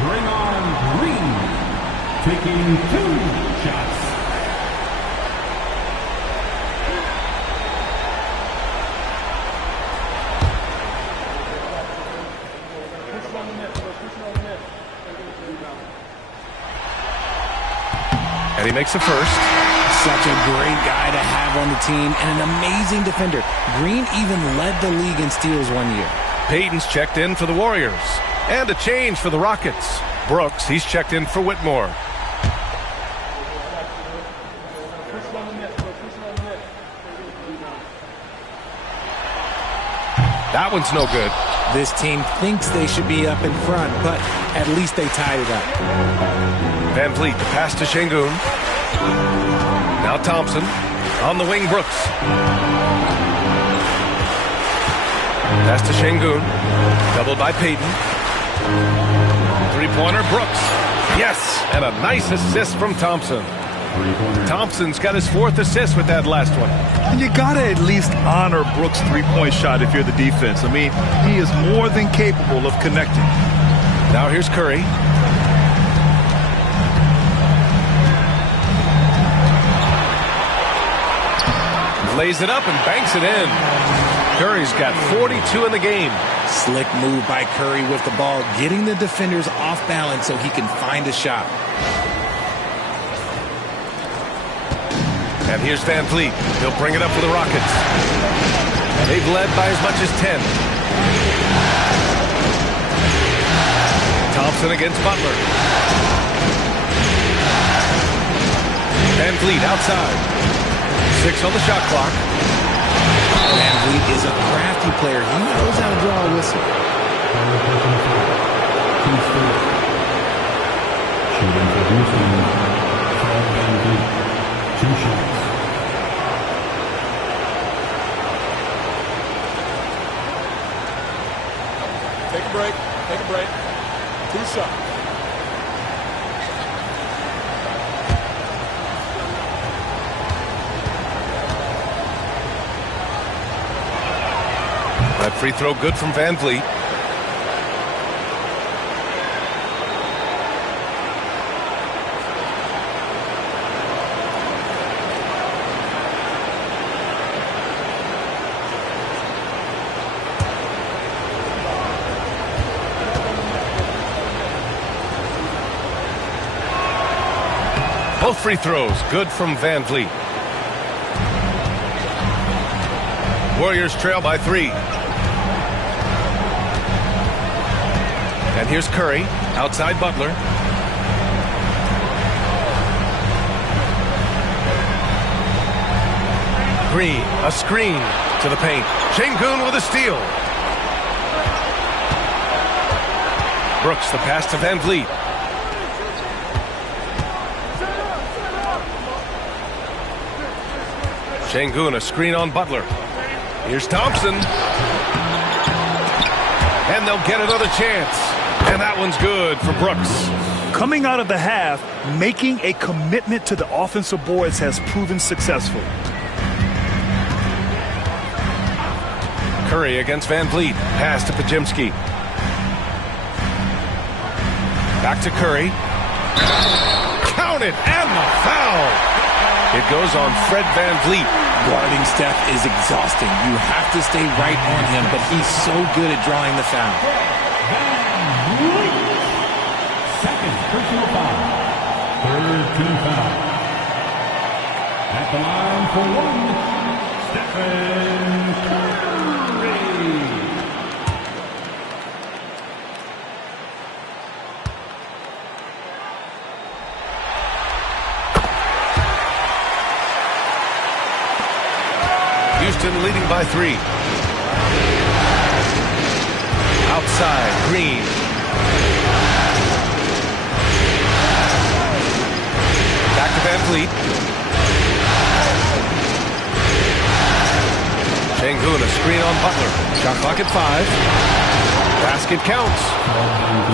Bring on Green, taking 2 shots. And he makes the first. Such a great guy to have on the team and an amazing defender. Green even led the league in steals 1 year. Payton's checked in for the Warriors. And a change for the Rockets. Brooks, he's checked in for Whitmore. That one's no good. This team thinks they should be up in front, but at least they tied it up. Van Vliet, the pass to Şengün. Now Thompson. On the wing, Brooks. Pass to Şengün. Doubled by Payton. Three-pointer, Brooks. Yes, and a nice assist from Thompson. Thompson's got his 4th assist with that last one. And you got to at least honor Brooks' three-point shot if you're the defense. I mean, he is more than capable of connecting. Now here's Curry. Lays it up and banks it in. Curry's got 42 in the game. Slick move by Curry with the ball, getting the defenders off balance so he can find a shot. And here's Van Vliet. He'll bring it up for the Rockets. They've led by as much as 10. Thompson against Butler. Van Vliet outside. 6 on the shot clock. Van Vliet is a crafty player. He knows how to draw a whistle. Shooting for Houston, Fred Van Vliet, 2 shots. Take a break. Take a break. 2 shots. That free throw good from Van Vliet. Both free throws good from Van Vliet. Warriors trail by 3. And here's Curry, outside Butler. Green, a screen to the paint. Şengün with a steal. Brooks, the pass to Van Vliet. Şengün, a screen on Butler. Here's Thompson. And they'll get another chance. And that one's good for Brooks. Coming out of the half, making a commitment to the offensive boards has proven successful. Curry against Van Vliet. Pass to Podziemski. Back to Curry. Count it, and the foul. It goes on Fred Van Vliet. Guarding Steph is exhausting. You have to stay right on him, but he's so good at drawing the foul. Second personal foul. Third team foul. At the line for one, Stephen Curry. Houston leading by 3. Outside, Green. Back to Van Vliet. Şengün, a screen on Butler. Shot clock at 5. Basket counts.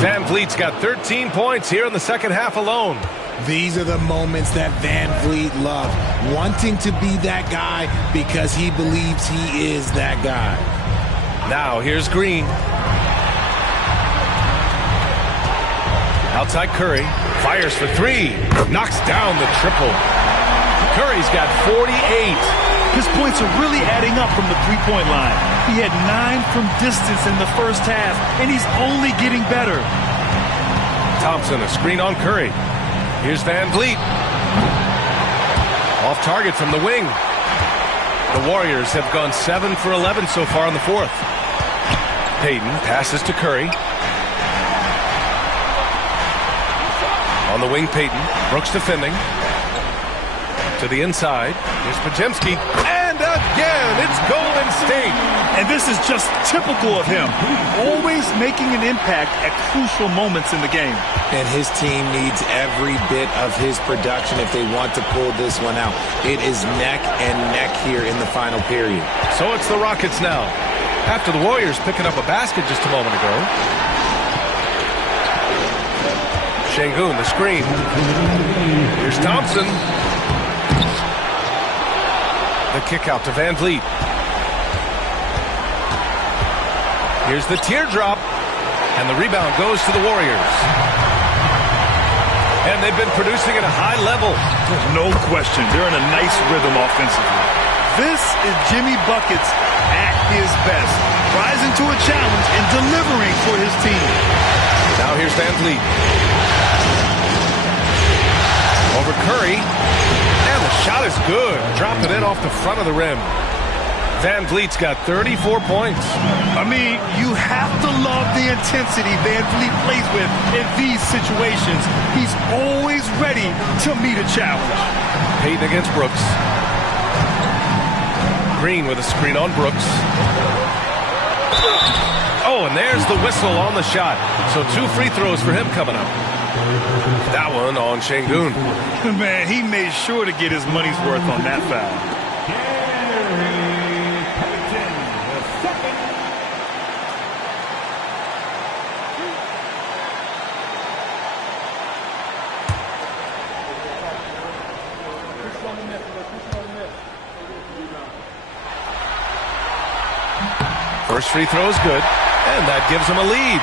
Van Vliet's got 13 points here in the second half alone. These are the moments that Van Vliet loved, wanting to be that guy because he believes he is that guy. Now here's Green. Outside Curry, fires for 3, knocks down the triple. Curry's got 48. His points are really adding up from the three-point line. He had 9 from distance in the first half, and he's only getting better. Thompson, a screen on Curry. Here's Van Vliet. Off target from the wing. The Warriors have gone 7 for 11 so far in the fourth. Payton passes to Curry. On the wing, Payton. Brooks defending. To the inside. Here's Podziemski. And again, it's Golden State. And this is just typical of him. Always making an impact at crucial moments in the game. And his team needs every bit of his production if they want to pull this one out. It is neck and neck here in the final period. So it's the Rockets now. After the Warriors picking up a basket just a moment ago. Şengün, the screen. Here's Thompson. The kick out to Van Vliet. Here's the teardrop. And the rebound goes to the Warriors. And they've been producing at a high level. There's no question. They're in a nice rhythm offensively. This is Jimmy Buckets at his best. Rising to a challenge and delivering for his team. Now here's Van Vliet. Over Curry. And the shot is good. Dropping it off the front of the rim. Van Vliet's got 34 points. I mean, you have to love the intensity Van Vliet plays with in these situations. He's always ready to meet a challenge. Payton against Brooks. Green with a screen on Brooks. Oh, and there's the whistle on the shot. So 2 free throws for him coming up. That one on Şengün. Man, he made sure to get his money's worth on that foul. First free throw is good, and that gives him a lead.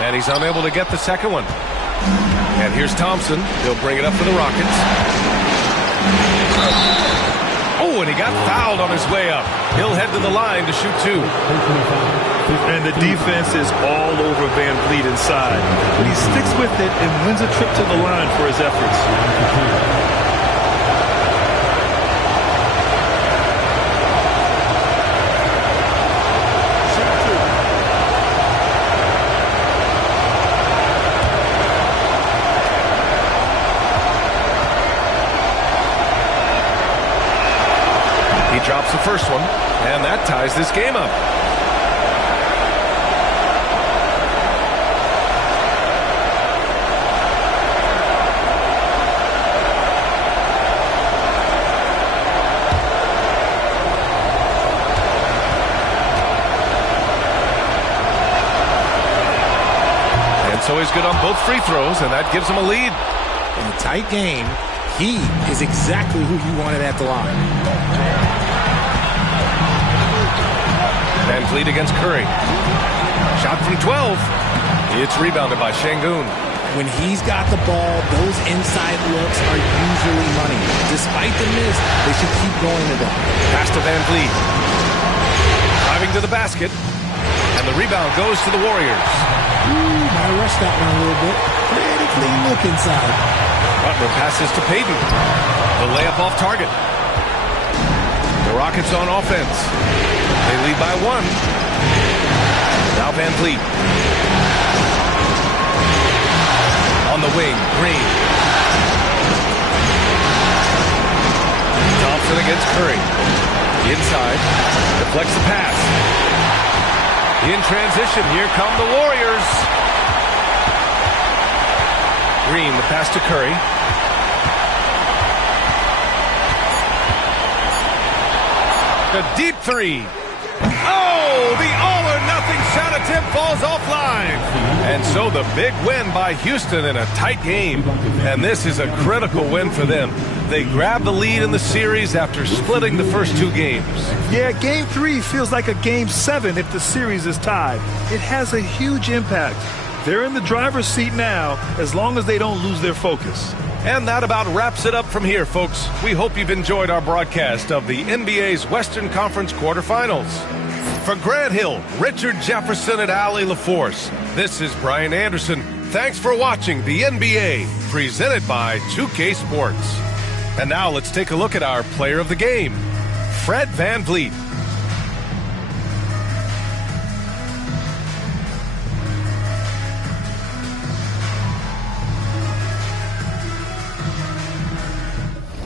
And he's unable to get the second one. And here's Thompson. He'll bring it up for the Rockets. Oh, and he got fouled on his way up. He'll head to the line to shoot 2. And the defense is all over Van Vliet inside. But he sticks with it and wins a trip to the line for his efforts. the first one, and that ties this game up. So he's good on both free throws, and that gives him a lead. In a tight game, he is exactly who you wanted at the line. Van Vliet against Curry. Shot from 12. It's rebounded by Şengün. When he's got the ball, those inside looks are usually money. Despite the miss, they should keep going to them. Pass to Van Vliet. Driving to the basket, and the rebound goes to the Warriors. Might rush that one a little bit. Pretty clean look inside. Butler passes to Payton. The layup off target. The Rockets on offense. They lead by 1. Now Van Vliet. On the wing, Green. Thompson against Curry. Inside. Deflects the pass. In transition, here come the Warriors. Green, the pass to Curry. A deep three. Oh, the all-or-nothing shot attempt falls offline. And so the big win by Houston in a tight game. And this is a critical win for them. They grab the lead in the series after splitting the first 2 games. Yeah, Game 3 feels like a Game 7 if the series is tied. It has a huge impact. They're in the driver's seat now as long as they don't lose their focus. And that about wraps it up from here, folks. We hope you've enjoyed our broadcast of the NBA's Western Conference quarterfinals. For Grant Hill, Richard Jefferson, and Allie LaForce, this is Brian Anderson. Thanks for watching the NBA, presented by 2K Sports. And now let's take a look at our player of the game, Fred VanVleet.